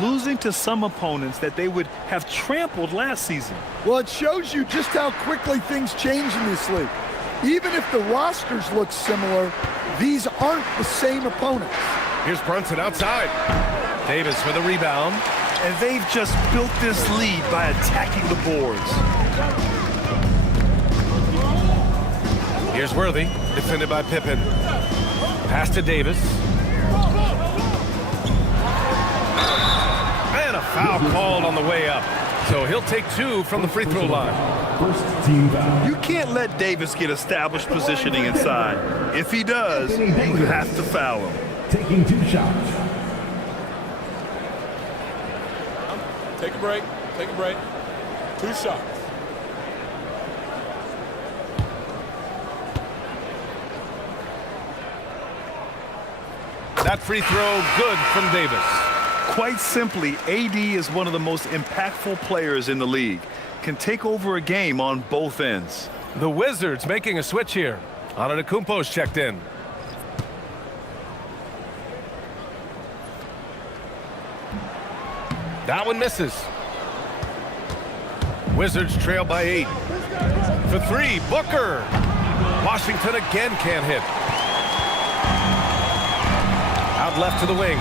losing to some opponents that they would have trampled last season. Well, it shows you just how quickly things change in this league. Even if the rosters look similar, these aren't the same opponents. Here's Brunson outside. Davis for the rebound. And they've just built this lead by attacking the boards. Here's Worthy, defended by Pippen. Pass to Davis. And a foul called on the way up. So he'll take 2 from the free throw line. You can't let Davis get established positioning inside. If he does, you have to foul him. Taking 2 shots. Take a break. Take a break. 2 shots. That free throw good from Davis. Quite simply, AD is one of the most impactful players in the league. Can take over a game on both ends. The Wizards making a switch here. Antetokounmpo's checked in. That one misses. Wizards trail by 8. For 3, Booker. Washington again can't hit. Out left to the wing.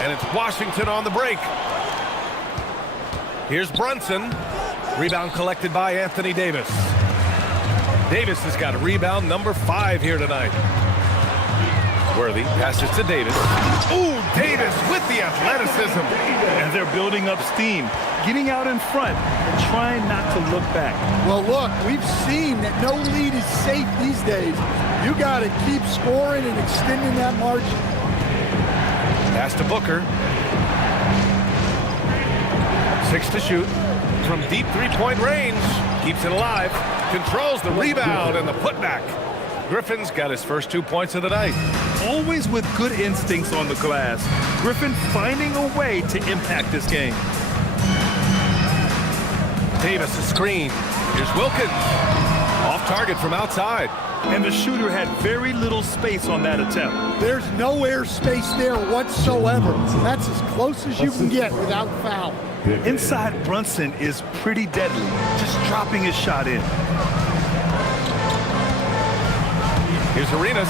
And it's Washington on the break. Here's Brunson. Rebound collected by Anthony Davis. Davis has got a rebound number 5 here tonight. Worthy passes to Davis. Ooh, Davis with the athleticism. And they're building up steam, getting out in front and trying not to look back. Well, look, we've seen that no lead is safe these days. You got to keep scoring and extending that margin. Pass to Booker. 6 to shoot. From deep three-point range. Keeps it alive. Controls the rebound and the putback. Griffin's got his first 2 points of the night. Always with good instincts on the glass. Griffin finding a way to impact this game. Davis a screen. Here's Wilkins. Off target from outside. And the shooter had very little space on that attempt. There's no air space there whatsoever. That's as close as you can get without foul. Inside, Brunson is pretty deadly, just dropping his shot in. Here's Arenas.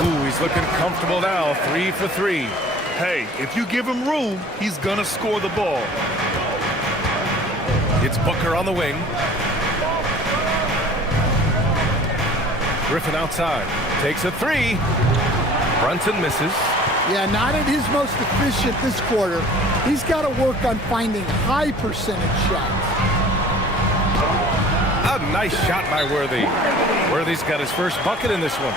Ooh, he's looking comfortable now. 3 for 3. Hey, if you give him room, he's gonna score the ball. It's Booker on the wing. Griffin outside. Takes a 3. Brunson misses. Yeah, not at his most efficient this quarter. He's got to work on finding high percentage shots. A nice shot by Worthy. Worthy's got his first bucket in this one.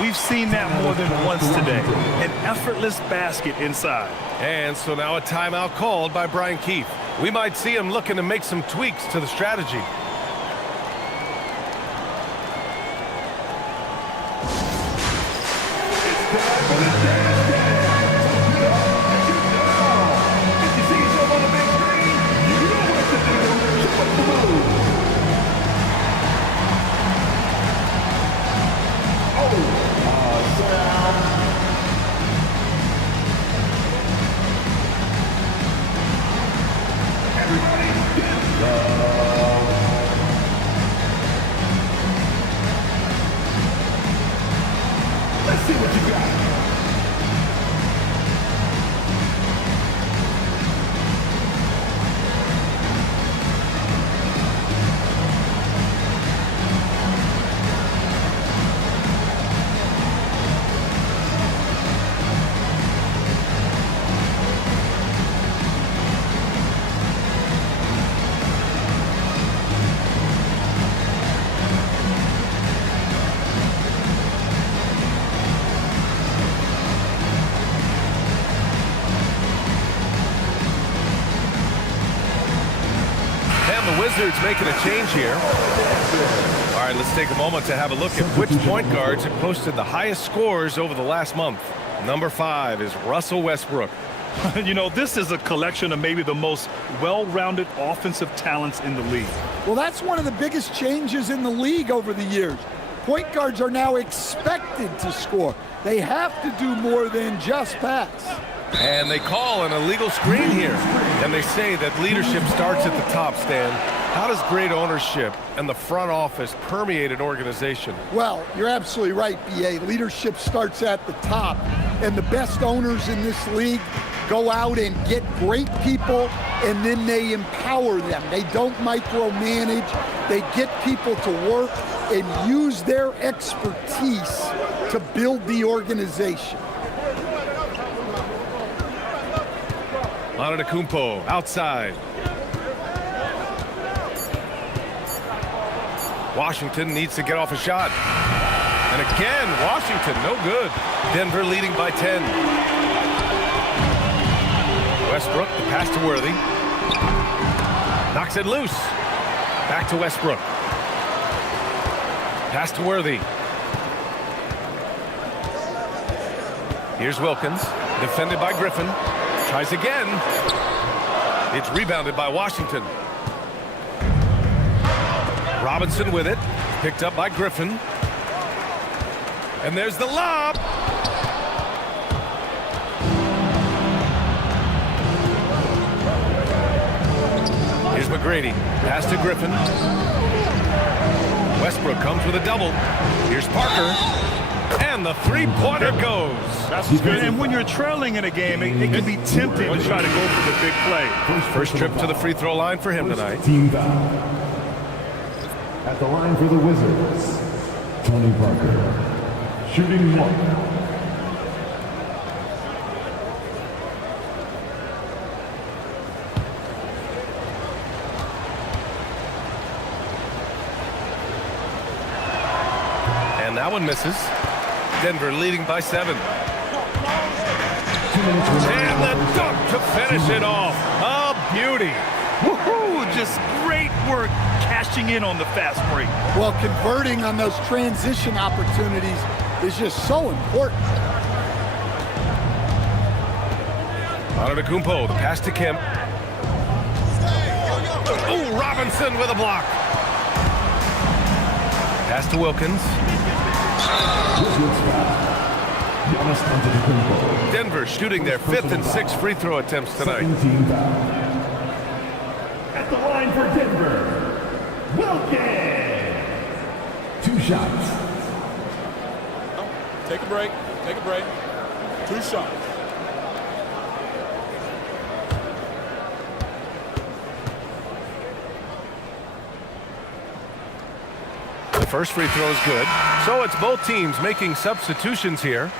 We've seen that more than once today. An effortless basket inside. And so now a timeout called by Brian Keefe. We might see him looking to make some tweaks to the strategy. Let's see what you got. Wizards making a change here. All right, let's take a moment to have a look at which point guards have posted the highest scores over the last month. Number 5 is Russell Westbrook. You know, this is a collection of maybe the most well-rounded offensive talents in the league. Well, that's one of the biggest changes in the league over the years. Point guards are now expected to score. They have to do more than just pass. And they call an illegal screen here. And they say that leadership starts at the top, Stan. How does great ownership and the front office permeate an organization? Well, you're absolutely right, B.A. Leadership starts at the top. And the best owners in this league go out and get great people, and then they empower them. They don't micromanage. They get people to work and use their expertise to build the organization. Antetokounmpo outside. Washington needs to get off a shot. And again, Washington, no good. Denver leading by 10. Westbrook, the pass to Worthy. Knocks it loose. Back to Westbrook. Pass to Worthy. Here's Wilkins, defended by Griffin. Tries again. It's rebounded by Washington. Robinson with it. Picked up by Griffin. And there's the lob. Here's McGrady. Pass to Griffin. Westbrook comes with a double. Here's Parker. And the three-pointer goes. That's good. And when you're trailing in a game, it can be tempting to try to go for the big play. First trip to the free throw line for him tonight. Team foul. At the line for the Wizards, Tony Parker, shooting 1. And that one misses. Denver leading by 7. And the dunk to finish it off. A beauty. Woohoo! Just great work cashing in on the fast break. Well, converting on those transition opportunities is just so important. Antetokounmpo, the pass to Kemp. Oh, Robinson with a block. Pass to Wilkins. Denver shooting their 5th and 6th free throw attempts tonight. At the line for Denver, Wilkins. 2 shots. Take a break. Take a break. 2 shots. The first free throw is good. So it's both teams making substitutions here.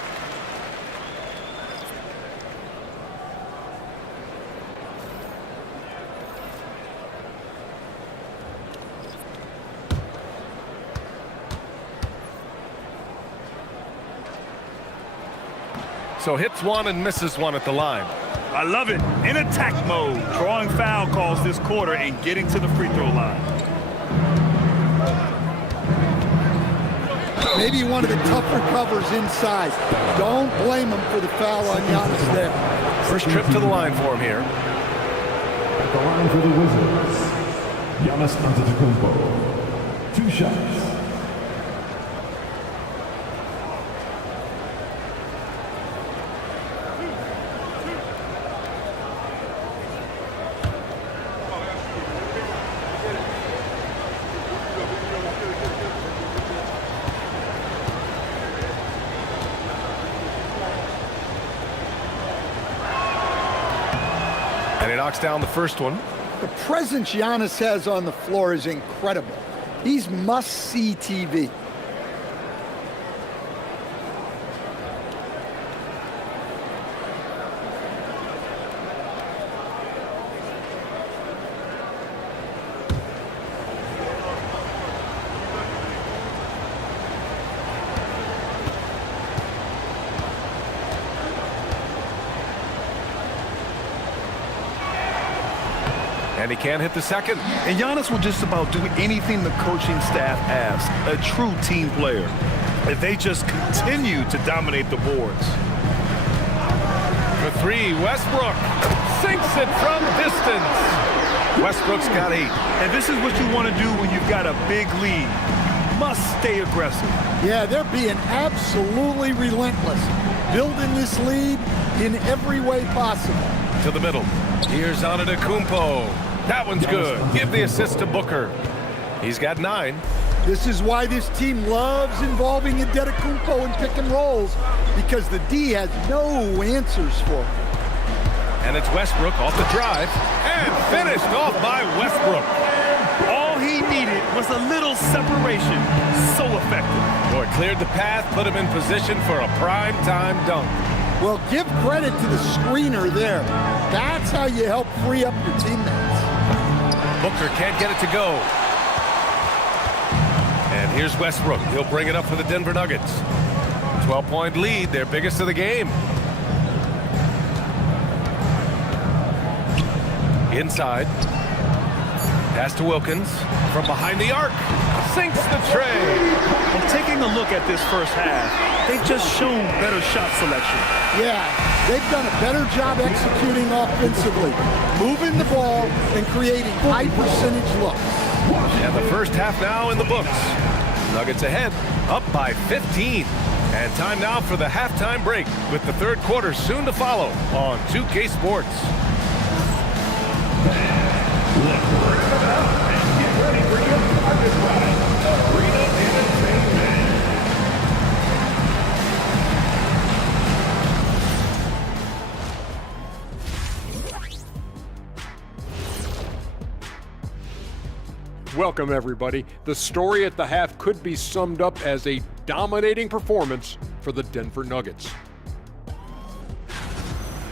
So hits one and misses one at the line. I love it. In attack mode, drawing foul calls this quarter and getting to the free throw line. Maybe one of the tougher covers inside. Don't blame him for the foul on Giannis there. First trip to the line for him here. At the line for the Wizards, Giannis Antetokounmpo. 2 shots. And he knocks down the first one. The presence Giannis has on the floor is incredible. He's must-see TV. And he can't hit the second. And Giannis will just about do anything the coaching staff asks. A true team player. And they just continue to dominate the boards. For three, Westbrook sinks it from distance. Westbrook's got 8. And this is what you want to do when you've got a big lead. You must stay aggressive. Yeah, they're being absolutely relentless. Building this lead in every way possible. To the middle. Here's Antetokounmpo. That one's good. Give the assist to Booker. He's got 9. This is why this team loves involving Antetokounmpo in pick and rolls, because the D has no answers for him. And it's Westbrook off the drive. And finished off by Westbrook. All he needed was a little separation. So effective. Boy, cleared the path, put him in position for a prime-time dunk. Well, give credit to the screener there. That's how you help free up your teammates. Booker can't get it to go. And here's Westbrook. He'll bring it up for the Denver Nuggets. 12-point lead, their biggest of the game. Inside. Pass to Wilkins. From behind the arc. Sinks the tray. And taking a look at this first half, they've just shown better shot selection. Yeah, they've done a better job executing offensively, moving the ball and creating high percentage looks. And the first half now in the books. Nuggets ahead, up by 15. And time now for the halftime break, with the third quarter soon to follow on 2K Sports. Let's bring it up and get ready for your target ride. Arena Entertainment. Welcome, everybody. The story at the half could be summed up as a dominating performance for the Denver Nuggets.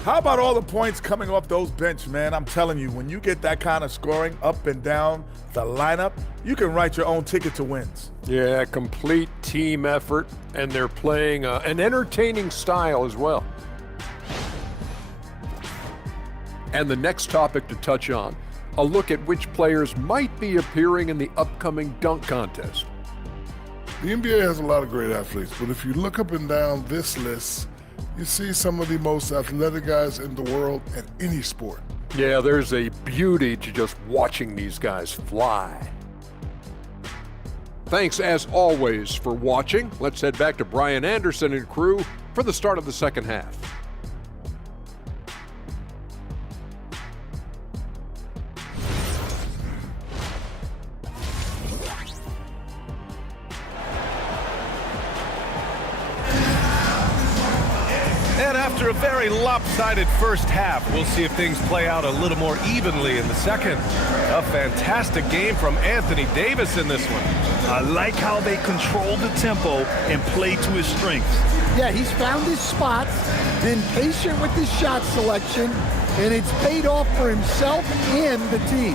How about all the points coming off those bench, man? I'm telling you, when you get that kind of scoring up and down the lineup, you can write your own ticket to wins. Yeah, complete team effort, and they're playing an entertaining style as well. And the next topic to touch on, a look at which players might be appearing in the upcoming dunk contest. The NBA has a lot of great athletes, but if you look up and down this list, you see some of the most athletic guys in the world at any sport. Yeah, there's a beauty to just watching these guys fly. Thanks, as always, for watching. Let's head back to Brian Anderson and crew for the start of the second half. And after a very lopsided first half, we'll see if things play out a little more evenly in the second. A fantastic game from Anthony Davis in this one. I like how they control the tempo and play to his strengths. Yeah, he's found his spots, been patient with his shot selection, and it's paid off for himself and the team.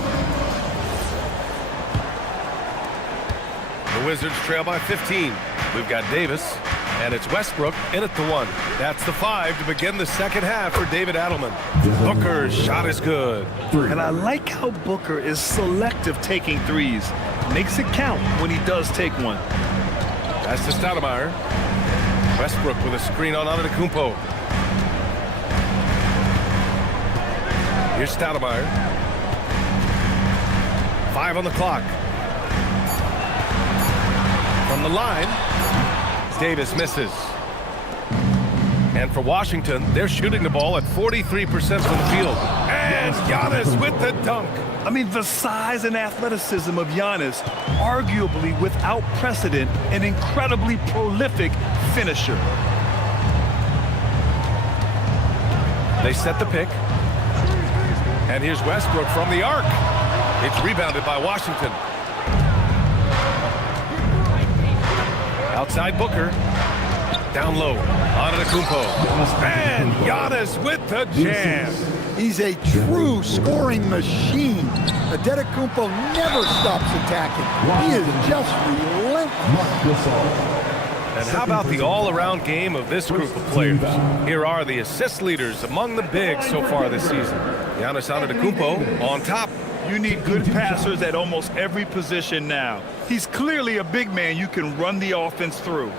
The Wizards trail by 15. We've got Davis. And it's Westbrook in at the 1. That's the 5 to begin the second half for David Adelman. Booker's shot is good. And I like how Booker is selective taking threes. Makes it count when he does take one. Pass to Stoudemire. Westbrook with a screen on Antetokounmpo. Here's Stoudemire. 5 on the clock. From the line, Davis misses. And for Washington, they're shooting the ball at 43% from the field. And Giannis with the dunk. I mean, the size and athleticism of Giannis, arguably without precedent, an incredibly prolific finisher. They set the pick. And here's Westbrook from the arc. It's rebounded by Washington. Outside Booker. Down low. Antetokounmpo. And Giannis with the jam. He's a true scoring machine. Antetokounmpo never stops attacking. He is just relentless. And how about the all-around game of this group of players? Here are the assist leaders among the bigs so far this season. Giannis Antetokounmpo on top. You need good passers at almost every position now. He's clearly a big man you can run the offense through.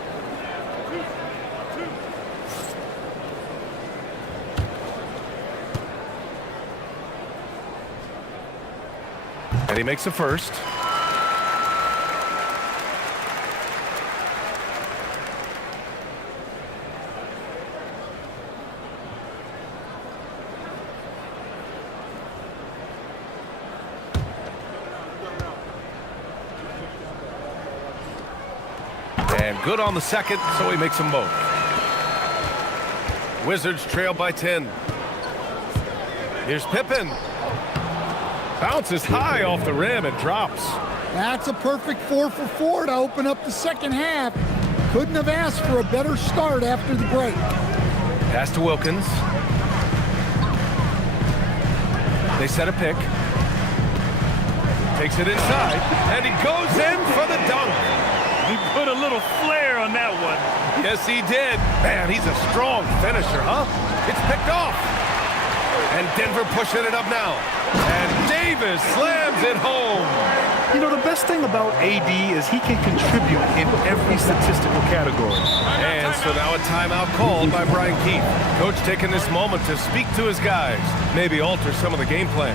And he makes a first. And good on the second, so he makes them both. Wizards trail by 10. Here's Pippen. Bounces high off the rim and drops. That's a perfect 4 for 4 to open up the second half. Couldn't have asked for a better start after the break. Pass to Wilkins. They set a pick. Takes it inside, and he goes in for the dunk. He put a little flair on that one. Yes, he did. Man, he's a strong finisher, huh? It's picked off. And Denver pushing it up now. And Davis slams it home. You know, the best thing about AD is he can contribute in every statistical category. And so now a timeout called by Brian Keefe. Coach taking this moment to speak to his guys, maybe alter some of the game plan.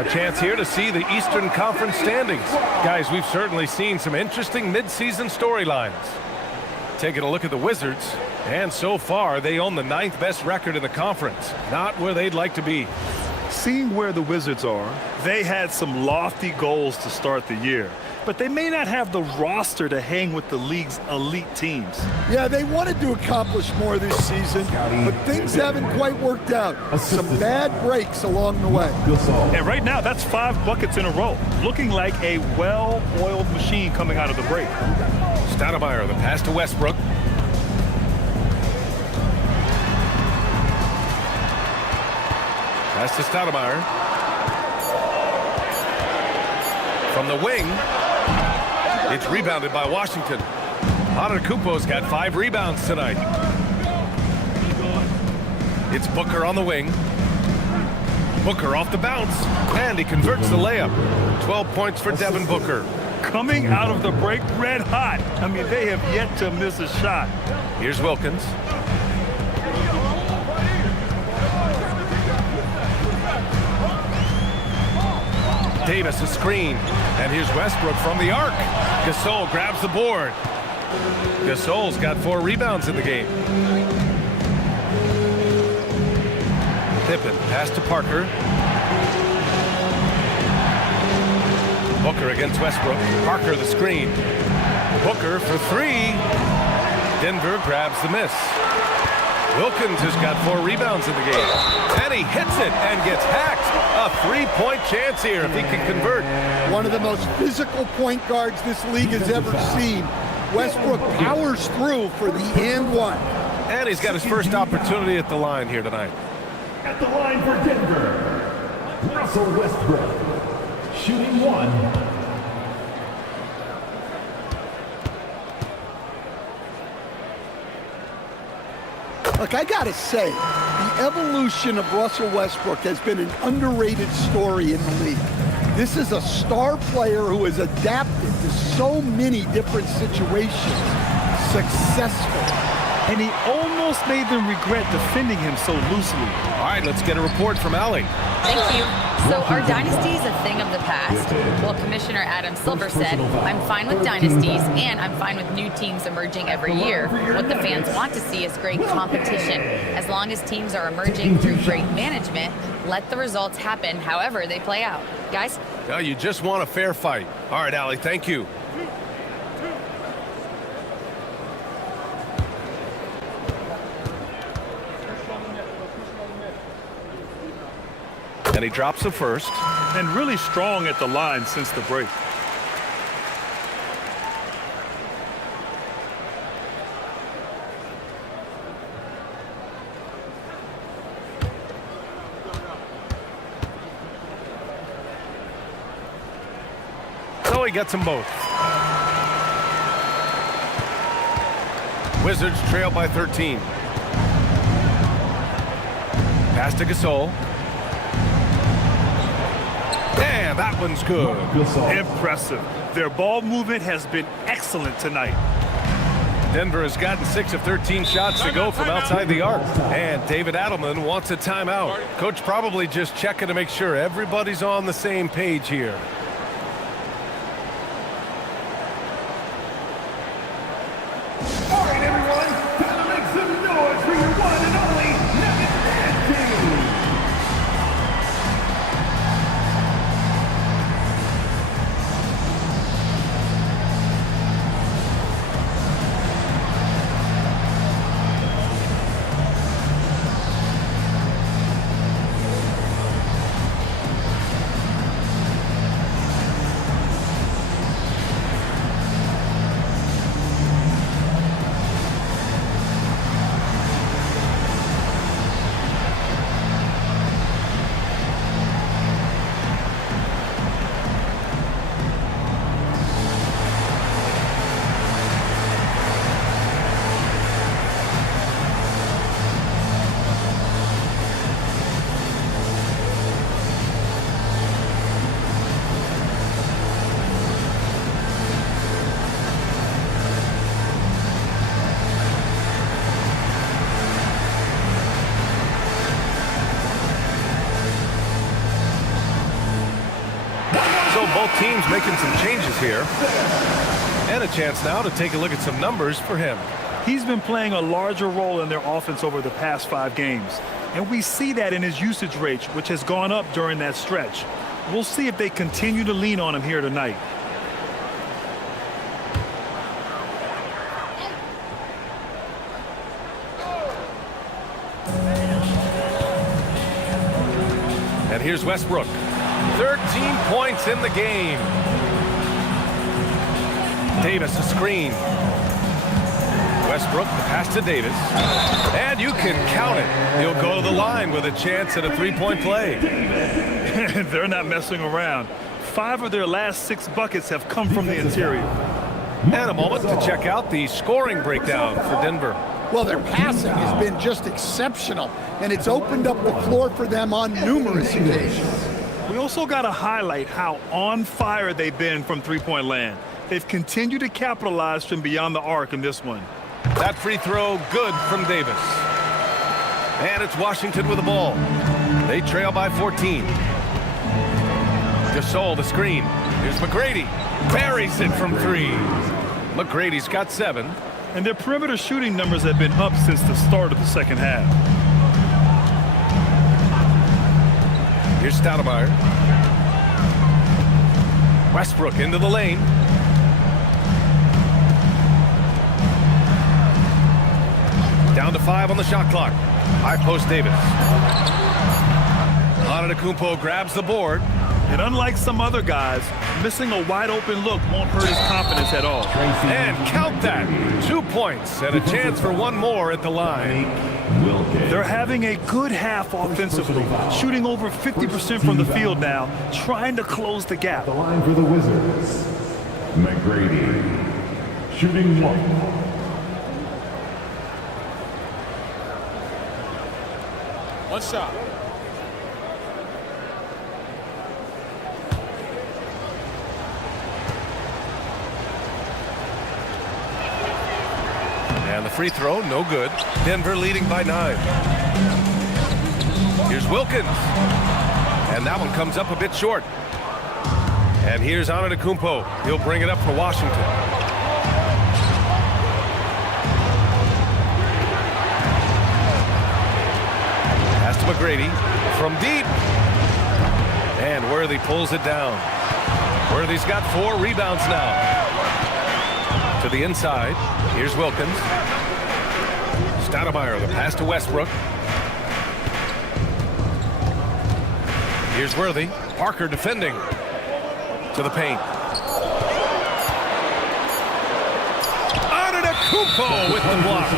A chance here to see the Eastern Conference standings. Guys, we've certainly seen some interesting midseason storylines. Taking a look at the Wizards, and so far they own the 9th best record in the conference. Not where they'd like to be. Seeing where the Wizards are, they had some lofty goals to start the year, but they may not have the roster to hang with the league's elite teams. Yeah, they wanted to accomplish more this season, but things haven't quite worked out. Some bad breaks along the way. And right now, that's 5 buckets in a row, looking like a well-oiled machine coming out of the break. Stoudemire, the pass to Westbrook. Pass to Stoudemire. From the wing. It's rebounded by Washington. Antetokounmpo's got 5 rebounds tonight. It's Booker on the wing. Booker off the bounce, and he converts the layup. 12 points for Devin Booker. Coming out of the break red hot. I mean, they have yet to miss a shot. Here's Wilkins. Davis a screen, and here's Westbrook from the arc. Gasol grabs the board. Gasol's got 4 rebounds in the game. Pippen pass to Parker. Booker against Westbrook. Parker the screen. Booker for 3. Denver grabs the miss. Wilkins has got 4 rebounds in the game. And he hits it and gets hacked. A 3-point chance here if he can convert. One of the most physical point guards this league has ever seen. Westbrook powers through for the and one. And he's got his first opportunity at the line here tonight. At the line for Denver, Russell Westbrook, shooting 1. Look, I gotta say, the evolution of Russell Westbrook has been an underrated story in the league. This is a star player who has adapted to so many different situations, successful. And he almost made them regret defending him so loosely. All right, let's get a report from Allie. Thank you. So are dynasties a thing of the past? Well, Commissioner Adam Silver said, I'm fine with dynasties and I'm fine with new teams emerging every year. What the fans want to see is great competition. As long as teams are emerging through great management, let the results happen however they play out. Guys? No, you just want a fair fight. All right, Allie, thank you. And he drops the first. And really strong at the line since the break. So he gets them both. Wizards trail by 13. Pass to Gasol. And that one's good. Impressive. Their ball movement has been excellent tonight. Denver has gotten 6 of 13 shots to go from outside the arc. And David Adelman wants a timeout. Coach probably just checking to make sure everybody's on the same page here. All right, everyone, time to make some noise for your one and only Nuggets team. Both teams making some changes here. And a chance now to take a look at some numbers for him. He's been playing a larger role in their offense over the past 5 games. And we see that in his usage rate, which has gone up during that stretch. We'll see if they continue to lean on him here tonight. And here's Westbrook. 13 points in the game. Davis a screen. Westbrook the pass to Davis. And you can count it. He'll go to the line with a chance at a 3-point play. They're not messing around. 5 of their last 6 buckets have come from the interior. And a moment to check out the scoring breakdown for Denver. Well, their passing has been just exceptional, and it's opened up the floor for them on numerous occasions. We also got to highlight how on fire they've been from three-point land. They've continued to capitalize from beyond the arc in this one. That free throw good from Davis. And it's Washington with the ball. They trail by 14. Gasol the screen. Here's McGrady. Buries it from 3. McGrady's got 7. And their perimeter shooting numbers have been up since the start of the second half. Here's Stoudemire. Westbrook into the lane. Down to 5 on the shot clock. High post Davis. Antetokounmpo grabs the board. And unlike some other guys, missing a wide open look won't hurt his confidence at all. And count that. 2 points and a chance for one more at the line. They're having a good half offensively, shooting over 50% from the field now, trying to close the gap. The line for the Wizards, McGrady, shooting 1. One shot. And the free throw, no good. Denver leading by 9. Here's Wilkins. And that one comes up a bit short. And here's Antetokounmpo. He'll bring it up for Washington. Pass to McGrady from deep. And Worthy pulls it down. Worthy's got 4 rebounds now. To the inside. Here's Wilkins. Stoudemire, the pass to Westbrook. Here's Worthy. Parker defending. To the paint. Antetokounmpo with the block.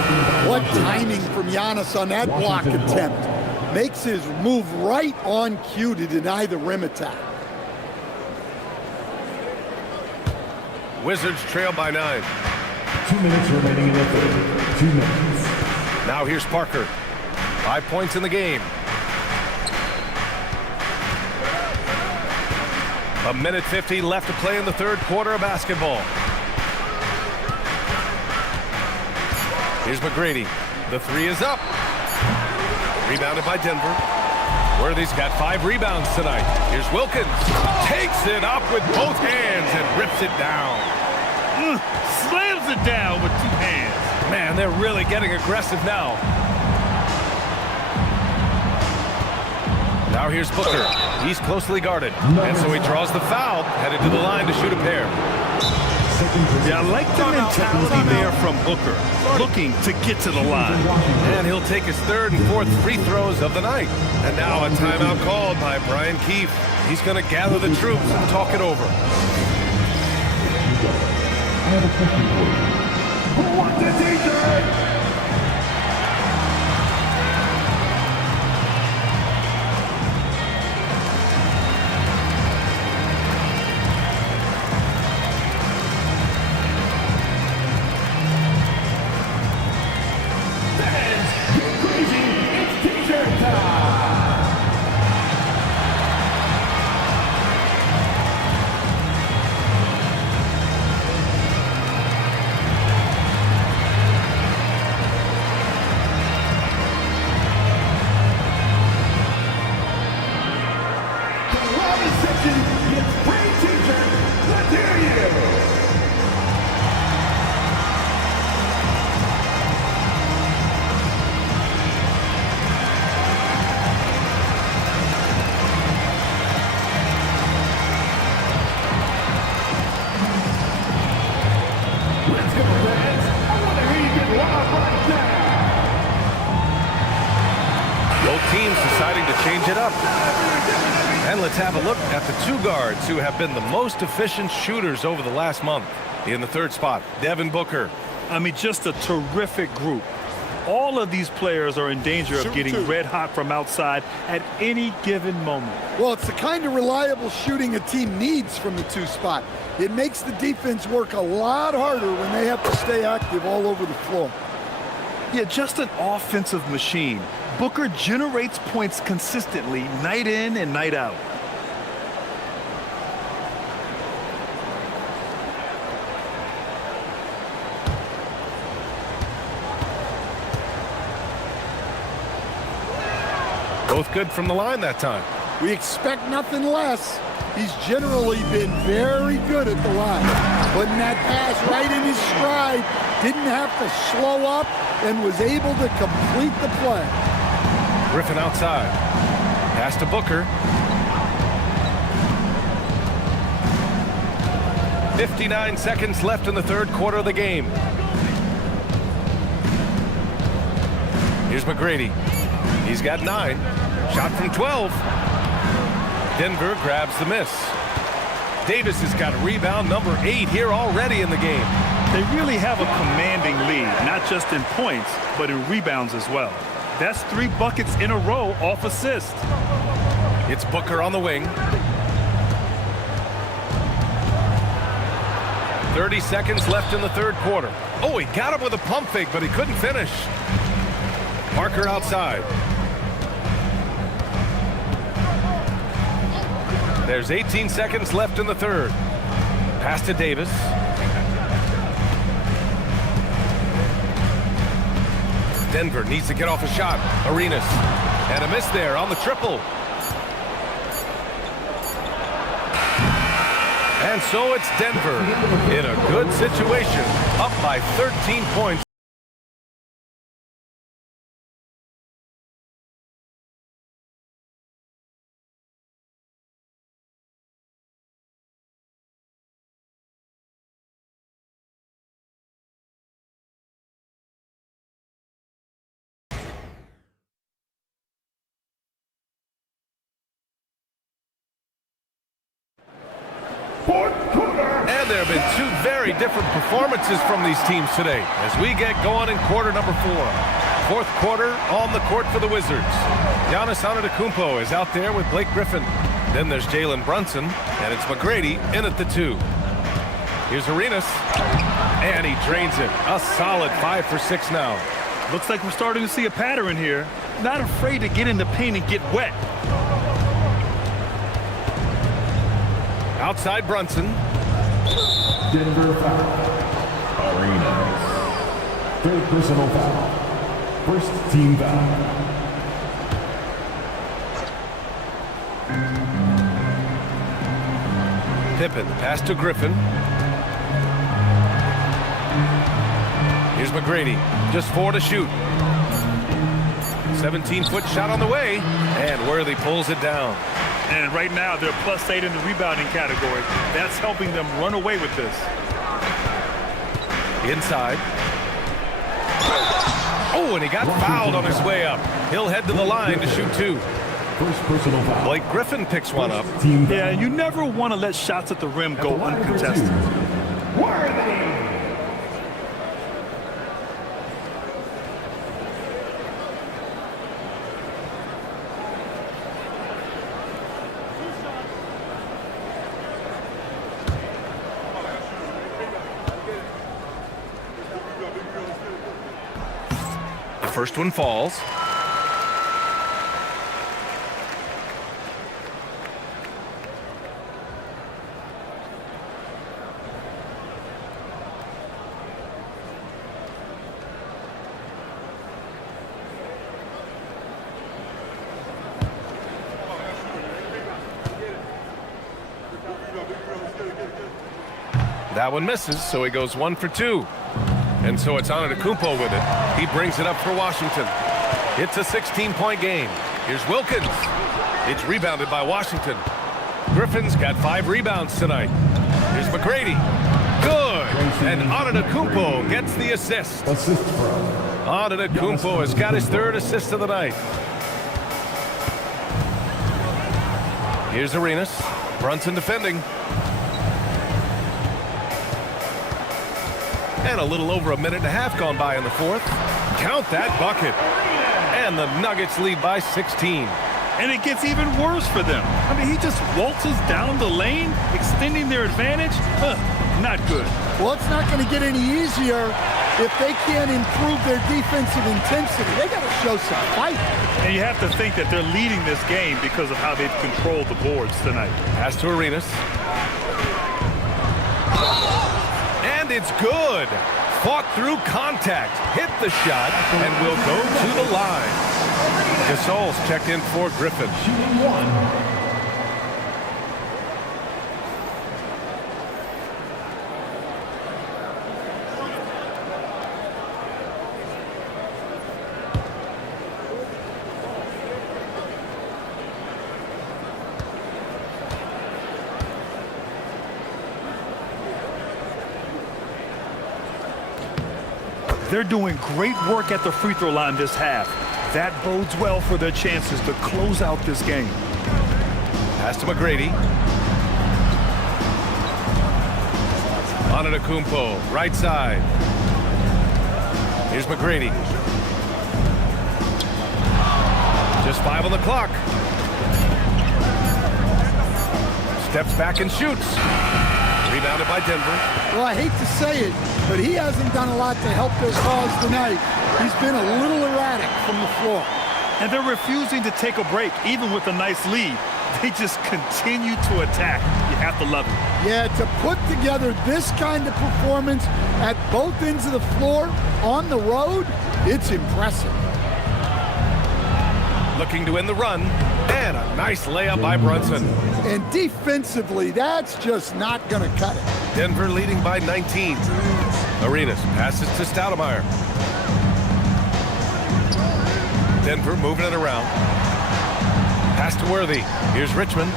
What timing from Giannis on that block attempt. Makes his move right on cue to deny the rim attack. Wizards trail by 9. 2 minutes remaining in the third. 2 minutes. Now here's Parker. 5 points in the game. A minute 50 left to play in the third quarter of basketball. Here's McGrady. The 3 is up. Rebounded by Denver. Worthy's got 5 rebounds tonight. Here's Wilkins. Takes it up with both hands and rips it down. Slams it down with 2 hands. Man, they're really getting aggressive now. Now here's Booker. He's closely guarded. And so he draws the foul, headed to the line to shoot a pair. Yeah, I like the mentality there from Booker, looking to get to the line. And he'll take his 3rd and 4th free throws of the night. And now a timeout called by Brian Keefe. He's going to gather the troops and talk it over. I have a question for you. Who wants a t-shirt? Change it up. And let's have a look at the 2 guards who have been the most efficient shooters over the last month. In the 3rd spot, Devin Booker. I mean, just a terrific group. All of these players are in danger of getting red hot from outside at any given moment. Well, it's the kind of reliable shooting a team needs from the 2 spot. It makes the defense work a lot harder when they have to stay active all over the floor. Yeah, just an offensive machine. Booker generates points consistently, night in and night out. Both good from the line that time. We expect nothing less. He's generally been very good at the line. Putting that pass right in his stride, didn't have to slow up, and was able to complete the play. Griffin outside. Pass to Booker. 59 seconds left in the 3rd quarter of the game. Here's McGrady. He's got 9. Shot from 12. Denver grabs the miss. Davis has got rebound number 8 here already in the game. They really have a commanding lead, not just in points, but in rebounds as well. That's 3 buckets in a row off assist. It's Booker on the wing. 30 seconds left in the 3rd quarter. Oh, he got him with a pump fake, but he couldn't finish. Parker outside. There's 18 seconds left in the 3rd. Pass to Davis. Denver needs to get off a shot. Arenas. And a miss there on the triple. And so it's Denver in a good situation, up by 13 points. And there have been 2 very different performances from these teams today as we get going in quarter number 4. 4th quarter on the court for the Wizards. Giannis Antetokounmpo is out there with Blake Griffin. Then there's Jalen Brunson, and it's McGrady in at the 2. Here's Arenas, and he drains it. A solid 5 for 6 now. Looks like we're starting to see a pattern here. Not afraid to get in the paint and get wet. Outside Brunson. Denver foul. Arenas. 3rd personal foul. 1st team foul. Pippen, pass to Griffin. Here's McGrady, just 4 to shoot. 17-foot shot on the way, and Worthy pulls it down. And right now, they're +8 in the rebounding category. That's helping them run away with this. Inside. Oh, and he got fouled on his way up. He'll head to the line to shoot 2. 1st personal foul. Blake Griffin picks one up. Yeah, you never want to let shots at the rim go uncontested. Worthy. First one falls. That one misses, so he goes 1 for 2. And so it's Antetokounmpo with it. He brings it up for Washington. It's a 16-point game. Here's Wilkins. It's rebounded by Washington. Griffin's got 5 rebounds tonight. Here's McGrady. Good. And Antetokounmpo gets the assist. Antetokounmpo has got his 3rd assist of the night. Here's Arenas. Brunson defending. And a little over a minute and a half gone by in the fourth. Count that bucket. And the Nuggets lead by 16. And it gets even worse for them. I mean, he just waltzes down the lane, extending their advantage. Not good. Well, it's not going to get any easier if they can't improve their defensive intensity. They got to show some fight. And you have to think that they're leading this game because of how they've controlled the boards tonight. Pass to Arenas. And it's good. Fought through contact, hit the shot, and will go to the line. Gasol's checked in for Griffin. Shooting one. They're doing great work at the free throw line this half. That bodes well for their chances to close out this game. Pass to McGrady. Antetokounmpo, right side. Here's McGrady. Just 5 on the clock. Steps back and shoots. Rebounded by Denver. Well, I hate to say it, but he hasn't done a lot to help their cause tonight. He's been a little erratic from the floor. And they're refusing to take a break, even with a nice lead. They just continue to attack. You have to love it. Yeah, to put together this kind of performance at both ends of the floor on the road, it's impressive. Looking to win the run, and a nice layup by Brunson. And defensively, that's just not going to cut it. Denver leading by 19. Arenas passes to Stoudemire. Denver moving it around. Pass to Worthy. Here's Richmond.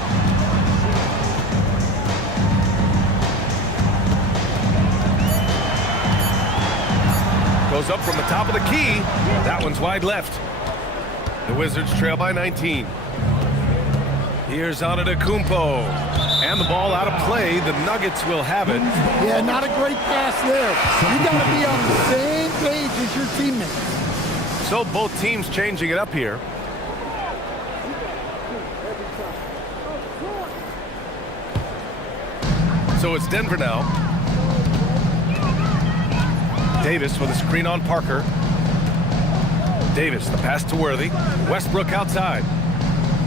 Goes up from the top of the key. That one's wide left. The Wizards trail by 19. Here's Antetokounmpo. And the ball out of play. The Nuggets will have it. Yeah, not a great pass there. You got to be on the same page as your teammates. So both teams changing it up here. So it's Denver now. Davis with a screen on Parker. Davis, the pass to Worthy. Westbrook outside.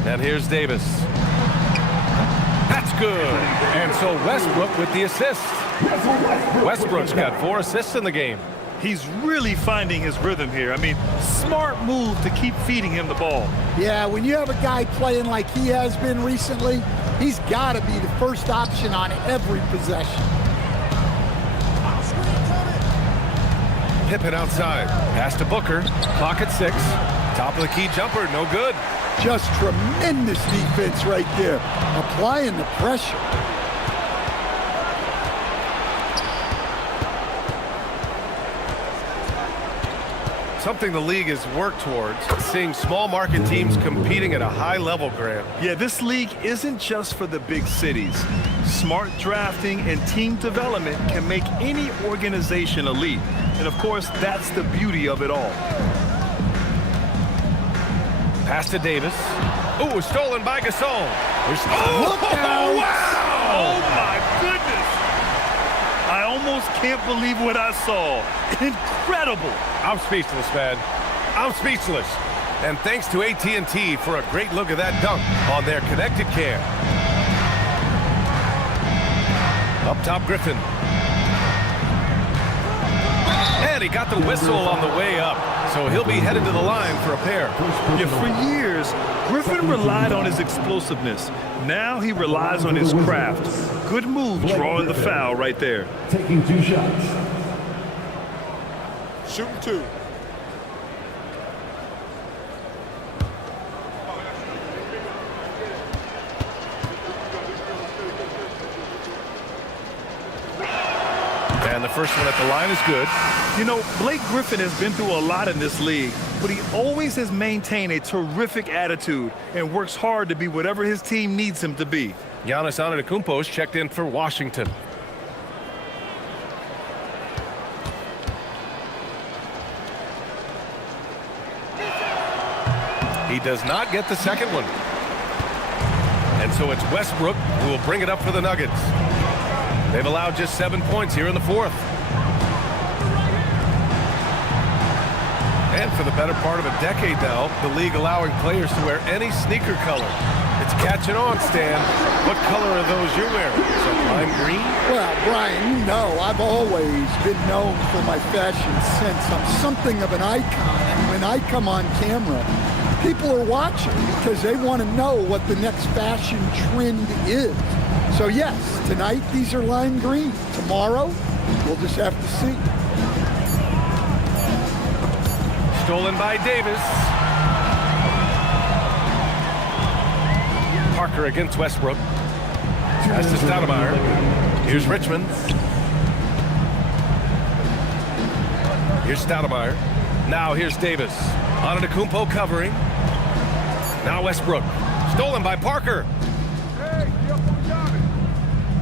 And here's Davis. That's good. And so Westbrook with the assist. Westbrook's got 4 assists in the game. He's really finding his rhythm here. I mean, smart move to keep feeding him the ball. Yeah, when you have a guy playing like he has been recently, he's got to be the first option on every possession. Pippen outside. Pass to Booker. Clock at 6. Top of the key jumper. No good. Just tremendous defense right there. Applying the pressure. Something the league has worked towards, seeing small market teams competing at a high level, Grant. Yeah, this league isn't just for the big cities. Smart drafting and team development can make any organization elite. And of course, that's the beauty of it all. Pass to Davis. Ooh, stolen by Gasol. Look out! Wow! Oh my goodness! I almost can't believe what I saw. Incredible! I'm speechless, man. I'm speechless. And thanks to AT&T for a great look at that dunk on their connected cam. Up top, Griffin. And he got the whistle on the way up, so he'll be headed to the line for a pair. Yeah, for years, Griffin relied on his explosiveness. Now he relies on his craft. Good move drawing the foul right there. Taking 2 shots. Shooting 2. And the first one at the line is good. You know, Blake Griffin has been through a lot in this league, but he always has maintained a terrific attitude and works hard to be whatever his team needs him to be. Giannis Antetokounmpo is checked in for Washington. He does not get the second one. And so it's Westbrook who will bring it up for the Nuggets. They've allowed just 7 points here in the fourth. And for the better part of a decade now, the league allowing players to wear any sneaker color. It's catching on, Stan. What color are those you're wearing? Is that lime green? Well, Brian, you know I've always been known for my fashion sense. I'm something of an icon. And when I come on camera, people are watching because they want to know what the next fashion trend is. So yes, tonight these are lime green. Tomorrow, we'll just have to see. Stolen by Davis. Parker against Westbrook. Pass to Stoudemire. Here's Richmond. Here's Stoudemire. Now here's Davis. Antetokounmpo covering. Now Westbrook. Stolen by Parker.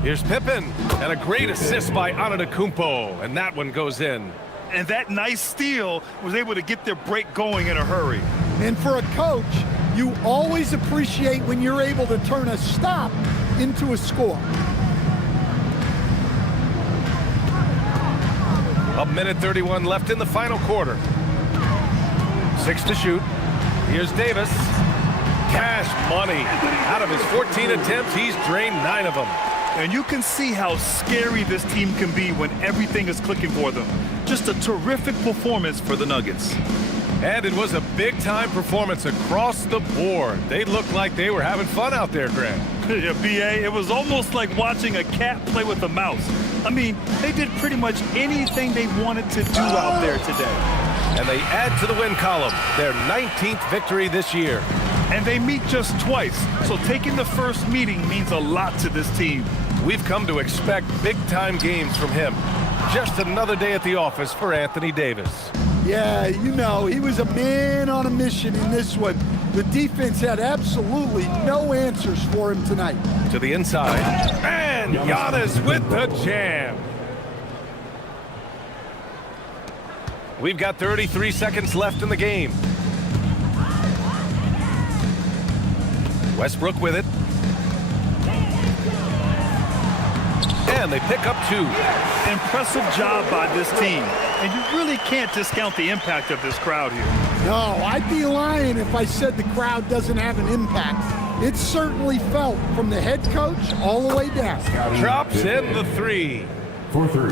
Here's Pippen. And a great assist by Antetokounmpo. And that one goes in. And that nice steal was able to get their break going in a hurry. And for a coach, you always appreciate when you're able to turn a stop into a score. A minute 31 left in the final quarter. 6 to shoot. Here's Davis. Cash money. Out of his 14 attempts, he's drained 9 of them. And you can see how scary this team can be when everything is clicking for them. Just a terrific performance for the Nuggets. And it was a big-time performance across the board. They looked like they were having fun out there, Grant. Yeah, B.A., it was almost like watching a cat play with a mouse. I mean, they did pretty much anything they wanted to do out there today. And they add to the win column, their 19th victory this year. And they meet just twice, so taking the first meeting means a lot to this team. We've come to expect big-time games from him. Just another day at the office for Anthony Davis. Yeah, you know, he was a man on a mission in this one. The defense had absolutely no answers for him tonight. To the inside, and Giannis with the jam. We've got 33 seconds left in the game. Westbrook with it. And they pick up 2. Impressive job by this team. And you really can't discount the impact of this crowd here. No, I'd be lying if I said the crowd doesn't have an impact. It's certainly felt from the head coach all the way down. Drops in the 3. For 3.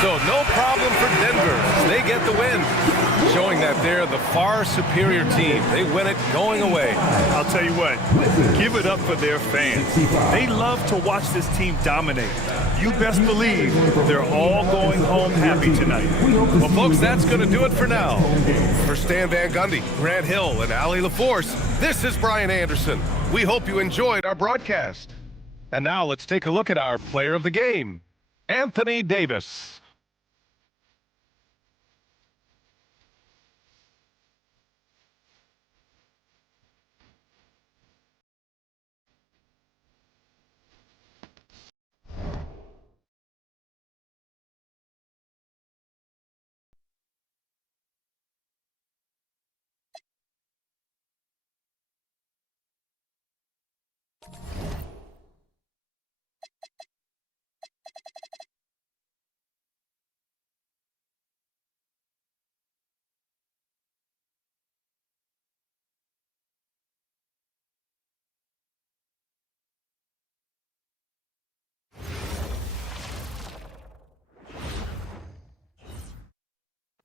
So no problem for Denver. They get the win, showing that they're the far superior team. They win it going away. I'll tell you what, give it up for their fans. They love to watch this team dominate. You best believe they're all going home happy tonight. Well, folks, that's going to do it for now. For Stan Van Gundy, Grant Hill, and Allie LaForce, this is Brian Anderson. We hope you enjoyed our broadcast. And now let's take a look at our player of the game, Anthony Davis.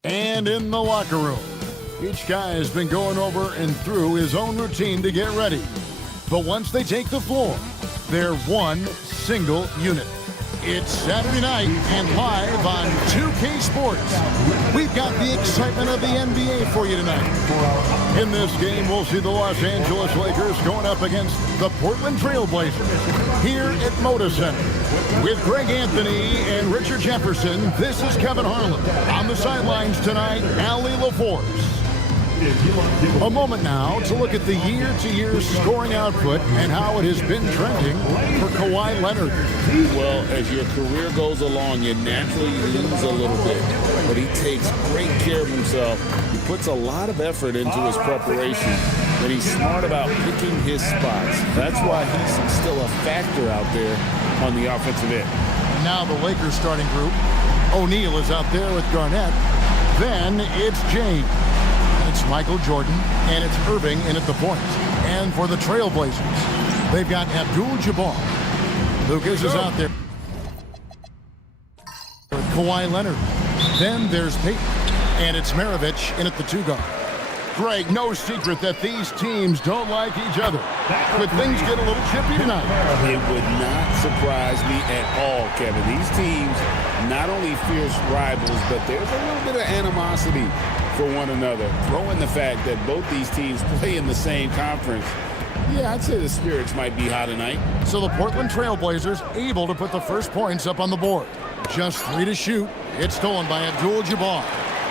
And in the locker room, each guy has been going over and through his own routine to get ready. But once they take the floor, they're one single unit. It's Saturday night and live on 2K Sports. We've got the excitement of the NBA for you tonight. In this game, we'll see the Los Angeles Lakers going up against the Portland Trailblazers here at Moda Center. With Greg Anthony and Richard Jefferson, this is Kevin Harlan. On the sidelines tonight, Allie LaForce. A moment now to look at the year-to-year scoring output and how it has been trending for Kawhi Leonard. Well, as your career goes along, you naturally lose a little bit, but he takes great care of himself. He puts a lot of effort into his preparation, and he's smart about picking his spots. That's why he's still a factor out there on the offensive end. And now the Lakers starting group. O'Neal is out there with Garnett. Then it's James. It's Michael Jordan, and it's Irving in at the point. And for the Trailblazers, they've got Abdul-Jabbar. Lucas is out there with Kawhi Leonard. Then there's Peyton, and it's Maravich in at the 2 guard. Greg, no secret that these teams don't like each other. Could things get a little chippy tonight? It would not surprise me at all, Kevin. These teams, not only fierce rivals, but there's a little bit of animosity for one another. Throw in the fact that both these teams play in the same conference. Yeah, I'd say the spirits might be high tonight. So the Portland Trailblazers able to put the first points up on the board. Just 3 to shoot. It's stolen by Abdul-Jabbar.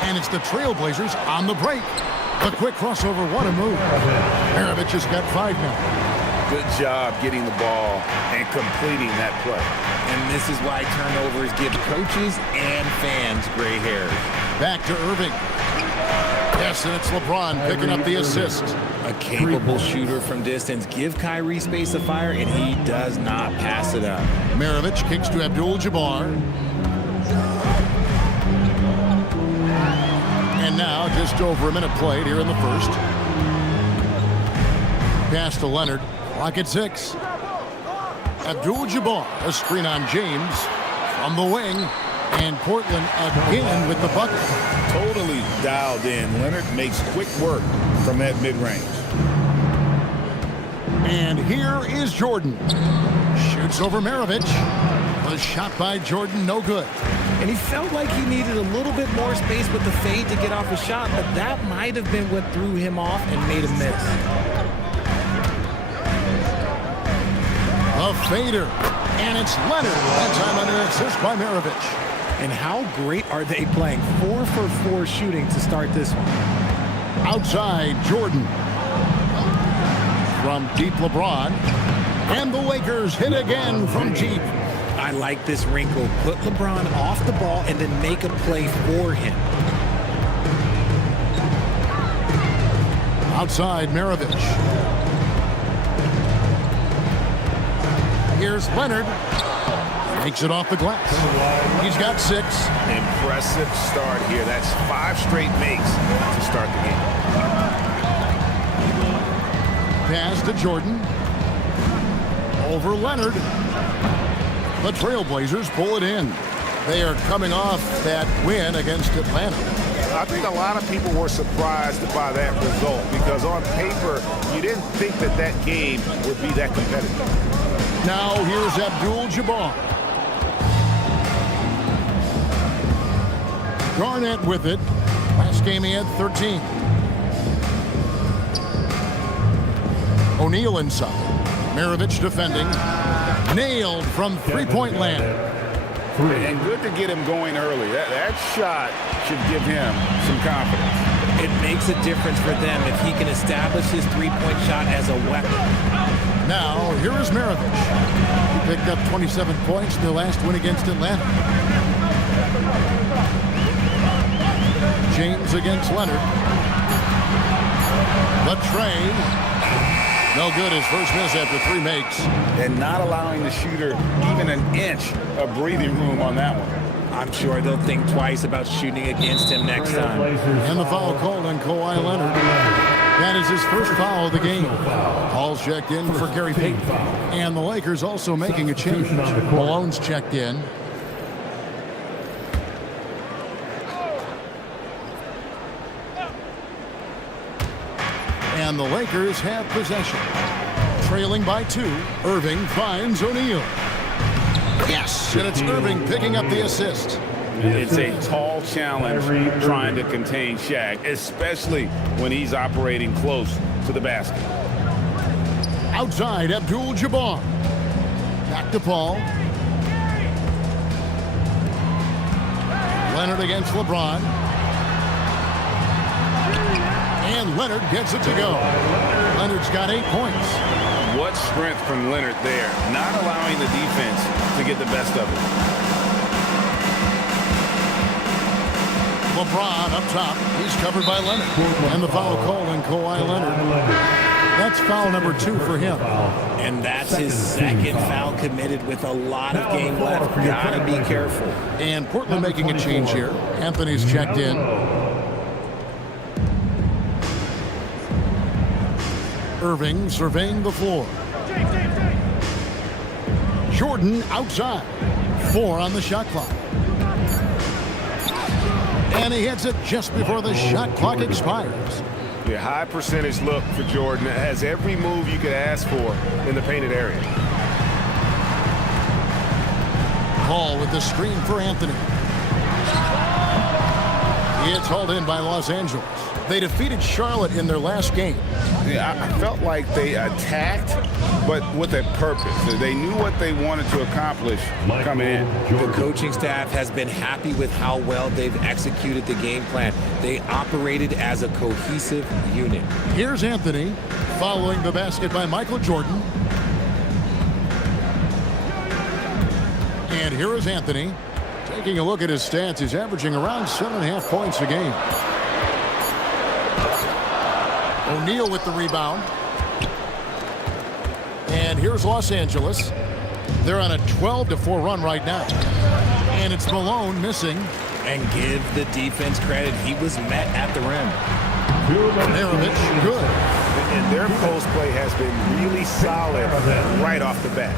And it's the Trailblazers on the break. A quick crossover, what a move. Maravich has got 5 now. Good job getting the ball and completing that play. And this is why turnovers give coaches and fans gray hairs. Back to Irving. Yes, and it's LeBron picking up the assist. A capable shooter from distance. Give Kyrie space to fire, and he does not pass it up. Maravich kicks to Abdul-Jabbar. And now just over a minute played here in the first. Pass to Leonard. Clock at 6. Abdul-Jabbar, a screen on James from the wing. And Portland again with the bucket. Totally dialed in. Leonard makes quick work from that mid-range. And here is Jordan. Shoots over Maravich. The shot by Jordan, no good. And he felt like he needed a little bit more space with the fade to get off a shot, but that might have been what threw him off and made him miss. A fader. And it's Leonard. That time under assist by Maravich. And how great are they playing? 4 for 4 shooting to start this one. Outside, Jordan. From deep, LeBron. And the Lakers hit again from deep. I like this wrinkle. Put LeBron off the ball and then make a play for him. Outside, Maravich. Here's Leonard. Takes it off the glass. He's got 6. Impressive start here. That's 5 straight makes to start the game. Pass to Jordan. Over Leonard. The Trailblazers pull it in. They are coming off that win against Atlanta. I think a lot of people were surprised by that result because on paper, you didn't think that that game would be that competitive. Now here's Abdul-Jabbar. Garnett with it. Last game he had 13. O'Neal inside. Maravich defending. Nailed from three-point land. And good to get him going early. That shot should give him some confidence. It makes a difference for them if he can establish his three-point shot as a weapon. Now, here is Maravich. He picked up 27 points in their last win against Atlanta. James against Leonard. The tray. No good. His first miss after 3 makes. And not allowing the shooter even an inch of breathing room on that one. I'm sure they'll think twice about shooting against him next time. And the foul called on Kawhi Leonard. That is his first foul of the game. Paul's checked in for Gary Payton. And the Lakers also making a change. Malone's checked in. And the Lakers have possession. Trailing by 2. Irving finds O'Neal. Yes, and it's Irving picking up the assist. It's a tall challenge trying to contain Shaq, especially when he's operating close to the basket. Outside, Abdul-Jabbar. Back to Paul. Leonard against LeBron. And Leonard gets it to go. Leonard's got 8 points. What strength from Leonard there, not allowing the defense to get the best of it. LeBron up top. He's covered by Leonard. And the foul called on Kawhi Leonard. That's foul number 2 for him. And that's his second foul committed with a lot of game left. Gotta be careful. And Portland making a change here. Anthony's checked in. Irving surveying the floor. Jordan outside. 4 on the shot clock. And he hits it just before the shot clock expires. Yeah, high percentage look for Jordan. It has every move you could ask for in the painted area. Hall with the screen for Anthony. It's hauled in by Los Angeles. They defeated Charlotte in their last game. Yeah, I felt like they attacked, but with a purpose. They knew what they wanted to accomplish coming in. The coaching staff has been happy with how well they've executed the game plan. They operated as a cohesive unit. Here's Anthony following the basket by Michael Jordan. And here is Anthony. Taking a look at his stats, he's averaging around 7.5 points a game. O'Neal with the rebound. And here's Los Angeles. They're on a 12-4 run right now. And it's Malone missing. And give the defense credit. He was met at the rim. Maravich, good. And their post play has been really solid right off the bat.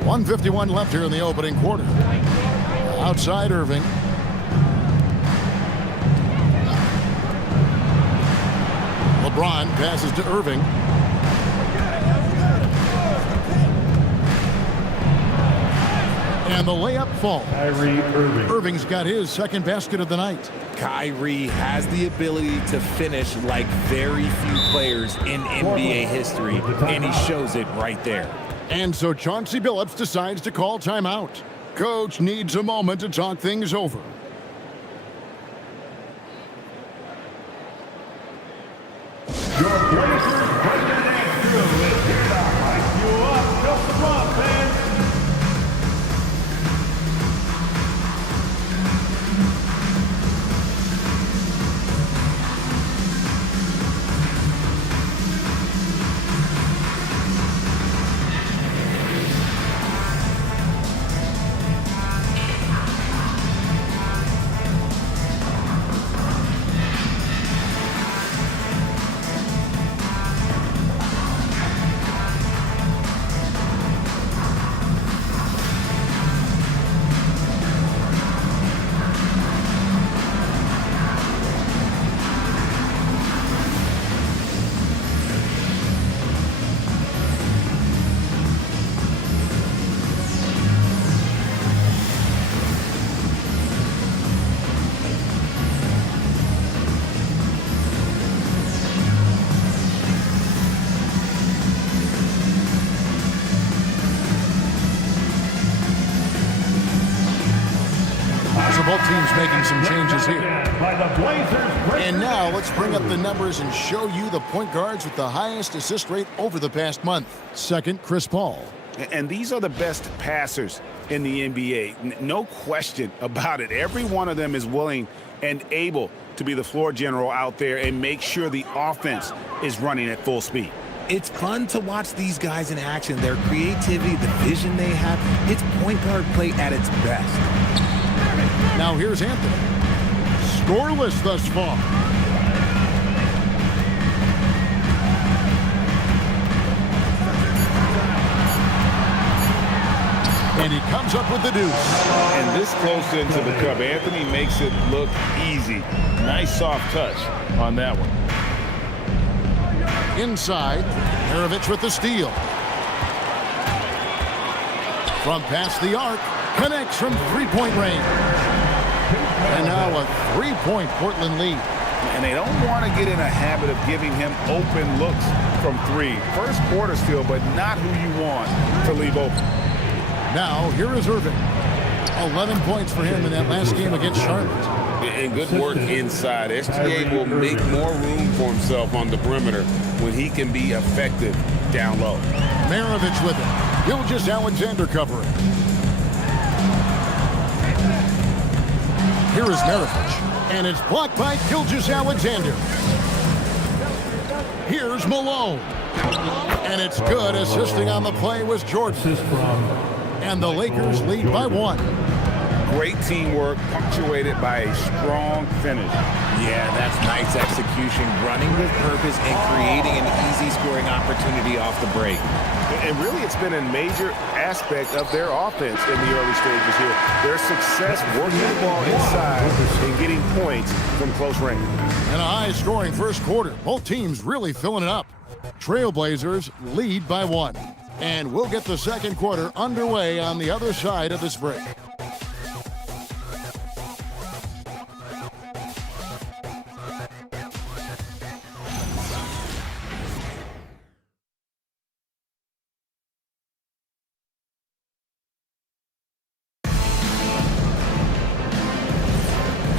1:51 left here in the opening quarter. Outside Irving. LeBron passes to Irving. And the layup falls. Kyrie Irving. Irving's got his second basket of the night. Kyrie has the ability to finish like very few players in NBA history, and he shows it right there. And so Chauncey Billups decides to call timeout. Coach needs a moment to talk things over. Your Blazers Brendan Andrew is here to hype you up. Just the run, man. So both teams making some changes here. By the Blazers. And now let's bring up the numbers and show you the point guards with the highest assist rate over the past month. Second, Chris Paul. And these are the best passers in the NBA. No question about it. Every one of them is willing and able to be the floor general out there and make sure the offense is running at full speed. It's fun to watch these guys in action. Their creativity, the vision they have, it's point guard play at its best. Now here's Anthony. Scoreless thus far. And he comes up with the deuce. And this close into the cup, Anthony makes it look easy. Nice soft touch on that one. Inside, Maravich with the steal. From past the arc, connects from three-point range. And now a three-point Portland lead. And they don't want to get in a habit of giving him open looks from three. First quarter still, but not who you want to leave open. Now, here is Irving. 11 points for him in that last game against Charlotte. And good work inside. SGA will make more room for himself on the perimeter when he can be effective down low. Maravich with it. Gilgeous-Alexander covering. Here is Maravich. And it's blocked by Gilgeous-Alexander. Here's Malone. And it's good. Assisting on the play was Jordan. And the Lakers lead by 1. Great teamwork, punctuated by a strong finish. Yeah, that's nice execution, running with purpose and creating an easy scoring opportunity off the break. And really, it's been a major aspect of their offense in the early stages here. Their success working the ball inside and getting points from close range. And a high-scoring first quarter. Both teams really filling it up. Trailblazers lead by 1. And we'll get the second quarter underway on the other side of this break.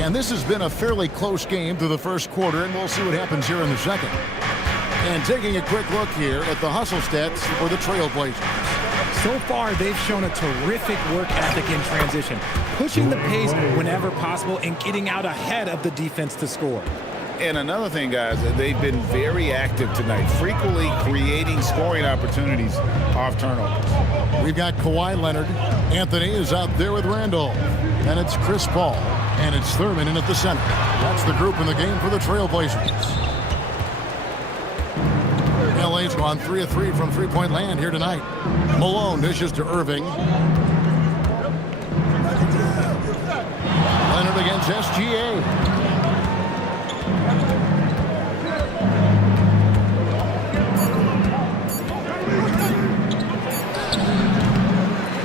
And this has been a fairly close game through the first quarter, and we'll see what happens here in the second. And taking a quick look here at the hustle stats for the Trailblazers. So far, they've shown a terrific work ethic in transition, pushing the pace whenever possible and getting out ahead of the defense to score. And another thing, guys, they've been very active tonight, frequently creating scoring opportunities off turnovers. We've got Kawhi Leonard. Anthony is out there with Randolph. And it's Chris Paul. And it's Thurman in at the center. That's the group in the game for the Trailblazers. LA's gone 3 of 3 from three-point land here tonight. Malone dishes to Irving. Leonard against SGA.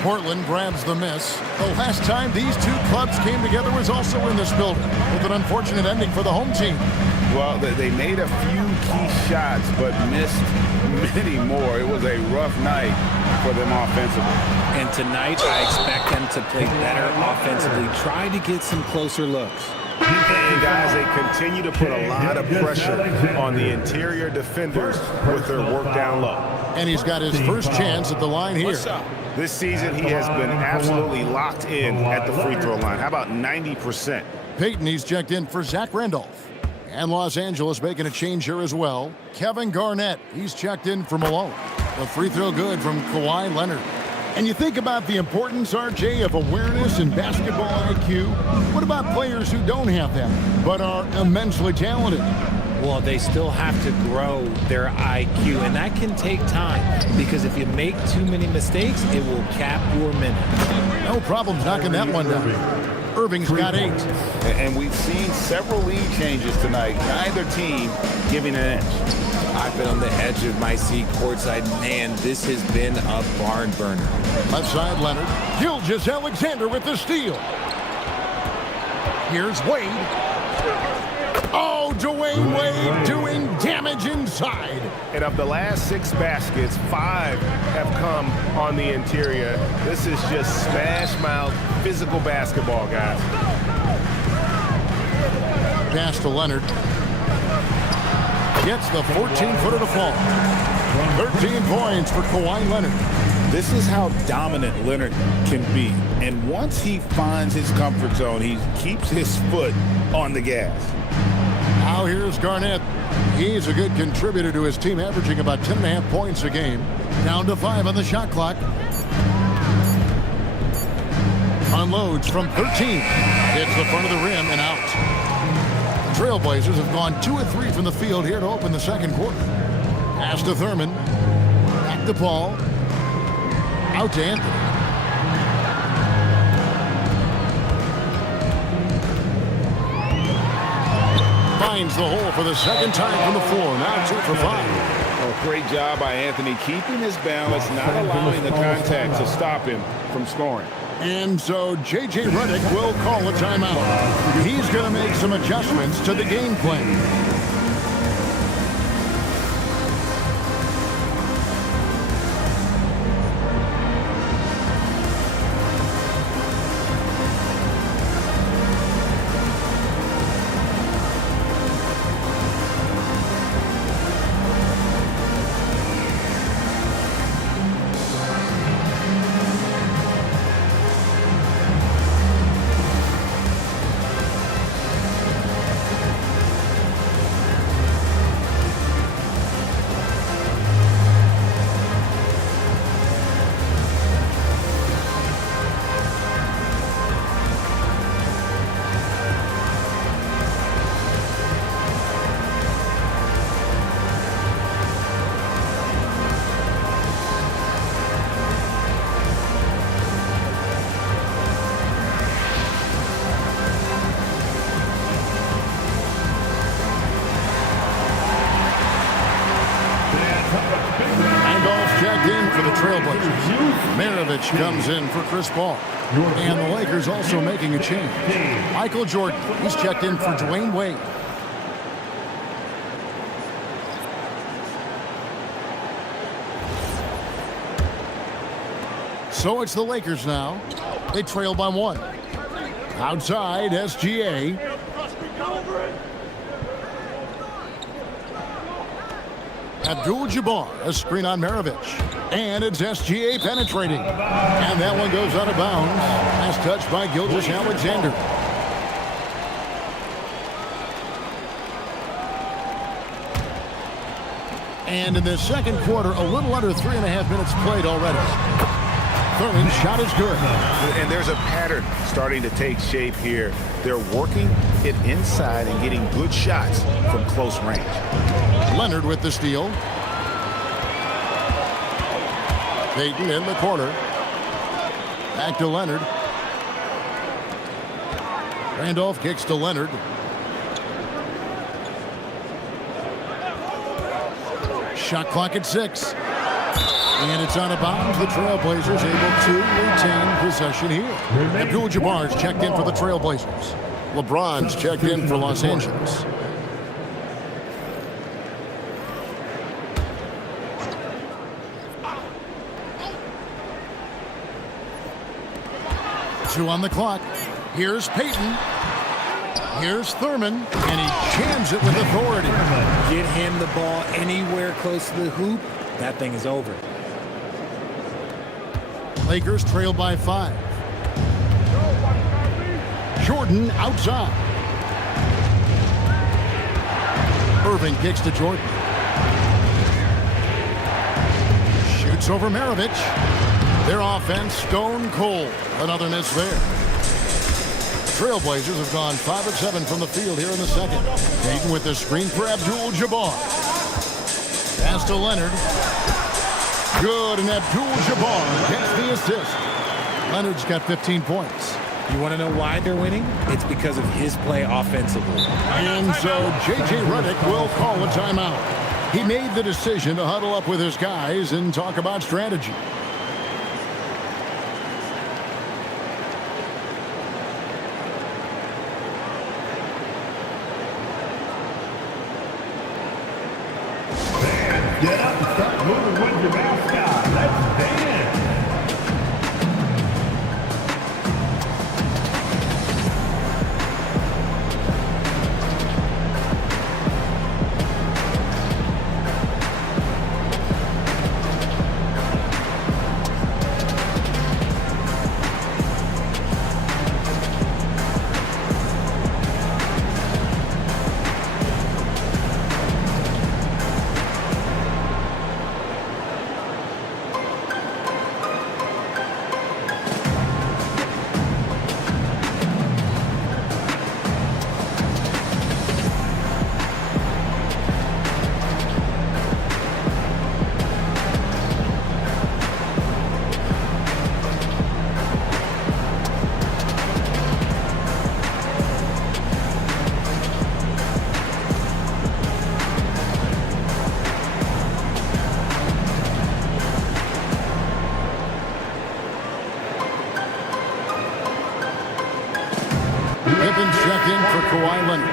Portland grabs the miss. The last time these two clubs came together was also in this building, with an unfortunate ending for the home team. Well, they made a few key shots, but missed many more. It was a rough night for them offensively. And tonight, I expect them to play better offensively. Try to get some closer looks. And guys, they continue to put a lot of pressure on the interior defenders with their work down low. And he's got his first chance at the line here. This season, he has been absolutely locked in at the free throw line. How about 90%? Peyton, he's checked in for Zach Randolph. And Los Angeles making a change here as well. Kevin Garnett, he's checked in for Malone. The free throw good from Kawhi Leonard. And you think about the importance, RJ, of awareness and basketball IQ. What about players who don't have that, but are immensely talented? Well, they still have to grow their IQ, and that can take time, because if you make too many mistakes, it will cap your minutes. No problems knocking that one down. Irving's got 8. And we've seen several lead changes tonight, neither team giving an inch. I've been on the edge of my seat courtside. Man, this has been a barn burner. Left side, Leonard. Gilgeous-Alexander with the steal. Here's Wade. Oh, Dwayne Wade doing damage inside. And of the last 6 baskets, 5 have come on the interior. This is just smash mouth physical basketball, guys. Pass to Leonard. Gets the 14-footer to fall. 13 points for Kawhi Leonard. This is how dominant Leonard can be. And once he finds his comfort zone, he keeps his foot on the gas. Now here's Garnett. He's a good contributor to his team, averaging about 10.5 points a game. Down to 5 on the shot clock. Unloads from 13. Hits the front of the rim and out. The Trailblazers have gone 2 of 3 from the field here to open the second quarter. Pass to Thurman. Back to Paul. Out to Anthony. Finds the hole for the second time from the floor. Now 2 for 5. Oh, great job by Anthony keeping his balance, not allowing the contact to stop him from scoring. And so J.J. Redick will call a timeout. He's going to make some adjustments to the game plan. the Trailblazers. Maravich comes in for Chris Paul. And the Lakers also making a change. Michael Jordan, he's checked in for Dwayne Wade. So it's the Lakers now. They trail by 1. Outside, SGA. Abdul-Jabbar, a screen on Maravich. And it's SGA penetrating. And that one goes out of bounds. Last touch by Gilgeous-Alexander. And in the second quarter, a little under 3.5 minutes played already. Thurman's shot is good. And there's a pattern starting to take shape here. They're working it inside and getting good shots from close range. Leonard with the steal. Payton in the corner. Back to Leonard. Randolph kicks to Leonard. Shot clock at 6. And it's out of bounds. The Trailblazers able to retain possession here. Abdul-Jabbar's checked in for the Trailblazers. LeBron's checked in for Los Angeles. Two on the clock. Here's Payton. Here's Thurman, and he jams it with authority. Get him the ball anywhere close to the hoop, that thing is over. Lakers trail by 5. Jordan outside. Irving kicks to Jordan. Shoots over Maravich. Their offense stone cold. Another miss there. Trailblazers have gone 5 of 7 from the field here in the second. Payton with the screen for Abdul-Jabbar. Pass to Leonard. Good, and Abdul-Jabbar gets the assist. Leonard's got 15 points. You want to know why they're winning? It's because of his play offensively. And so J.J. Redick will call a timeout. He made the decision to huddle up with his guys and talk about strategy. Get up and start moving with your mascot. Let's dance. Checked in for Kawhi Leonard.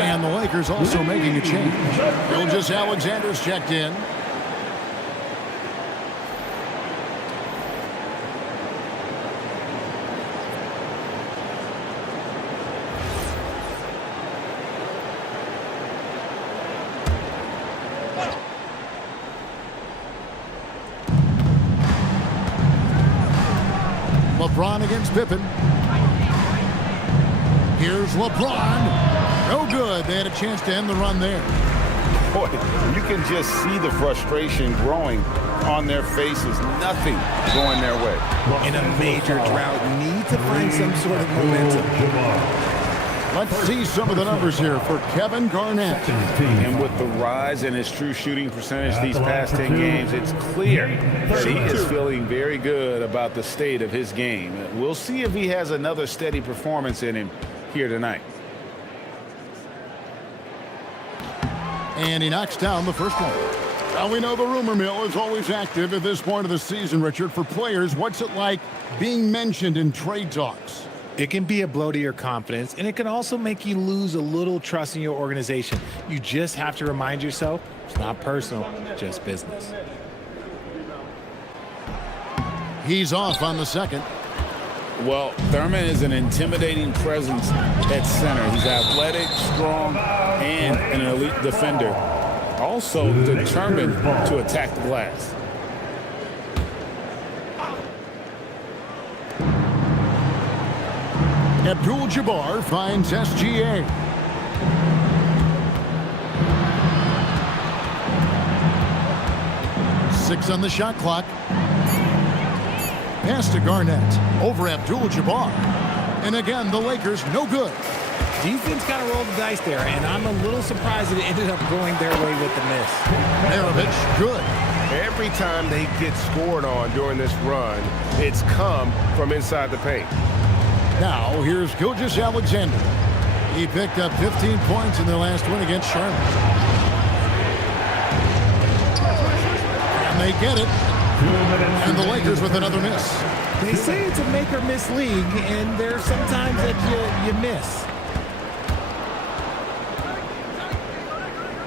And the Lakers also making a change. Gilgeous-Alexander's checked in. LeBron against Pippen. Here's LeBron. No good. They had a chance to end the run there. Boy, you can just see the frustration growing on their faces. Nothing going their way. In a major drought, need to find some sort of momentum. Let's see some of the numbers here for Kevin Garnett. And with the rise in his true shooting percentage these past 10 games, it's clear that he is feeling very good about the state of his game. We'll see if he has another steady performance in him here tonight. And he knocks down the first one. Well, we know the rumor mill is always active at this point of the season, Richard. For players, what's it like being mentioned in trade talks? It can be a blow to your confidence, and it can also make you lose a little trust in your organization. You just have to remind yourself it's not personal, just business. He's off on the second. Well, Thurman is an intimidating presence at center. He's athletic, strong, and an elite defender. Also determined to attack the glass. Abdul-Jabbar finds SGA. Six on the shot clock. Pass to Garnett. Over Abdul-Jabbar. And again, the Lakers no good. Defense got to roll the dice there, and I'm a little surprised that it ended up going their way with the miss. Maravich, good. Every time they get scored on during this run, it's come from inside the paint. Now, here's Gilgeous-Alexander. He picked up 15 points in their last win against Charlotte. And they get it. And the Lakers with another miss. They say it's a make-or-miss league, and there's sometimes that you miss.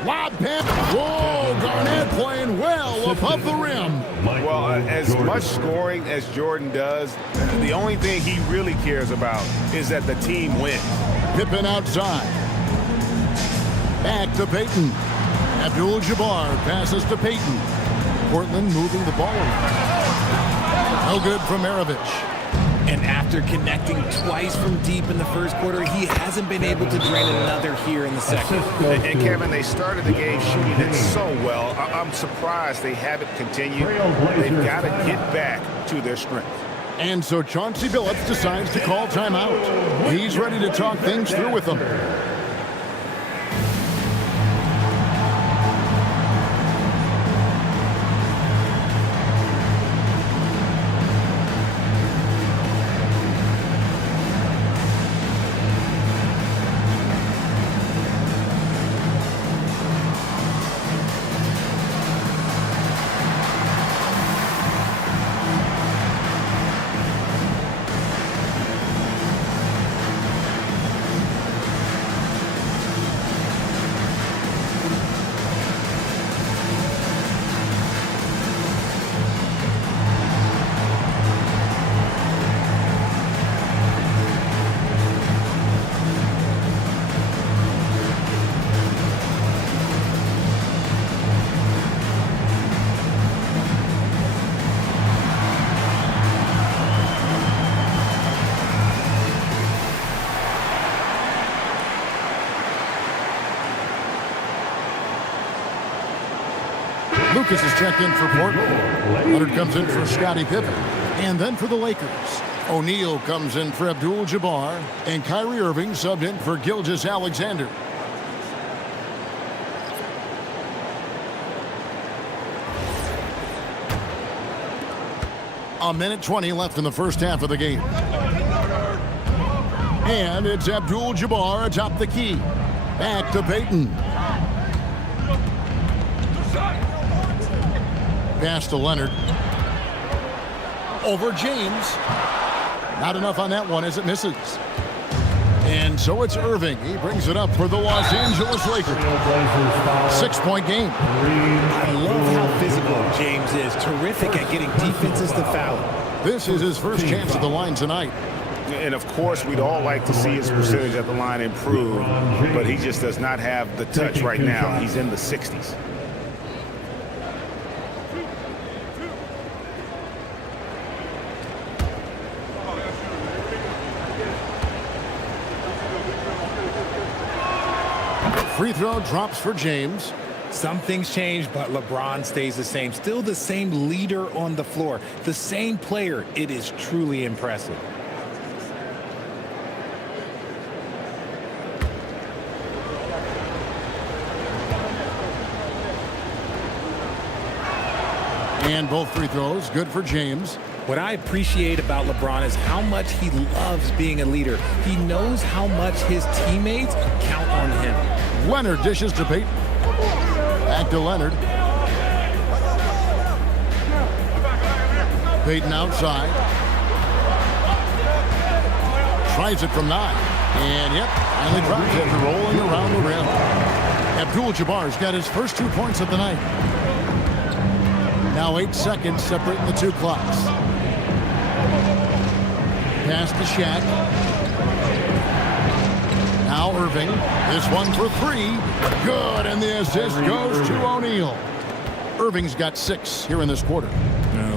Lob pass. Whoa, Garnett playing well above the rim. Well, as much scoring as Jordan does, the only thing he really cares about is that the team wins. Pippen outside. Back to Payton. Abdul-Jabbar passes to Payton. Portland moving the ball around. No good from Maravich. And after connecting twice from deep in the first quarter, he hasn't been able to drain another here in the second. And Kevin, they started the game shooting it so well. I'm surprised they haven't continued. They've got to get back to their strength. And so Chauncey Billups decides to call timeout. He's ready to talk things through with them. Lucas is checked in for Portland. Leonard comes in for Scottie Pippen. And then for the Lakers, O'Neal comes in for Abdul-Jabbar. And Kyrie Irving subbed in for Gilgeous-Alexander. A minute 20 left in the first half of the game. And it's Abdul-Jabbar atop the key. Back to Payton. Pass to Leonard. Over James. Not enough on that one as it misses. And so it's Irving. He brings it up for the Los Angeles Lakers. 6-point game. I love how physical James is. Terrific at getting defenses to foul. This is his first chance at the line tonight. And of course, we'd all like to see his percentage at the line improve, but he just does not have the touch right now. He's in the 60s. Free throw drops for James. Some things change, but LeBron stays the same. Still the same leader on the floor. The same player. It is truly impressive. And both free throws good for James. What I appreciate about LeBron is how much he loves being a leader. He knows how much his teammates count on him. Leonard dishes to Payton. Back to Leonard. Payton outside. Tries it from 9. And, yep, finally drops it after rolling around the rim. Abdul-Jabbar's got his first 2 points of the night. Now 8 seconds separating the two clocks. Pass to Shaq. Now Irving. This one for 3. Good, and the assist goes to O'Neal. Irving's got 6 here in this quarter.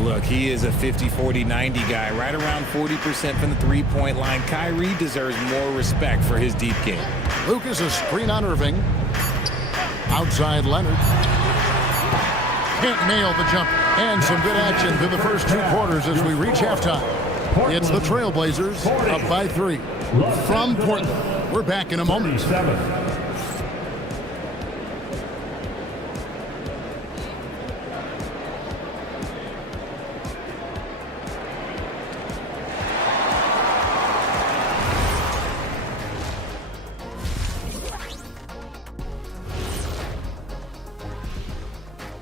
Look, he is a 50-40-90 guy, right around 40% from the three-point line. Kyrie deserves more respect for his deep game. Lucas, a screen on Irving. Outside Leonard. Can't nail the jump. And some good action through the first 2 quarters as we reach halftime. It's the Trailblazers up by 3. From Portland. We're back in a moment.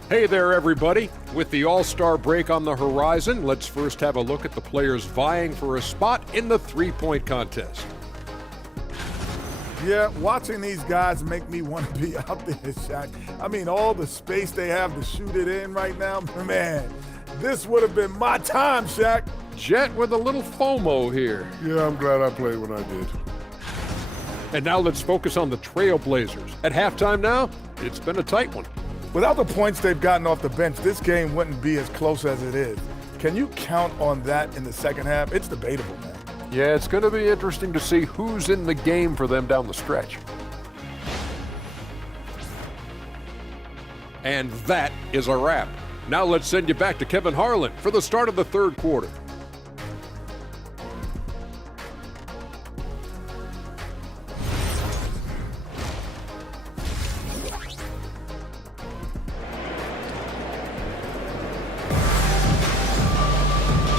Hey there, everybody. With the All-Star break on the horizon, let's first have a look at the players vying for a spot in the three-point contest. Yeah, watching these guys make me want to be out there, Shaq. I mean, all the space they have to shoot it in right now, man, this would have been my time, Shaq. Jet with a little FOMO here. Yeah, I'm glad I played when I did. And now let's focus on the Trailblazers. At halftime now, it's been a tight one. Without the points they've gotten off the bench, this game wouldn't be as close as it is. Can you count on that in the second half? It's debatable, man. Yeah, it's going to be interesting to see who's in the game for them down the stretch. And that is a wrap. Now let's send you back to Kevin Harlan for the start of the third quarter.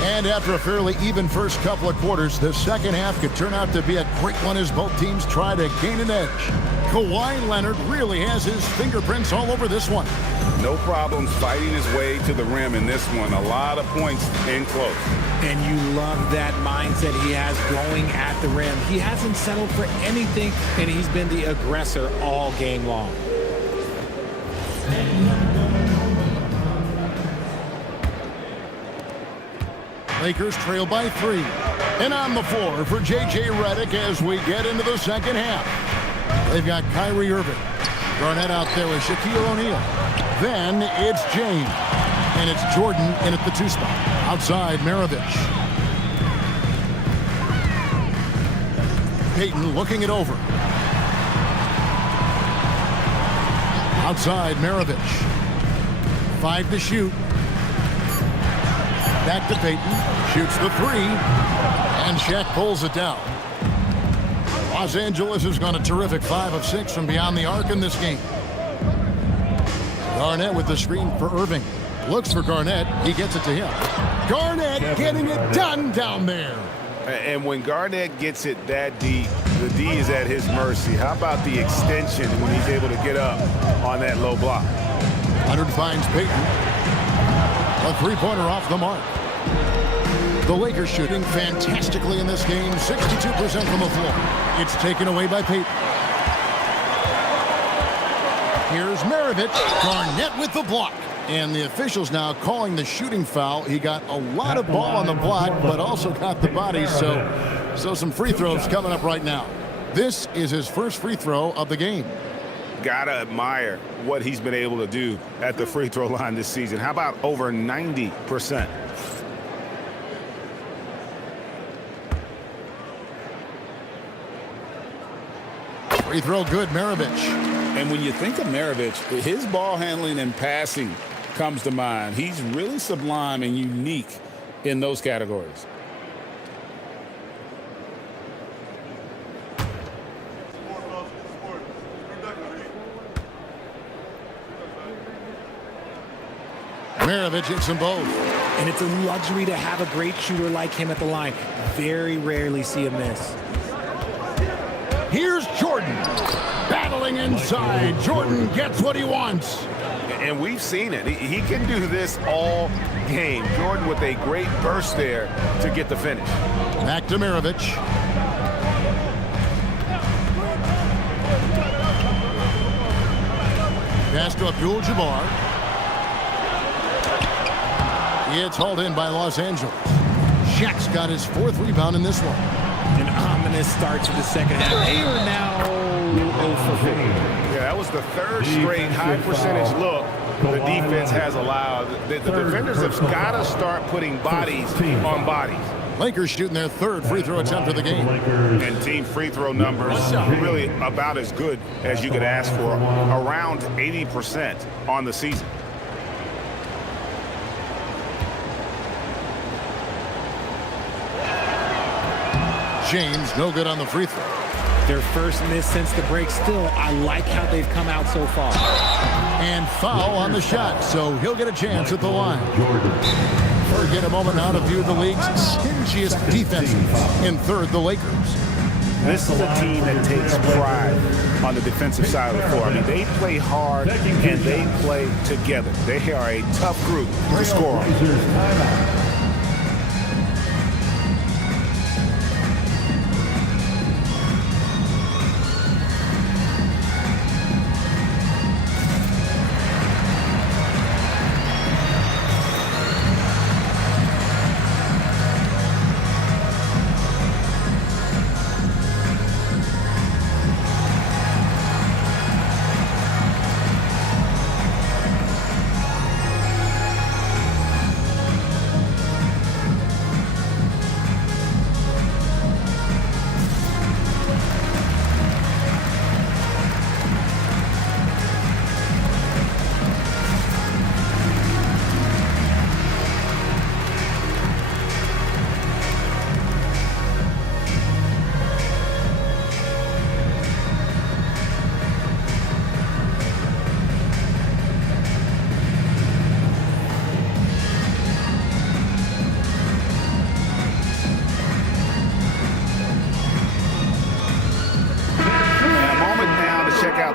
And after a fairly even first couple of quarters, the second half could turn out to be a great one as both teams try to gain an edge. Kawhi Leonard really has his fingerprints all over this one. No problems fighting his way to the rim in this one. A lot of points in close. And you love that mindset he has going at the rim. He hasn't settled for anything, and he's been the aggressor all game long. Lakers trail by 3. And on the floor for J.J. Redick as we get into the second half. They've got Kyrie Irving. Garnett out there with Shaquille O'Neal. Then it's James. And it's Jordan in at the 2 spot. Outside, Maravich. Payton looking it over. Outside, Maravich. 5 to shoot. Back to Payton, shoots the 3, and Shaq pulls it down. Los Angeles has gone a terrific 5 of 6 from beyond the arc in this game. Garnett with the screen for Irving. Looks for Garnett, he gets it to him. Garnett getting it done down there. And when Garnett gets it that deep, the D is at his mercy. How about the extension when he's able to get up on that low block? Leonard finds Payton. A 3-pointer off the mark. The Lakers shooting fantastically in this game, 62% from the floor. It's taken away by Payton. Here's Maravich. Garnett with the block. And the officials now calling the shooting foul. He got a lot of ball on the block, but also got the body, so some free throws coming up right now. This is his first free throw of the game. Gotta admire what he's been able to do at the free throw line this season. How about over 90%? Free throw good, Maravich. And when you think of Maravich, his ball handling and passing comes to mind. He's really sublime and unique in those categories. Maravich hits them both. And it's a luxury to have a great shooter like him at the line. Very rarely see a miss. Here's Jordan. Battling inside. Jordan gets what he wants. And we've seen it. He can do this all game. Jordan with a great burst there to get the finish. Back to Maravich. Pass to Abdul-Jabbar. It's hauled in by Los Angeles. Shaq's got his 4th rebound in this one. An ominous start to the second half. They are now 0 for 4. Yeah, that was the 3rd straight high percentage look the defense has allowed. The defenders have got to start putting bodies on bodies. Lakers shooting their 3rd free throw attempt of the game. And team free throw numbers really about as good as you could ask for. Around 80% on the season. James, no good on the free throw. Their first miss since the break. Still, I like how they've come out so far. And foul on the shot, so he'll get a chance at the line. We'll get a moment now to view the league's stingiest defense. In 3rd, the Lakers. This is a team that takes pride on the defensive side of the floor. I mean, they play hard and they play together. They are a tough group to score on.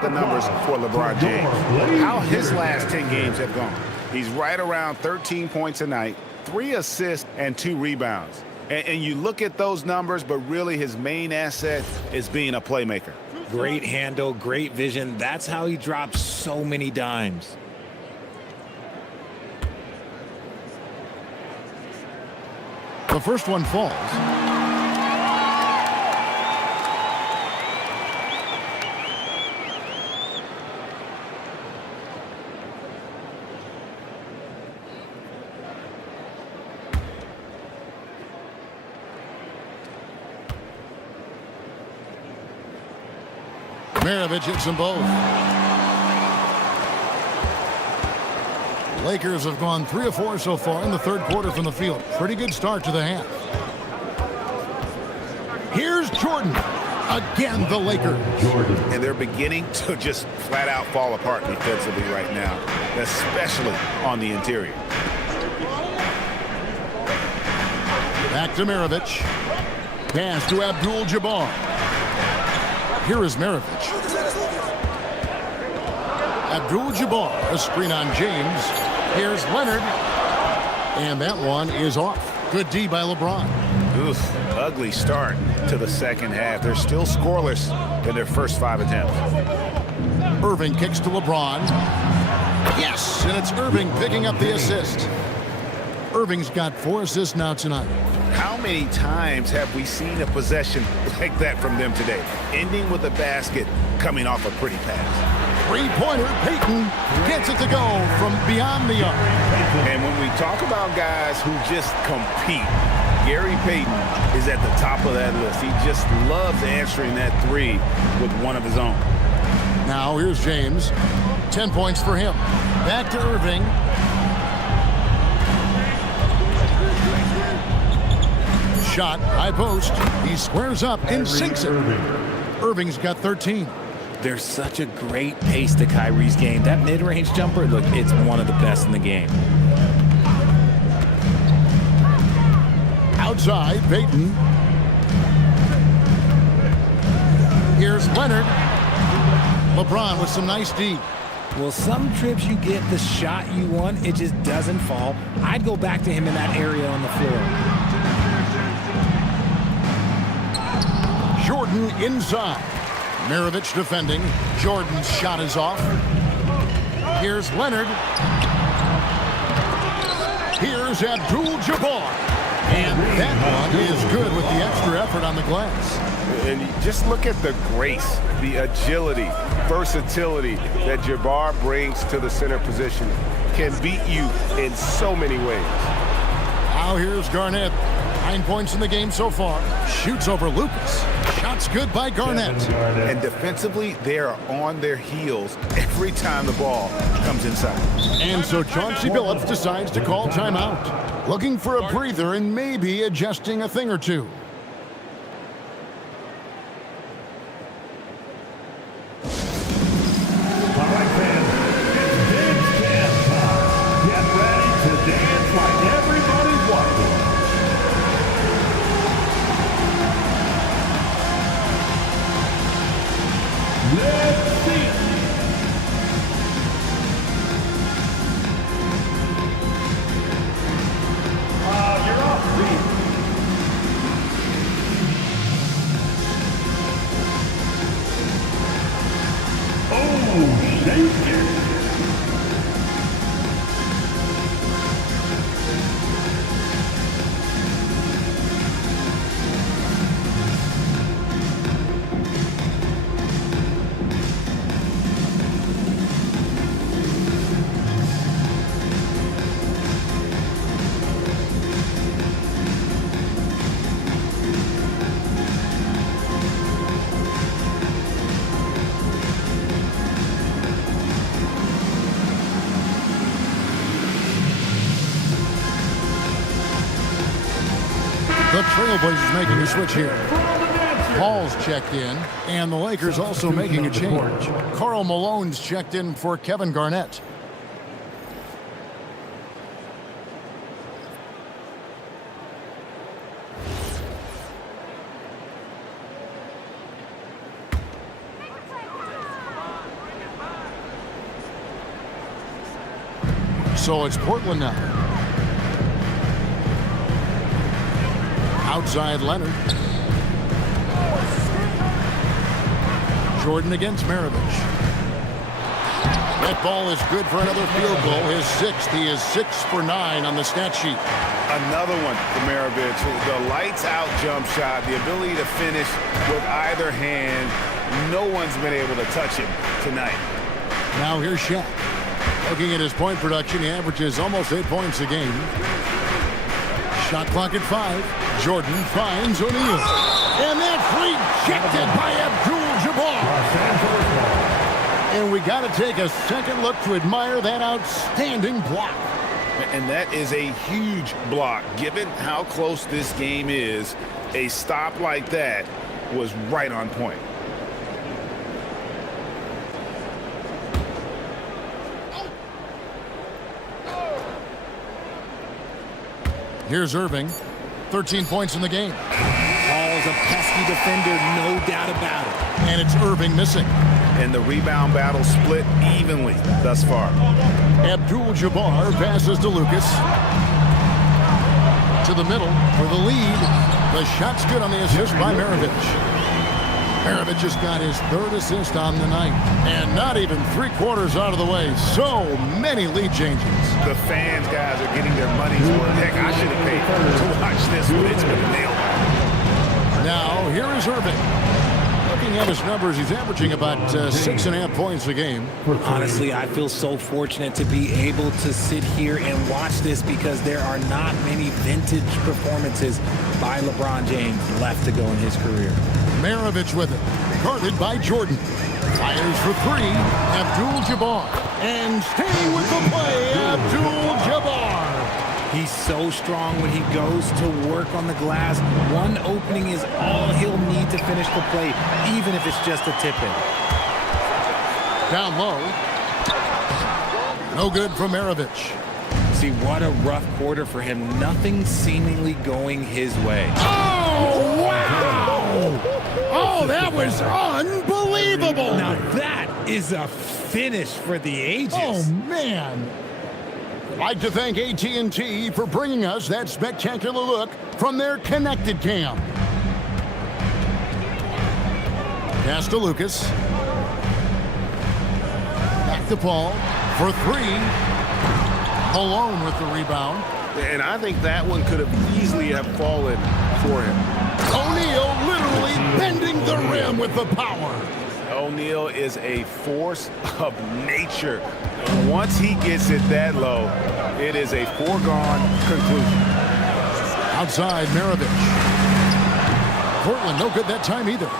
The numbers for LeBron James. How his last 10 games have gone. He's right around 13 points a night, 3 assists and 2 rebounds. And you look at those numbers, but really his main asset is being a playmaker. Great handle, great vision. That's how he drops so many dimes. The first one falls. Maravich hits them both. Lakers have gone 3 of 4 so far in the 3rd quarter from the field. Pretty good start to the half. Here's Jordan. Again, the Lakers. And they're beginning to just flat out fall apart defensively right now, especially on the interior. Back to Maravich. Pass to Abdul-Jabbar. Here is Maravich. Abdul-Jabbar, a screen on James. Here's Leonard. And that one is off. Good D by LeBron. Oof, ugly start to the second half. They're still scoreless in their first 5 attempts. Irving kicks to LeBron. Yes, and it's Irving picking up the assist. Irving's got 4 assists now tonight. How many times have we seen a possession like that from them today? Ending with a basket, coming off a pretty pass. Three-pointer, Payton gets it to go from beyond the arc. And when we talk about guys who just compete, Gary Payton is at the top of that list. He just loves answering that 3 with one of his own. Now here's James. 10 points for him. Back to Irving. Shot, high post. He squares up and sinks it. Irving's got 13. There's such a great pace to Kyrie's game. That mid-range jumper, look, it's one of the best in the game. Outside, Payton. Here's Leonard. LeBron with some nice D. Well, some trips you get the shot you want, it just doesn't fall. I'd go back to him in that area on the floor. Jordan inside. Maravich defending. Jordan's shot is off. Here's Leonard. Here's Abdul-Jabbar. And that one is good with the extra effort on the glass. And you just look at the grace, the agility, versatility that Jabbar brings to the center position. Can beat you in so many ways. Now here's Garnett. 9 points in the game so far. Shoots over Lucas. Shots good by Garnett. And defensively, they are on their heels every time the ball comes inside. And so Chauncey Billups decides to call timeout. Looking for a breather and maybe adjusting a thing or two. All right, fans, it's dance time. Get ready to dance like everybody's watching. Let's see it. You're off, Pete. Oh, shake it. The Trailblazers making a switch here. Paul's checked in, and the Lakers also making a change. Karl Malone's checked in for Kevin Garnett. So it's Portland now. Outside Leonard. Jordan against Maravich. That ball is good for another field goal. His sixth. He is 6 for 9 on the stat sheet. Another one for Maravich. The lights out jump shot, the ability to finish with either hand. No one's been able to touch him tonight. Now here's Shaq. Looking at his point production, he averages almost 8 points a game. Shot clock at 5. Jordan finds O'Neal. And that's rejected by Abdul-Jabbar. And we got to take a second look to admire that outstanding block. And that is a huge block. Given how close this game is, a stop like that was right on point. Here's Irving. 13 points in the game. Paul's a pesky defender, no doubt about it. And it's Irving missing. And the rebound battle split evenly thus far. Abdul-Jabbar passes to Lucas. To the middle for the lead. The shot's good on the assist by Maravich. Maravich just got his 3rd assist on the night. And not even 3/4 out of the way. So many lead changes. The fans, guys, are getting their money's worth. Heck, I should have paid to watch this one. It's been a nail. Now, here is Irving. Looking at his numbers, he's averaging about 6.5 points a game. Honestly, I feel so fortunate to be able to sit here and watch this because there are not many vintage performances by LeBron James left to go in his career. Maravich with it. Guarded by Jordan. Fires for 3. Abdul-Jabbar. And stay with the play, Abdul-Jabbar. He's so strong when he goes to work on the glass. One opening is all he'll need to finish the play, even if it's just a tip-in. Down low. No good from Maravich. See, what a rough quarter for him. Nothing seemingly going his way. Oh, wow! Oh, that was unbelievable! Now that is a finish for the ages. Oh, man. I'd like to thank AT&T for bringing us that spectacular look from their connected cam. Pass to Lucas. Back to Paul for three. Malone with the rebound. And I think that one could have easily have fallen for him. O'Neal literally bending the rim with the power. O'Neal is a force of nature. And once he gets it that low, it is a foregone conclusion. Outside, Maravich. Portland, no good that time either.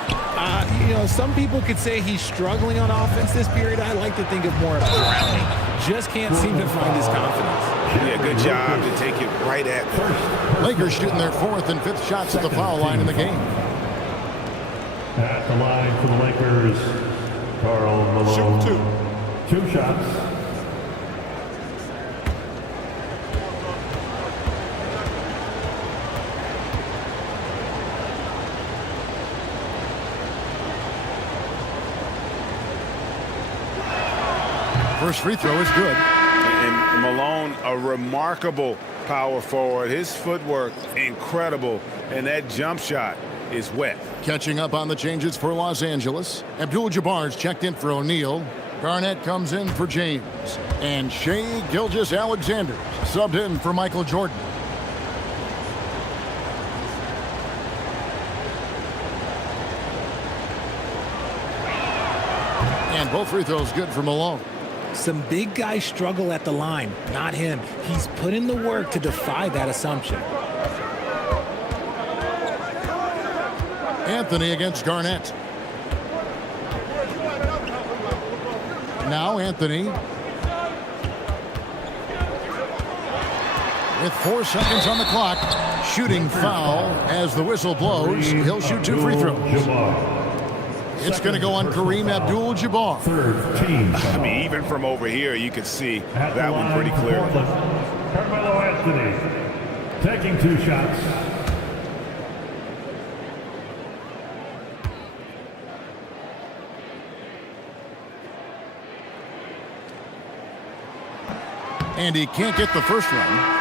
Some people could say he's struggling on offense this period. I like to think of more of drowning. Just can't seem to find his confidence. Yeah, good job to take it right at first. Lakers shooting their fourth and fifth shots at the foul line in the game. At the line for the Lakers, Karl Malone. Shoot 2 shots. First free throw is good. And Malone, a remarkable power forward. His footwork, incredible. And that jump shot is wet. Catching up on the changes for Los Angeles. Abdul-Jabbar's checked in for O'Neal. Garnett comes in for James. And Shai Gilgeous-Alexander subbed in for Michael Jordan. And both free throws good for Malone. Some big guys struggle at the line, not him. He's put in the work to defy that assumption. Anthony against Garnett. Now Anthony. With 4 seconds on the clock. Shooting foul as the whistle blows. He'll shoot 2 free throws. It's going to go on Kareem Abdul-Jabbar. I mean, even from over here, you could see that one pretty clearly. Carmelo Anthony taking 2 shots. And he can't get the first one.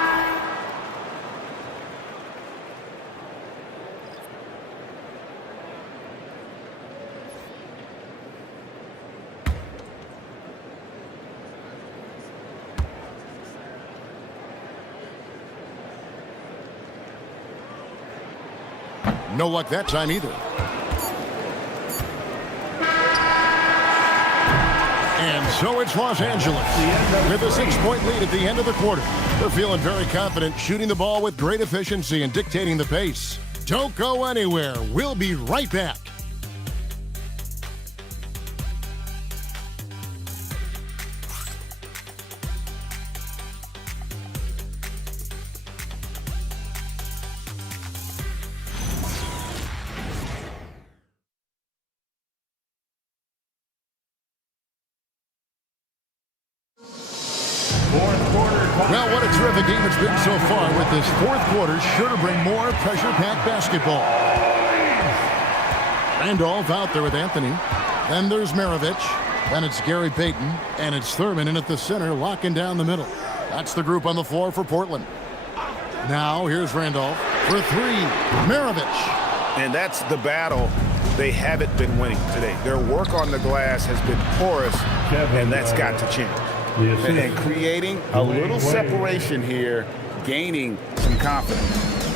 No luck that time either. And so it's Los Angeles with a 6-point lead at the end of the quarter. They're feeling very confident, shooting the ball with great efficiency and dictating the pace. Don't go anywhere. We'll be right back. Well, what a terrific game it's been so far with this fourth quarter. Sure to bring more pressure-packed basketball. Randolph out there with Anthony. Then there's Maravich. Then it's Gary Payton. And it's Thurman in at the center, locking down the middle. That's the group on the floor for Portland. Now, here's Randolph for 3. Maravich. And that's the battle they haven't been winning today. Their work on the glass has been porous, and that's got to change. And creating a little separation here, gaining some confidence.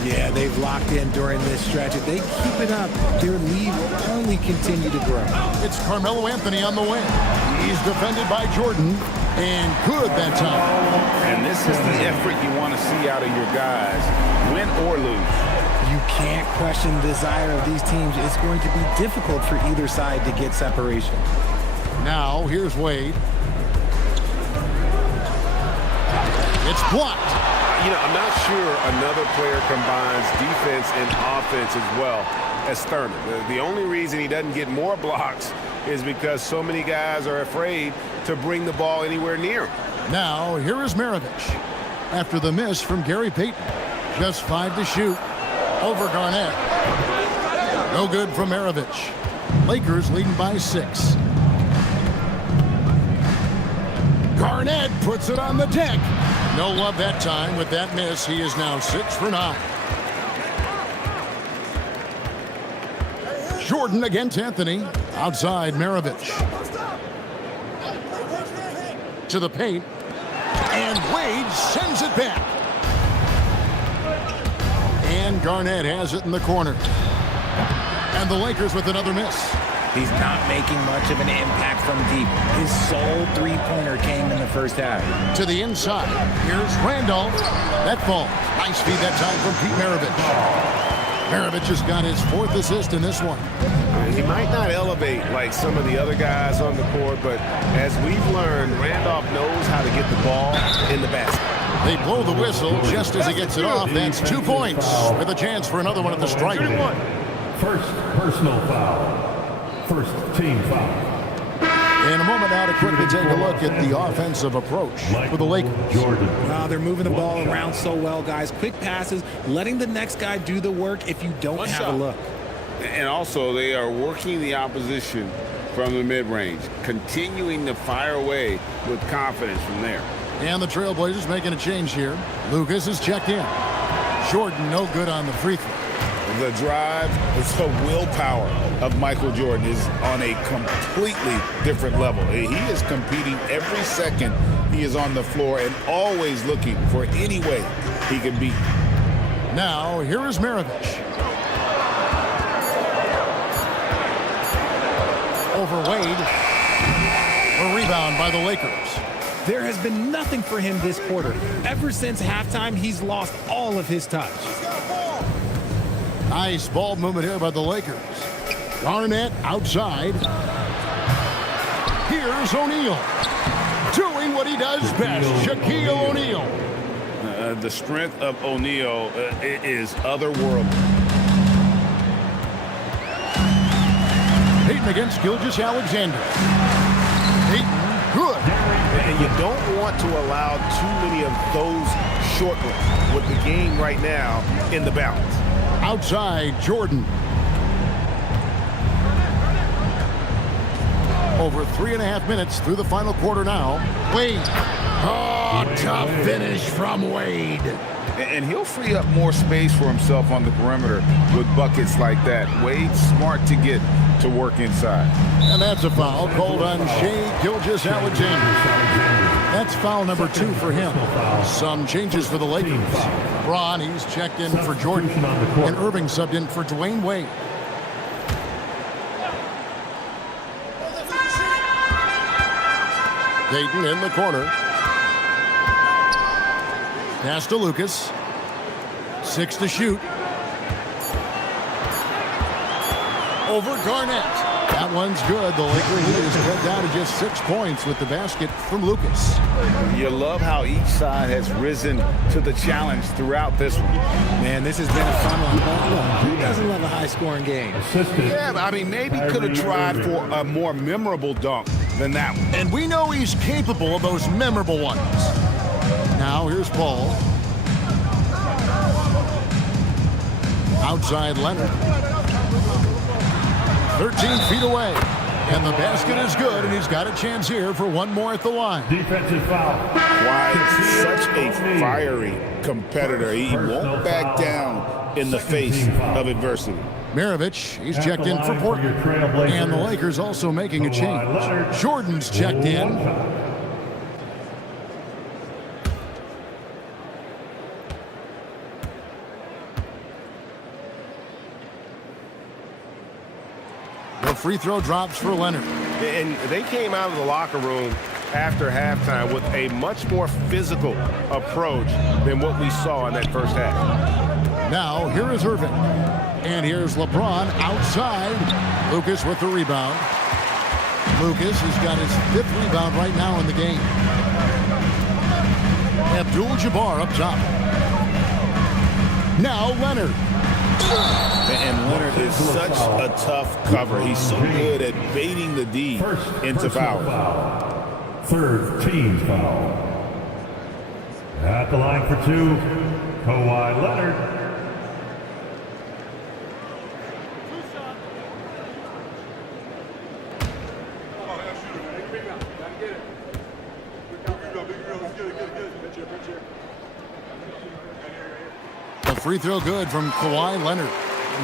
Yeah, they've locked in during this stretch. If they keep it up, their lead will only continue to grow. It's Carmelo Anthony on the wing. He's defended by Jordan, and good that time. And this is the effort you want to see out of your guys, win or lose. You can't question the desire of these teams. It's going to be difficult for either side to get separation. Now, here's Wade. It's blocked. I'm not sure another player combines defense and offense as well as Thurman. The only reason he doesn't get more blocks is because so many guys are afraid to bring the ball anywhere near him. Now, here is Maravich. After the miss from Gary Payton. Just 5 to shoot. Over Garnett. No good from Maravich. Lakers leading by 6. Garnett puts it on the deck. No love that time with that miss. He is now 6 for 9. Jordan against Anthony. Outside Maravich. To the paint. And Wade sends it back. And Garnett has it in the corner. And the Lakers with another miss. He's not making much of an impact from deep. His sole three-pointer came in the first half. To the inside. Here's Randolph. That ball. Nice feed that time from Pete Maravich. Maravich has got his 4th assist in this one. He might not elevate like some of the other guys on the court, but as we've learned, Randolph knows how to get the ball in the basket. They blow the whistle just as he gets it off. That's 2 points with a chance for another one at the stripe. First personal foul. First team foul. In a moment now to quickly take a look at the offensive approach for the Lakers. Wow, they're moving the ball around so well, guys. Quick passes, letting the next guy do the work if you don't have a look. And also, they are working the opposition from the mid-range, continuing to fire away with confidence from there. And the Trailblazers making a change here. Lucas is checked in. Jordan no good on the free throw. The drive, the willpower of Michael Jordan is on a completely different level. He is competing every second he is on the floor and always looking for any way he can beat. Now, here is Maravich. Over Wade. A rebound by the Lakers. There has been nothing for him this quarter. Ever since halftime, he's lost all of his touch. Nice ball movement here by the Lakers. Garnett outside. Here's O'Neal. Doing what he does best. Shaquille O'Neal. The strength of O'Neal is otherworldly. Payton against Gilgeous-Alexander. Payton, good. And you don't want to allow too many of those short ones with the game right now in the balance. Outside, Jordan. Over 3.5 minutes through the final quarter now. Wade. Oh, tough finish from Wade. And he'll free up more space for himself on the perimeter with buckets like that. Wade's smart to get to work inside. And that's a foul called on Shai Gilgeous-Alexander. That's foul number 2 for him. Some changes for the Lakers. Braun, he's checked in for Jordan. And Irving subbed in for Dwayne Wade. Dayton in the corner. Pass to Lucas. 6 to shoot. Over Garnett. That one's good. The Laker lead is cut down to just 6 points with the basket from Lucas. You love how each side has risen to the challenge throughout this one. Man, this has been a fun one. Who doesn't love a high-scoring game? Yeah, I mean, maybe could have tried for a more memorable dunk than that one. And we know he's capable of those memorable ones. Now here's Paul. Outside Leonard. 13 feet away. And the basket is good, and he's got a chance here for one more at the line. Defensive foul. Why such a fiery competitor. He won't back down in the face of adversity. Maravich, he's checked in for Portland. And the Lakers also making a change. Jordan's checked in. The free throw drops for Leonard. And they came out of the locker room after halftime with a much more physical approach than what we saw in that first half. Now, here is Irving. And here's LeBron outside. Lucas with the rebound. Lucas has got his 5th rebound right now in the game. Abdul-Jabbar up top. Now Leonard. And Leonard is such a tough cover. He's so good at baiting the D into foul. Third team foul. At the line for 2, Kawhi Leonard. free throw good from Kawhi Leonard.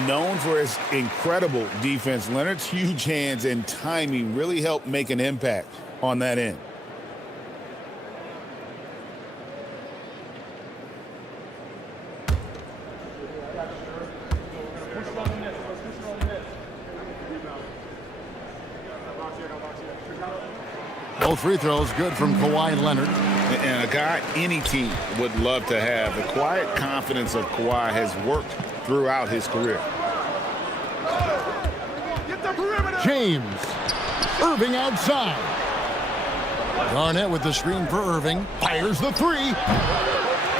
Known for his incredible defense, Leonard's huge hands and timing really helped make an impact on that end. Both free throws good from Kawhi Leonard. And a guy any team would love to have. The quiet confidence of Kawhi has worked throughout his career. James. Irving outside. Garnett with the screen for Irving. Fires the three.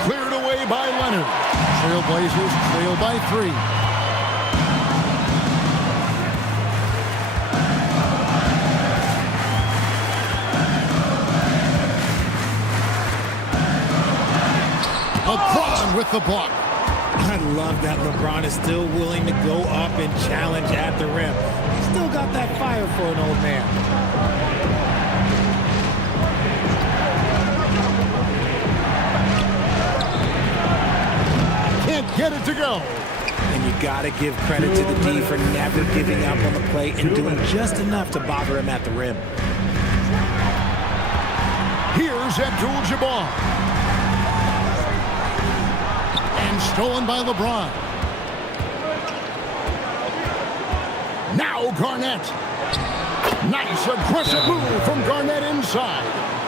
Cleared away by Leonard. Trailblazers trail by 3. LeBron with the block. I love that LeBron is still willing to go up and challenge at the rim. He's still got that fire for an old man. Can't get it to go. And you got to give credit to the D for never giving up on the play and doing just enough to bother him at the rim. Here's Abdul-Jabbar. And stolen by LeBron. Now Garnett. Nice aggressive move from Garnett inside.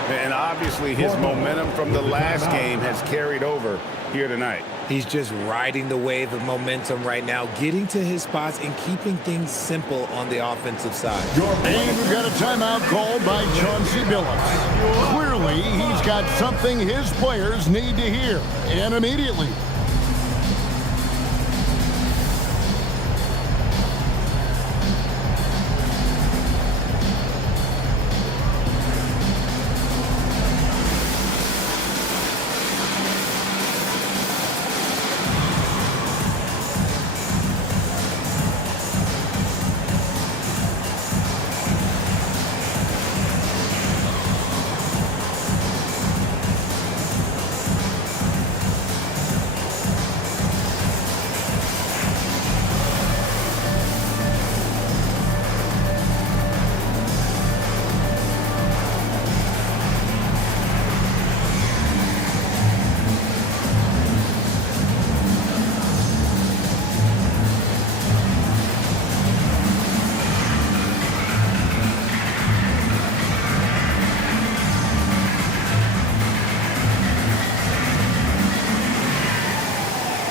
And obviously his momentum from the last game has carried over here tonight. He's just riding the wave of momentum right now, getting to his spots and keeping things simple on the offensive side. And we've got a timeout called by Chauncey Billups. Clearly, he's got something his players need to hear, and immediately.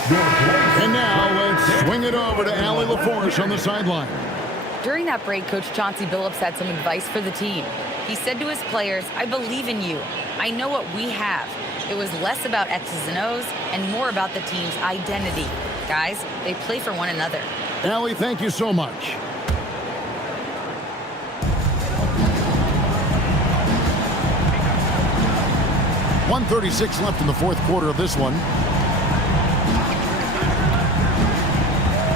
And now let's swing it over to Allie LaForce on the sideline. During that break, Coach Chauncey Billups had some advice for the team. He said to his players, "I believe in you. I know what we have." It was less about X's and O's and more about the team's identity. Guys, they play for one another. Allie, thank you so much. .136 left in the fourth quarter of this one.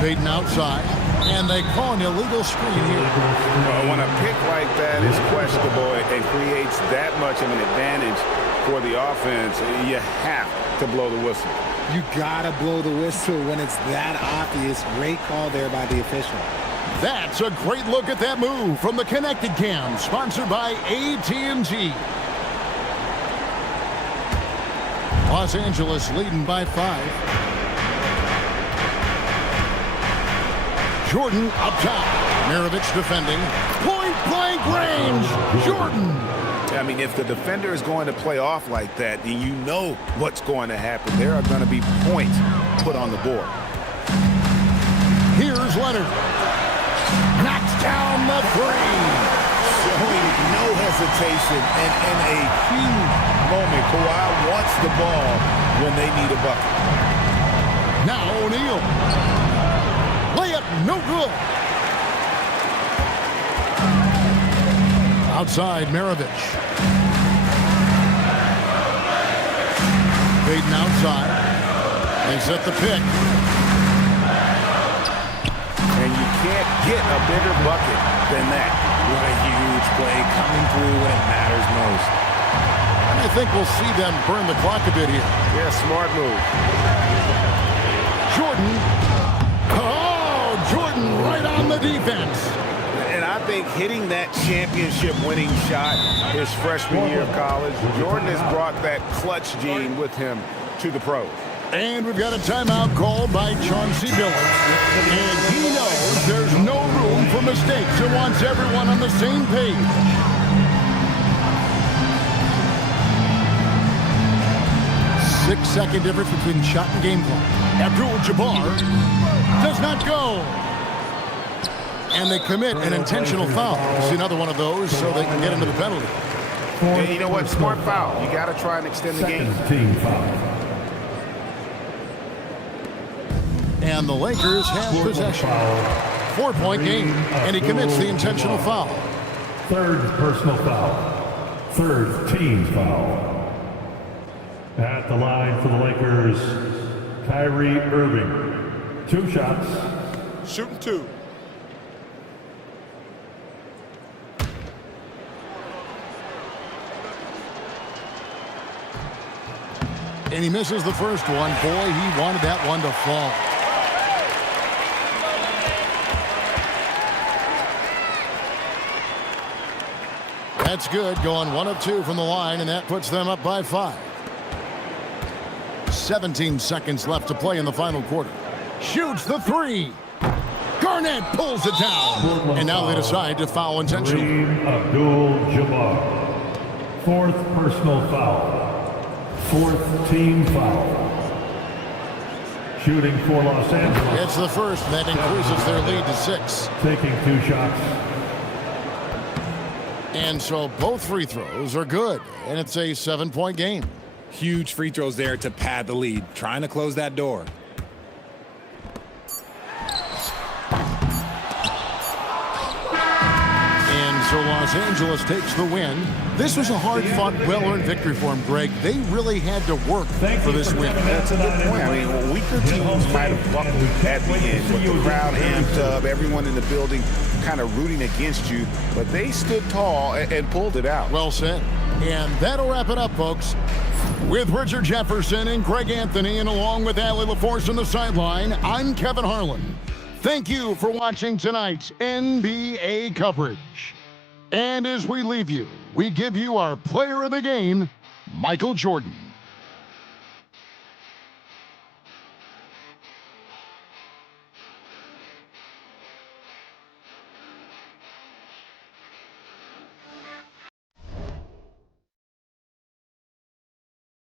Payton outside, and they call an illegal screen here. Well, when a pick like that is questionable and creates that much of an advantage for the offense, you have to blow the whistle. You gotta blow the whistle when it's that obvious. Great call there by the official. That's a great look at that move from the Connected Cam, sponsored by AT&T. Los Angeles leading by 5. Jordan up top. Maravich defending. Point-blank range. Jordan. I mean, if the defender is going to play off like that, then you know what's going to happen. There are going to be points put on the board. Here's Leonard. Knocks down the three. Showing no hesitation and in a huge moment. Kawhi wants the ball when they need a bucket. Now O'Neal. Layup, no good. Outside, Maravich. Payton outside. They set the pick. And you can't get a bigger bucket than that. What a huge play coming through when it matters most. And I think we'll see them burn the clock a bit here. Yeah, smart move. Jordan. Oh, Jordan right on the defense. And I think hitting that championship winning shot his freshman year of college, Jordan has brought that clutch gene with him to the pros. And we've got a timeout called by Chauncey Billups. And he knows there's no room for mistakes and wants everyone on the same page. Six-second difference between shot and game clock. Abdul-Jabbar does not go. And they commit an intentional foul. See another one of those so they can get into the penalty. And you know what? Smart foul. You got to try and extend the game. Team foul. And the Lakers have possession. 4-point game. And he commits the intentional foul. Third personal foul. Third team foul. At the line for the Lakers, Kyrie Irving. 2 shots. Shooting 2. And he misses the first one. Boy, he wanted that one to fall. That's good, going 1 of 2 from the line, and that puts them up by 5. 17 seconds left to play in the final quarter. Shoots the 3. Garnett pulls it down. And now they decide to foul intentionally. Abdul-Jabbar. 4th personal foul. 4th team foul. Shooting for Los Angeles. It's the first, and that increases their lead to 6. Taking 2 shots. And so both free throws are good, and it's a 7-point game. Huge free throws there to pad the lead, trying to close that door. And so Los Angeles takes the win. This was a hard-fought, well-earned victory for them, Greg. They really had to work for this win. That's a good point. I mean, weaker teams might have buckled at the end with the crowd amped up, everyone in the building kind of rooting against you, but they stood tall and pulled it out. Well said. And that'll wrap it up, folks. With Richard Jefferson and Greg Anthony, and along with Allie LaForce on the sideline, I'm Kevin Harlan. Thank you for watching tonight's NBA coverage. And as we leave you, we give you our player of the game, Michael Jordan.